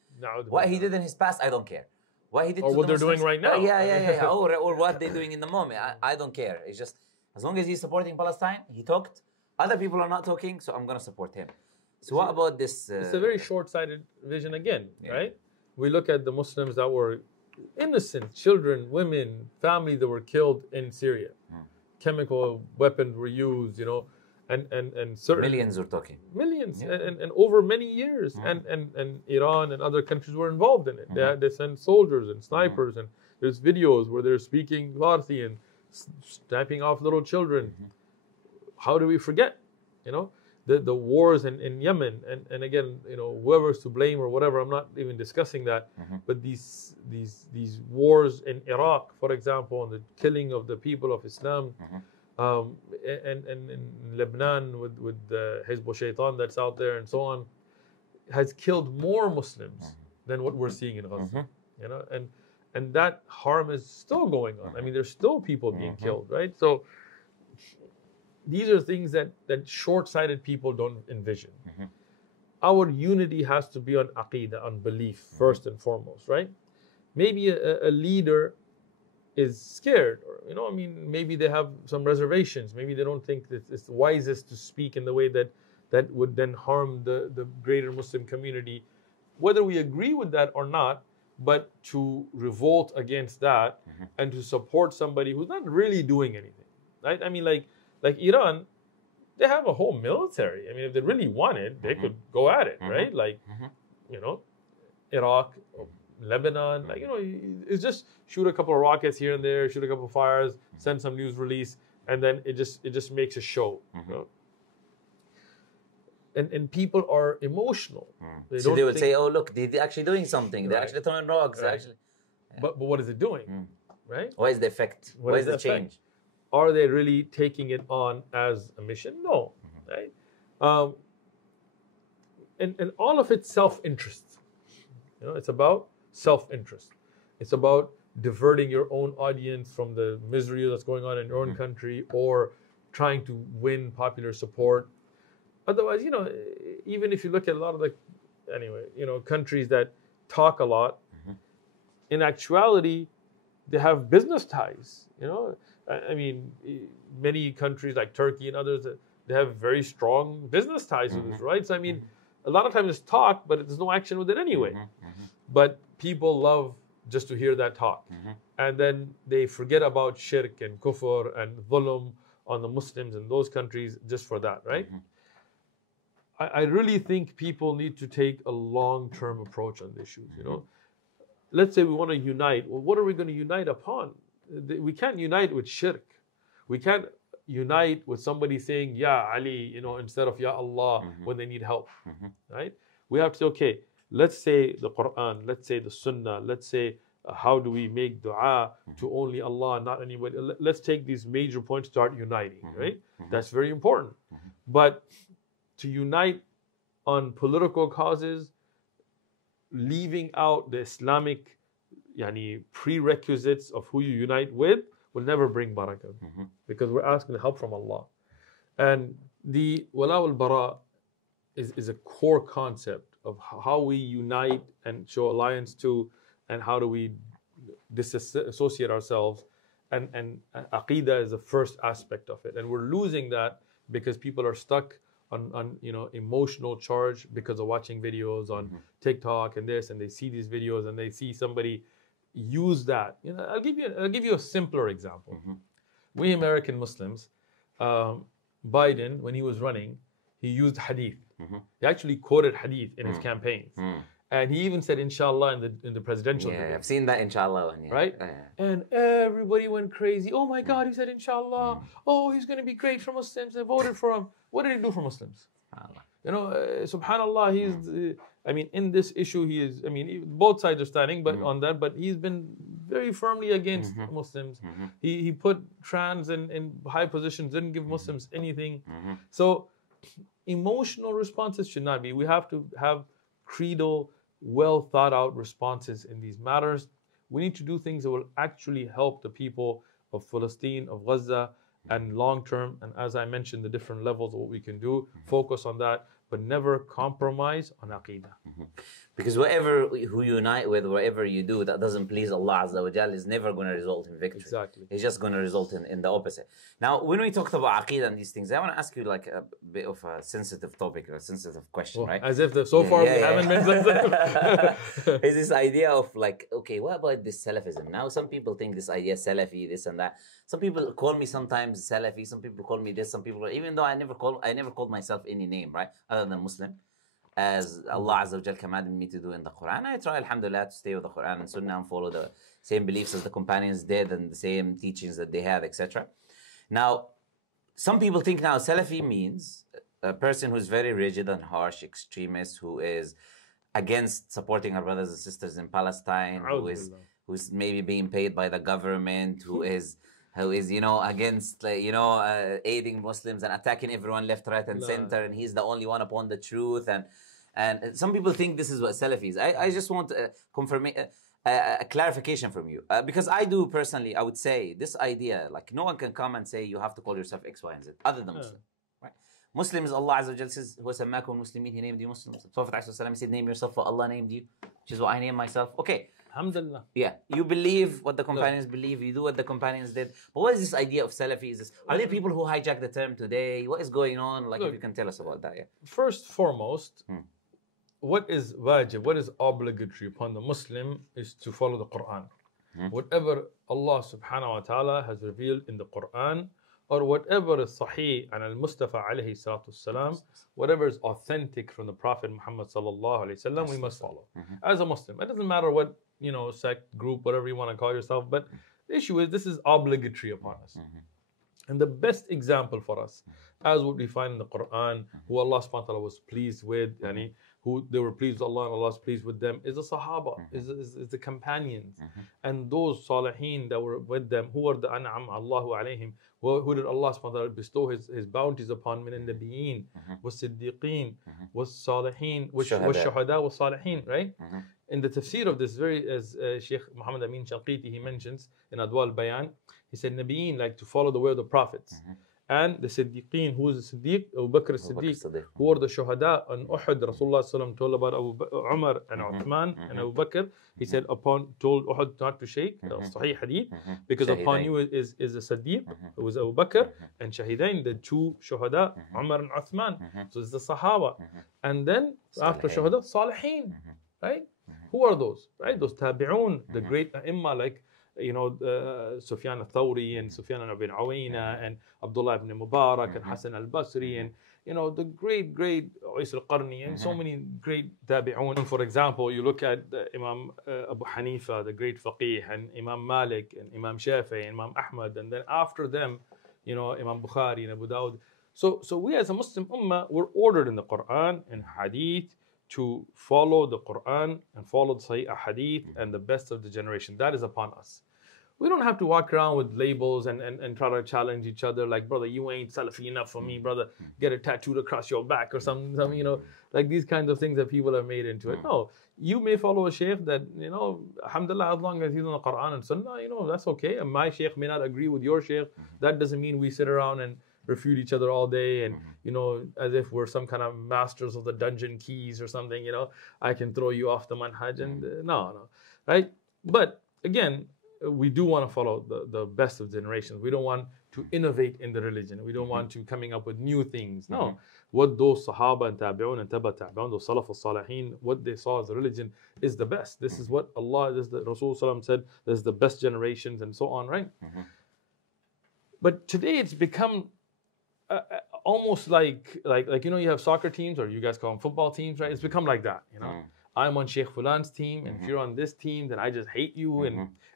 What he did in his past, I don't care. What he did or what they're doing right now. Or what they're doing in the moment. I don't care. It's just, as long as he's supporting Palestine, he talked. Other people are not talking, so I'm going to support him. So what about this? It's a very short-sighted vision again, right? We look at the Muslims that were innocent, children, women, families that were killed in Syria. Chemical weapons were used, you know, and certain millions we're talking. Millions, and over many years, and Iran and other countries were involved in it. They sent soldiers and snipers, and there's videos where they're speaking Farsi and sniping off little children. How do we forget, you know, the wars in Yemen, and again, you know, whoever's to blame or whatever, I'm not even discussing that, but these wars in Iraq, for example, and the killing of the people of Islam, and in Lebanon with the Hizb Shaitan that's out there and so on. has killed more Muslims than what we're seeing in Gaza. You know, and that harm is still going on. I mean, there's still people being killed, right? So these are things that short-sighted people don't envision. Our unity has to be on aqeedah, on belief, first and foremost, right? Maybe a leader is scared, or, you know, I mean, maybe they have some reservations. Maybe they don't think that it's wisest to speak in the way that would then harm the greater Muslim community. Whether we agree with that or not, but to revolt against that and to support somebody who's not really doing anything, right? I mean, like Iran, they have a whole military. I mean, if they really wanted, they could go at it, right? Like, you know, Iraq, Lebanon, like, you know, it's just shoot a couple of rockets here and there, shoot a couple of fires, send some news release, and then it just makes a show. You know? And people are emotional. So they would say, "Oh, look, they're actually doing something. They're actually throwing rocks. Right. Actually." But what is it doing? Right? What is the effect? What is the change? Are they really taking it on as a mission? No, right? And all of it's self-interest. You know, it's about self-interest. It's about diverting your own audience from the misery that's going on in your own country, or trying to win popular support. Otherwise, you know, even if you look at a lot of countries that talk a lot, in actuality, they have business ties. You know, I mean, many countries like Turkey and others, they have very strong business ties with us, right? So I mean, a lot of times it's talk, but there's no action with it anyway. But people love just to hear that talk, and then they forget about shirk and kufr and dhulm on the Muslims in those countries just for that, right? I really think people need to take a long-term approach on the issues. You know, let's say we want to unite. Well, what are we going to unite upon? We can't unite with shirk. We can't unite with somebody saying Ya Ali, you know, instead of Ya Allah when they need help, right? We have to say, okay, let's say the Quran, let's say the Sunnah, let's say how do we make dua to only Allah, not anybody. Let's take these major points, start uniting, right? That's very important. But to unite on political causes, leaving out the Islamic prerequisites of who you unite with, will never bring barakah, because we're asking help from Allah. And the wala wal bara is a core concept of how we unite and show alliance to, and how do we disassociate ourselves. And aqeedah is the first aspect of it, and we're losing that because people are stuck on emotional charge because of watching videos on TikTok and this, and they see these videos and they see somebody use that. You know, I'll give you a simpler example. We American Muslims, Biden, when he was running, he used hadith. He actually quoted hadith in his campaigns. And he even said inshallah in the presidential debate. I've seen that inshallah one, right? And everybody went crazy. Oh my God, he said inshallah. Oh, he's going to be great for Muslims. They voted for him. What did he do for Muslims? You know, subhanallah, he's, in this issue, he is, both sides are standing on that, but he's been very firmly against Muslims. He put trans in high positions, didn't give Muslims anything. So emotional responses should not be. We have to have creedal, well thought out responses in these matters. We need to do things that will actually help the people of Palestine, of Gaza, and long term. And as I mentioned, the different levels of what we can do, focus on that, but never compromise on aqeedah. Because whatever who you unite with, whatever you do that doesn't please Allah Azza wa Jal is never going to result in victory. Exactly. It's just going to result in the opposite. Now, when we talked about aqeedah and these things, I want to ask you like a bit of a sensitive topic or a sensitive question, right? As if so far we haven't been sensitive. It's this idea of like, okay, what about this Salafism? Now, some people think this idea Salafi, this and that. Some people call me sometimes Salafi, some people call me this, some people, even though I never called myself any name, right? Other than Muslim. As Allah Azza wa Jal commanded me to do in the Quran, I try, alhamdulillah, to stay with the Quran and Sunnah and follow the same beliefs as the companions did and the same teachings that they had, etc. Now, some people think now Salafi means a person who's very rigid and harsh, extremist, who is against supporting our brothers and sisters in Palestine, who's maybe being paid by the government, who is against aiding Muslims and attacking everyone left, right, and center, and he's the only one upon the truth, And some people think this is what Salafi is. I just want a clarification from you. Because I do personally, I would say this idea, like no one can come and say you have to call yourself X, Y, and Z other than Muslim. Right? Muslims, Allah Azza wa Jal says, وَسَمَّاكُمْ Muslimin, He named you Muslims. Prophet ﷺ said, name yourself what Allah named you, which is what I name myself. Okay. Alhamdulillah. Yeah, you believe what the companions believe, you do what the companions did. But what is this idea of Salafi? Is this, are there people who hijack the term today? What is going on? Like, if you can tell us about that, yeah. First, foremost, what is wajib, what is obligatory upon the Muslim is to follow the Quran. Whatever Allah subhanahu wa ta'ala has revealed in the Quran, or whatever is sahih and al-Mustafa alayhi salatu salam, whatever is authentic from the Prophet Muhammad sallallahu alayhi wasallam, we must follow. As a Muslim, it doesn't matter what, sect, group, whatever you want to call yourself, but the issue is this is obligatory upon us. And the best example for us, as what we find in the Quran, who Allah subhanahu wa ta'ala was pleased with, who they were pleased with Allah and Allah was pleased with them, is the Sahaba, is the companions. And those Salihin that were with them, who are the An'am Allahu alayhim, who did Allah subhanahu wa ta'ala bestow His bounties upon, min al-Nabiyeen, was Siddiqeen, was Salihin, was Shuhada, was Salihin, right? In the tafsir of this, as Sheikh Muhammad Amin Shanqiti, he mentions in Adwa al-Bayan, he said, Nabiyeen, like to follow the way of the prophets. And the Siddiqeen, who is the Siddiq? Abu Bakr as-Siddiq, who are the Shuhada on Uhud. Rasulullah sallallahu told about Umar and Uthman and Abu Bakr. He said, told Uhud not to shake, Sahih Hadith, because upon you is the Siddiq, who was Abu Bakr, and Shahidain, the two Shuhada, Umar and Uthman. So it's the Sahaba. And then after Shuhada, Salihin, right? Who are those? Right? Those Tabi'un, the great Imma, like Sufyan al-Thawri and Sufyan ibn Awayna and Abdullah ibn Mubarak and Hassan al-Basri and the great Uwais al-Qarni and so many great tabi'un. For example, you look at Imam Abu Hanifa, the great faqih, and Imam Malik and Imam Shafi'i and Imam Ahmad, and then after them, Imam Bukhari and Abu Dawud. So we as a Muslim ummah, we're ordered in the Quran and Hadith to follow the Quran and follow the Sahih Hadith and the best of the generation. That is upon us. We don't have to walk around with labels and try to challenge each other like, brother, you ain't Salafi enough for me, brother, get it tattooed across your back or some like these kinds of things that people have made into it. No, you may follow a sheikh that, alhamdulillah, as long as he's on the Quran and Sunnah, that's okay. And my sheikh may not agree with your sheikh. That doesn't mean we sit around and refute each other all day and as if we're some kind of masters of the dungeon keys or something. I can throw you off the manhaj and no, right? But again, we do want to follow the best of generations. We don't want to innovate in the religion. We don't want to coming up with new things. No, what those Sahaba and Tabi'un and Taba Tabi'un, those Salaf al-Salihin, what they saw as the religion is the best. This is what Allah, this is the Rasul Sallam said, this is the best generations and so on, right? But today it's become almost like you have soccer teams, or you guys call them football teams, right? It's become like that, I'm on Sheikh Fulan's team, and if you're on this team, then I just hate you.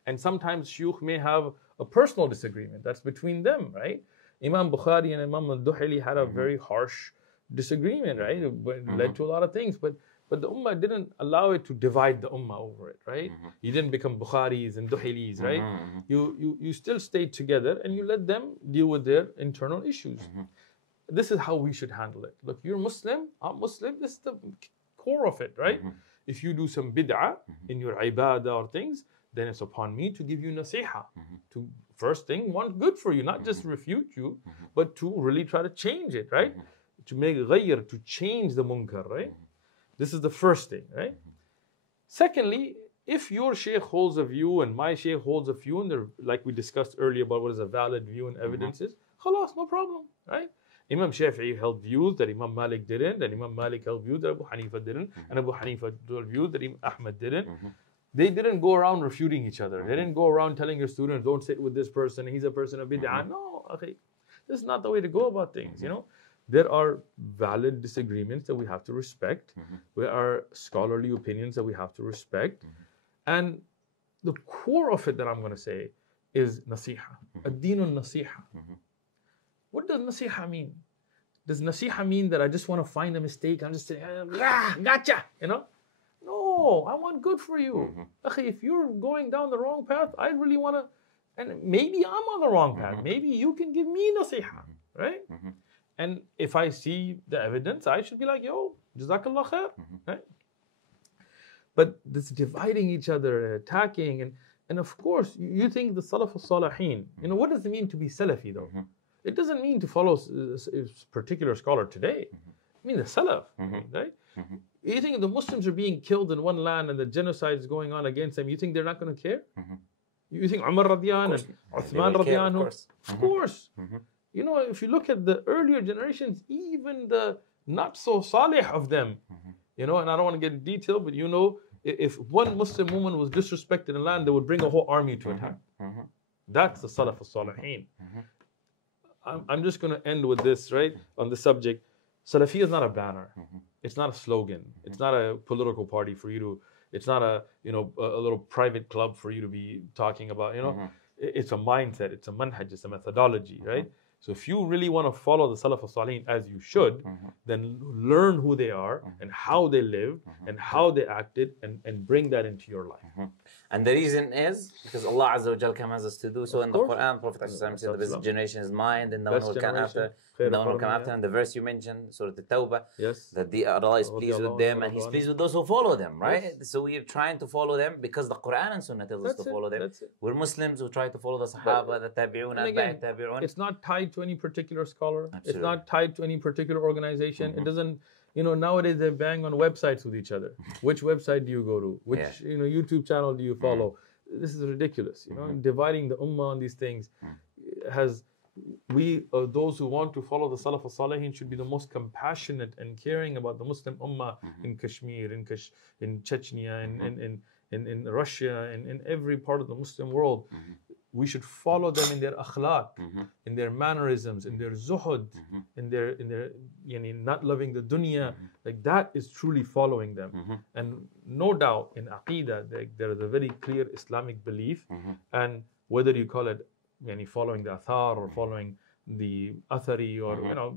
And sometimes Sheikh may have a personal disagreement that's between them, right? Imam Bukhari and Imam al-Duhili had a very harsh disagreement, right? It led to a lot of things, but the Ummah didn't allow it to divide the Ummah over it, right? You didn't become Bukharis and Duhilis, right? You still stayed together and you let them deal with their internal issues. This is how we should handle it. Look, you're Muslim, I'm Muslim, this is the core of it, right? If you do some bid'ah in your ibadah or things, then it's upon me to give you nasiha. To first thing, want good for you, not just refute you, but to really try to change it, right? To make ghayr, to change the munkar, right? This is the first thing, right? Secondly, if your sheikh holds a view and my sheikh holds a view, and they're, like we discussed earlier about what is a valid view and evidences, khalas, no problem, right? Imam Shafi'i held views that Imam Malik didn't, and Imam Malik held views that Abu Hanifa didn't, and Abu Hanifa held views that Imam Ahmad didn't. They didn't go around refuting each other. They didn't go around telling your students, don't sit with this person, he's a person of bid'ah. No, okay. This is not the way to go about things, There are valid disagreements that we have to respect. There are scholarly opinions that we have to respect. And the core of it that I'm going to say is nasiha. Ad-deenun nasiha. What does nasiha mean? Does nasiha mean that I just want to find a mistake? I'm just saying, gotcha, No, I want good for you. If you're going down the wrong path, I really want to, and maybe I'm on the wrong path. Maybe you can give me nasiha, right? And if I see the evidence, I should be like, yo, Jazakallah khair. Right? But this dividing each other, attacking, and of course, you think the Salaf al-Salihin, what does it mean to be Salafi though? It doesn't mean to follow a particular scholar today. I mean the Salaf, right? You think the Muslims are being killed in one land and the genocide is going on against them, you think they're not going to care? You think Umar radiyan and Uthman radiyan? Of course. If you look at the earlier generations, even the not so salih of them, and I don't want to get in detail, but if one Muslim woman was disrespected in land, they would bring a whole army to attack. That's the Salaf al-Salihin. I'm just going to end with this, right, on the subject. Salafi is not a banner. It's not a slogan. It's not a political party for you to, it's not a little private club for you to be talking about, It's a mindset, it's a manhaj, it's a methodology, right? So if you really want to follow the Salaf al-Salihin as you should, then learn who they are and how they lived and how they acted and bring that into your life. And the reason is because Allah Azza wa Jal commands us to do so in the Quran. Prophet said the best generation is mine, and no one will come after. No one will come after. And the verse you mentioned, Surah At-Tawbah, that Allah is pleased with them and He's pleased with those who follow them, right? Yes. So we are trying to follow them because the Quran and Sunnah tells us to follow them. We're Muslims who try to follow the Sahaba, the Tabi'un, Atba'at Tabi'un. It's not tied to any particular scholar. Absolutely. It's not tied to any particular organization. It doesn't. Nowadays they bang on websites with each other. Which website do you go to? Which YouTube channel do you follow? This is ridiculous. Dividing the ummah on these things those who want to follow the Salaf al-Salihin should be the most compassionate and caring about the Muslim ummah in Kashmir, in Chechnya, in Russia, and in every part of the Muslim world. We should follow them in their akhlaq, in their mannerisms, in their zuhud, in their not loving the dunya. Like that is truly following them. And no doubt in Aqidah, there is a very clear Islamic belief. And whether you call it following the Athar or following the Athari or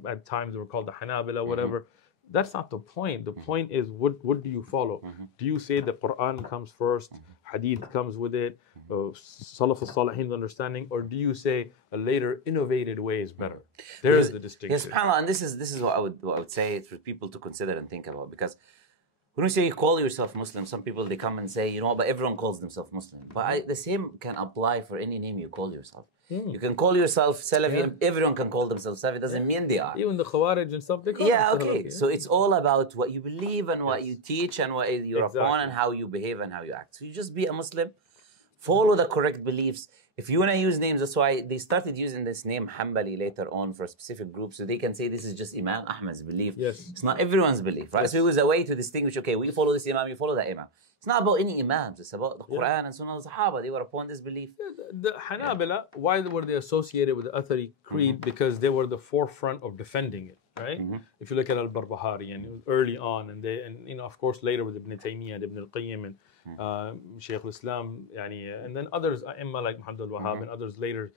at times we're called the Hanabila, whatever. That's not the point. The point is what do you follow? Do you say the Quran comes first, Hadith comes with it, Salaf al-Salihin's understanding, or do you say a later innovated way is better? There is the distinction. Yes, subhanAllah, and this is what I would say for people to consider and think about, because when you say you call yourself Muslim, some people they come and say, but everyone calls themselves Muslim. But the same can apply for any name you call yourself. You can call yourself Salafi, and everyone can call themselves Salafi. It doesn't mean they are. Even the Khawarij and stuff, they call okay. So it's all about what you believe and what you teach and what you're upon and how you behave and how you act. So you just be a Muslim, follow the correct beliefs. If you want to use names, that's why they started using this name Hanbali later on for a specific group, so they can say this is just Imam Ahmad's belief. Yes. It's not everyone's belief, right? So it was a way to distinguish, okay, we follow this Imam, you follow that Imam. It's not about any Imams, it's about the Quran and Sunnah of the Sahaba. They were upon this belief. The Hanabila, why were they associated with the Athari creed? Because they were the forefront of defending it, right? If you look at Al-Barbahari, and it was early on, and of course later with Ibn Taymiyyah, Ibn al-Qayyim, and Sheikh al-Islam, and then others, Imma like Muhammad al-Wahhab and others later.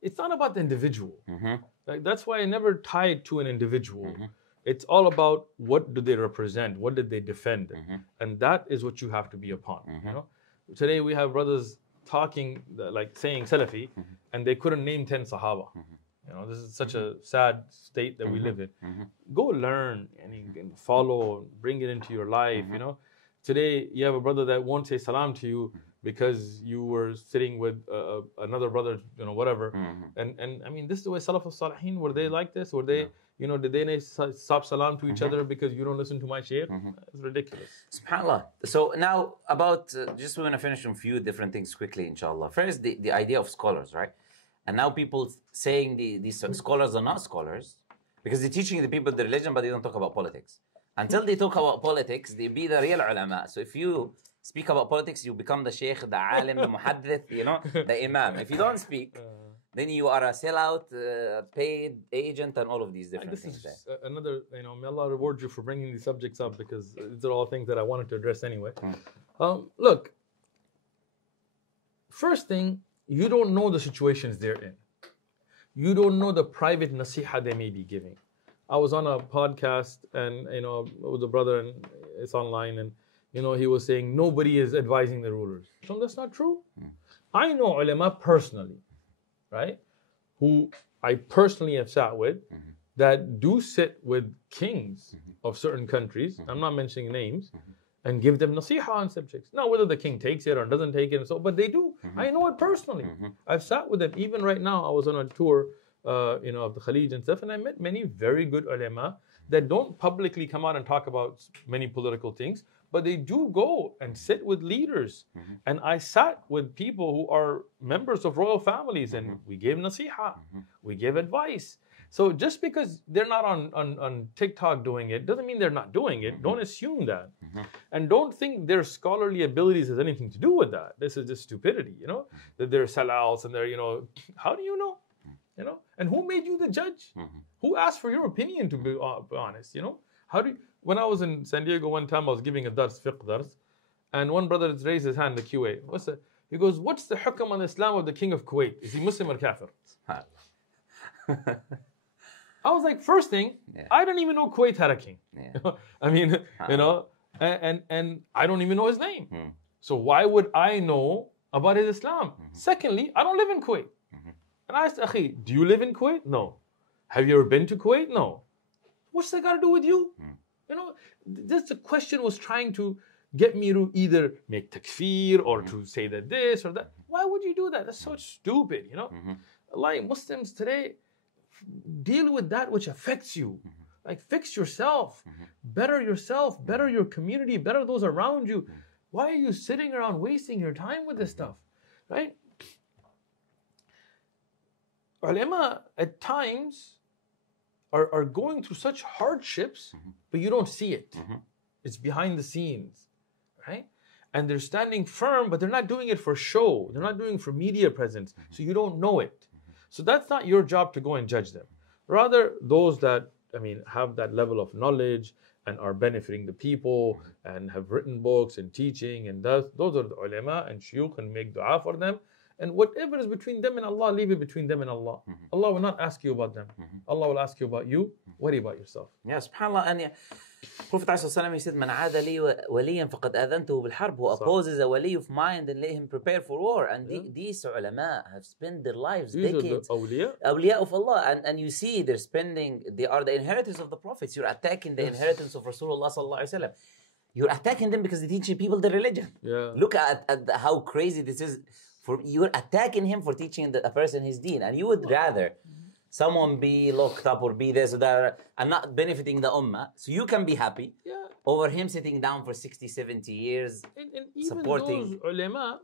It's not about the individual. Like, that's why I never tie it to an individual. It's all about what do they represent, what did they defend, and that is what you have to be upon. Today we have brothers talking, like saying Salafi, and they couldn't name 10 Sahaba. This is such a sad state that we live in. Go learn and follow, bring it into your life. Today you have a brother that won't say salam to you because you were sitting with another brother, whatever. And I mean, this is the way Salaf al-Salihin, were they like this? Were they, did they stop salam to each other because you don't listen to my Sheikh? It's ridiculous. SubhanAllah. So now about, just we want to finish on a few different things quickly, inshallah. First, the idea of scholars, right? And now people saying these scholars are not scholars because they're teaching the people the religion, but they don't talk about politics. Until they talk about politics, they be the real ulama. So if you speak about politics, you become the sheikh, the alim, the muhaddith, the imam. If you don't speak, then you are a sellout, paid agent, and all of these different things. This is another, may Allah reward you for bringing these subjects up, because these are all things that I wanted to address anyway. Look, first thing, you don't know the situations they're in. You don't know the private nasiha they may be giving. I was on a podcast and with a brother, and it's online, and he was saying nobody is advising the rulers. So that's not true. I know ulama personally, right? Who I personally have sat with, that do sit with kings of certain countries, I'm not mentioning names, and give them nasiha on subjects. Now, whether the king takes it or doesn't take it, and so, but they do. I know it personally. I've sat with them. Even right now, I was on a tour, of the Khalij and stuff, and I met many very good ulama that don't publicly come out and talk about many political things, but they do go and sit with leaders. And I sat with people who are members of royal families, and we gave nasiha, we gave advice. So just because they're not on TikTok doing it doesn't mean they're not doing it. Don't assume that. And don't think their scholarly abilities has anything to do with that. This is just stupidity, that they're sellouts and they're, how do you know? And who made you the judge? Who asked for your opinion, to be honest? When I was in San Diego one time, I was giving a dars, fiqh dars, and one brother raised his hand in the QA. He goes, what's the hukam on Islam of the king of Kuwait? Is he Muslim or kafir? I was like, first thing, I didn't even know Kuwait had a king. I mean, and I don't even know his name. So why would I know about his Islam? Secondly, I don't live in Kuwait. And I asked, Akhi, do you live in Kuwait? No. Have you ever been to Kuwait? No. What's that got to do with you? The question was trying to get me to either make takfir or to say that this or that. Why would you do that? That's so stupid, Like Muslims today, deal with that which affects you. Like, fix yourself, better your community, better those around you. Why are you sitting around wasting your time with this stuff, right? Ulama at times are going through such hardships, but you don't see it. It's behind the scenes, right? And they're standing firm, but they're not doing it for show. They're not doing it for media presence, so you don't know it. So that's not your job to go and judge them. Rather, those that, have that level of knowledge and are benefiting the people and have written books and teaching, and those are the ulama and shuyukh, and make dua for them. And whatever is between them and Allah, leave it between them and Allah. Allah will not ask you about them. Allah will ask you about you. Worry about yourself. Yeah, subhanAllah. And Prophet ﷺ, he said, Man aada li waliyan faqad adhantuhu bil harb. Who opposes a wali of mine, then let him prepare for war. And these ulama have spent their lives, decades. Awliya of Allah. And you see, they are the inheritors of the prophets. You're attacking the inheritance of Rasulullah sallallahu alaihi wasallam. You're attacking them because they teach people the religion. Look at how crazy this is. You're attacking him for teaching a person his deen. And you would rather someone be locked up or be this or that and not benefiting the ummah, so you can be happy, over him sitting down for 60, 70 years, and even supporting. Those ulama,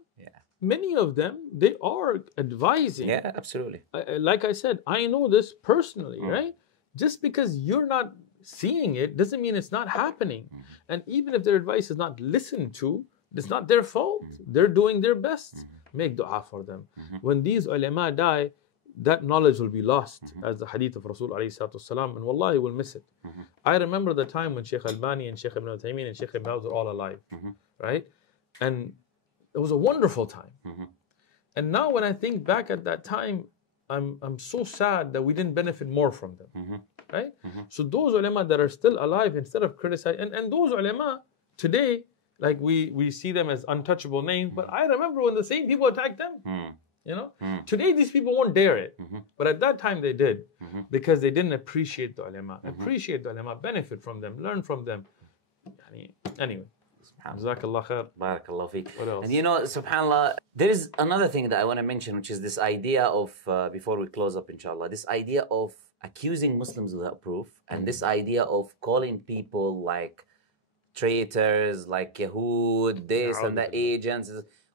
many of them, they are advising. Yeah, absolutely. Like I said, I know this personally, right? Just because you're not seeing it doesn't mean it's not happening. And even if their advice is not listened to, it's not their fault. They're doing their best. Make dua for them. When these ulama die, that knowledge will be lost, as the hadith of Rasul alayhi salatu wasalam, and wallahi will miss it. I remember the time when Sheikh Albani and Sheikh Ibn Uthaymeen and Sheikh Ibn Baz were all alive, right? And it was a wonderful time. And now when I think back at that time, I'm so sad that we didn't benefit more from them, right? So those ulama that are still alive, instead of criticizing, and those ulama today, like we see them as untouchable names, but I remember when the same people attacked them. Today these people won't dare it, but at that time they did, because they didn't appreciate the ulama. Appreciate the ulama, benefit from them, learn from them. Anyway, Jazakallah khair. Barakallah feek. What else? And subhanAllah, there is another thing that I want to mention, which is this idea of, before we close up inshallah, this idea of accusing Muslims without proof, and this idea of calling people like traitors, like Yahud, this and the agents,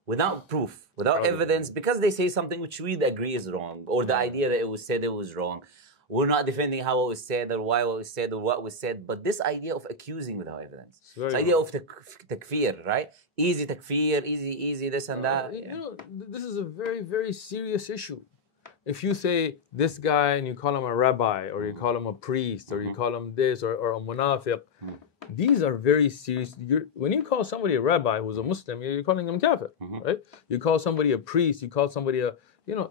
without proof, without evidence, because they say something which we agree is wrong, or the idea that it was said it was wrong. We're not defending how it was said or why it was said or what was said, but this idea of accusing without evidence, this idea of takfir, right? Easy takfir, easy this and that. This is a very, very serious issue. If you say this guy and you call him a rabbi, or you call him a priest, or you call him this, or a munafiq, these are very serious. When you call somebody a rabbi who's a Muslim, you're calling him kafir, right? You call somebody a priest, you call somebody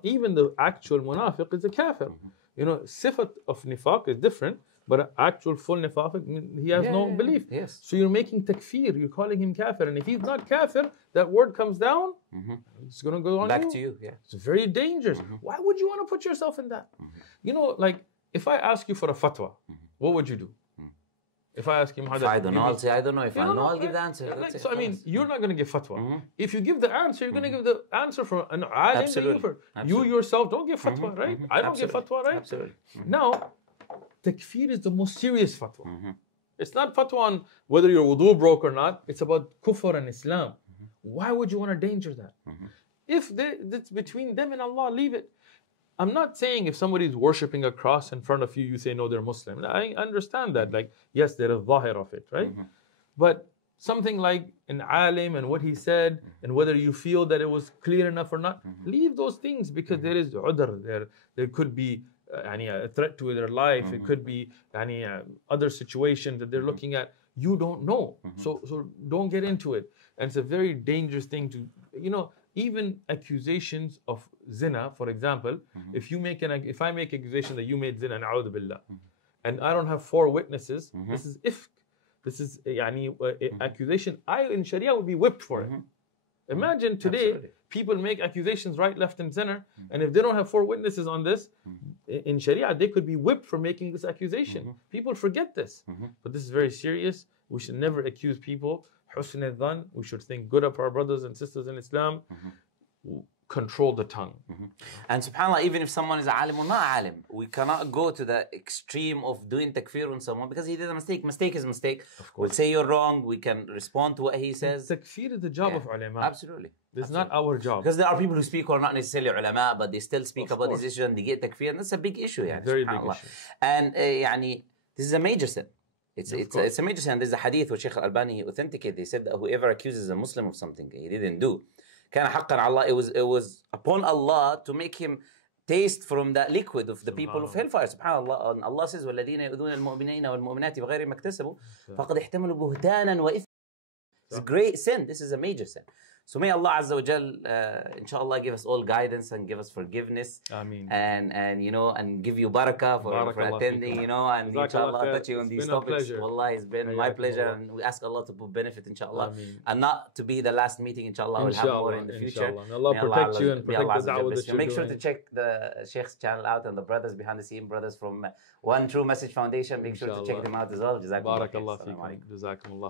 even the actual munafiq is a kafir. Sifat of nifaq is different, but actual full nifaq, he has no belief. Yes. So you're making takfir, you're calling him kafir. And if he's not kafir, that word comes down, it's going to go on back to you. It's very dangerous. Why would you want to put yourself in that? if I ask you for a fatwa, what would you do? If I ask you, if I don't know, I'll say I don't know. If I know, I'll give the answer. Like, so I mean, you're not going to give fatwa. If you give the answer, you're going to give the answer for an alim that you yourself don't give fatwa, right? I don't give fatwa, right? Absolutely. Now, takfir is the most serious fatwa. It's not fatwa on whether your wudu broke or not. It's about kufr and Islam. Why would you want to danger that? If it's between them and Allah, leave it. I'm not saying if somebody's worshipping a cross in front of you, you say, no, they're Muslim. I understand that. Like, yes, there is zahir of it, right? But something like an alim and what he said, and whether you feel that it was clear enough or not, leave those things because there is udr. There could be a threat to their life. It could be other situations that they're looking at. You don't know. So don't get into it. And it's a very dangerous thing to, even accusations of zina, for example, if I make accusation that you made zina, na'udhu billah, and I don't have 4 witnesses, this is ifk. This is accusation. I in Sharia would be whipped for it. Imagine today, people make accusations right, left, and center, and if they don't have 4 witnesses on this, in Sharia, they could be whipped for making this accusation. People forget this. But this is very serious. We should never accuse people. Husn al-dhan, we should think good of our brothers and sisters in Islam. Control the tongue. And subhanAllah, even if someone is alim or not alim, we cannot go to the extreme of doing takfir on someone because he did a mistake. Mistake is a mistake. We'll say you're wrong. We can respond to what he says. Takfir is the job of ulama. Absolutely. This is not our job. Because there are people who speak who are not necessarily ulama, but they still speak about these issues and they get takfir. And that's a big issue. Very big issue. And this is a major sin. It's a major sin. There's a hadith where Sheikh Al-Albani authenticated. They said that whoever accuses a Muslim of something he didn't do, كان حقا على Allah, it was upon Allah to make him taste from that liquid of the people of hellfire. SubhanAllah. And Allah says, وَالَّذِينَ يُؤْذُونَ الْمُؤْمِنِينَ وَالْمُؤْمِنَاتِ بِغَيْرِ مَا اكْتَسَبُوا فَقَدْ احْتَمَلُوا بُهْتَانًا وَإِثْمًا. It's a great sin. This is a major sin. So may Allah Azza wa Jal, inshallah, give us all guidance and give us forgiveness. Ameen. And give you barakah for attending, and inshallah touch you on these topics. Wallah, it's been my pleasure, and we ask Allah to put benefit, inshallah. Ameen. And not to be the last meeting, inshallah. We'll have more in the future. Inshallah. May Allah protect you and protect the da'wah that you're Make sure doing. to check the Sheikh's channel out and the brothers behind the scene, brothers from One True Message Foundation. Make sure to check them out as well. Jazakumullah. Barakallah feekum. Jazakumullah.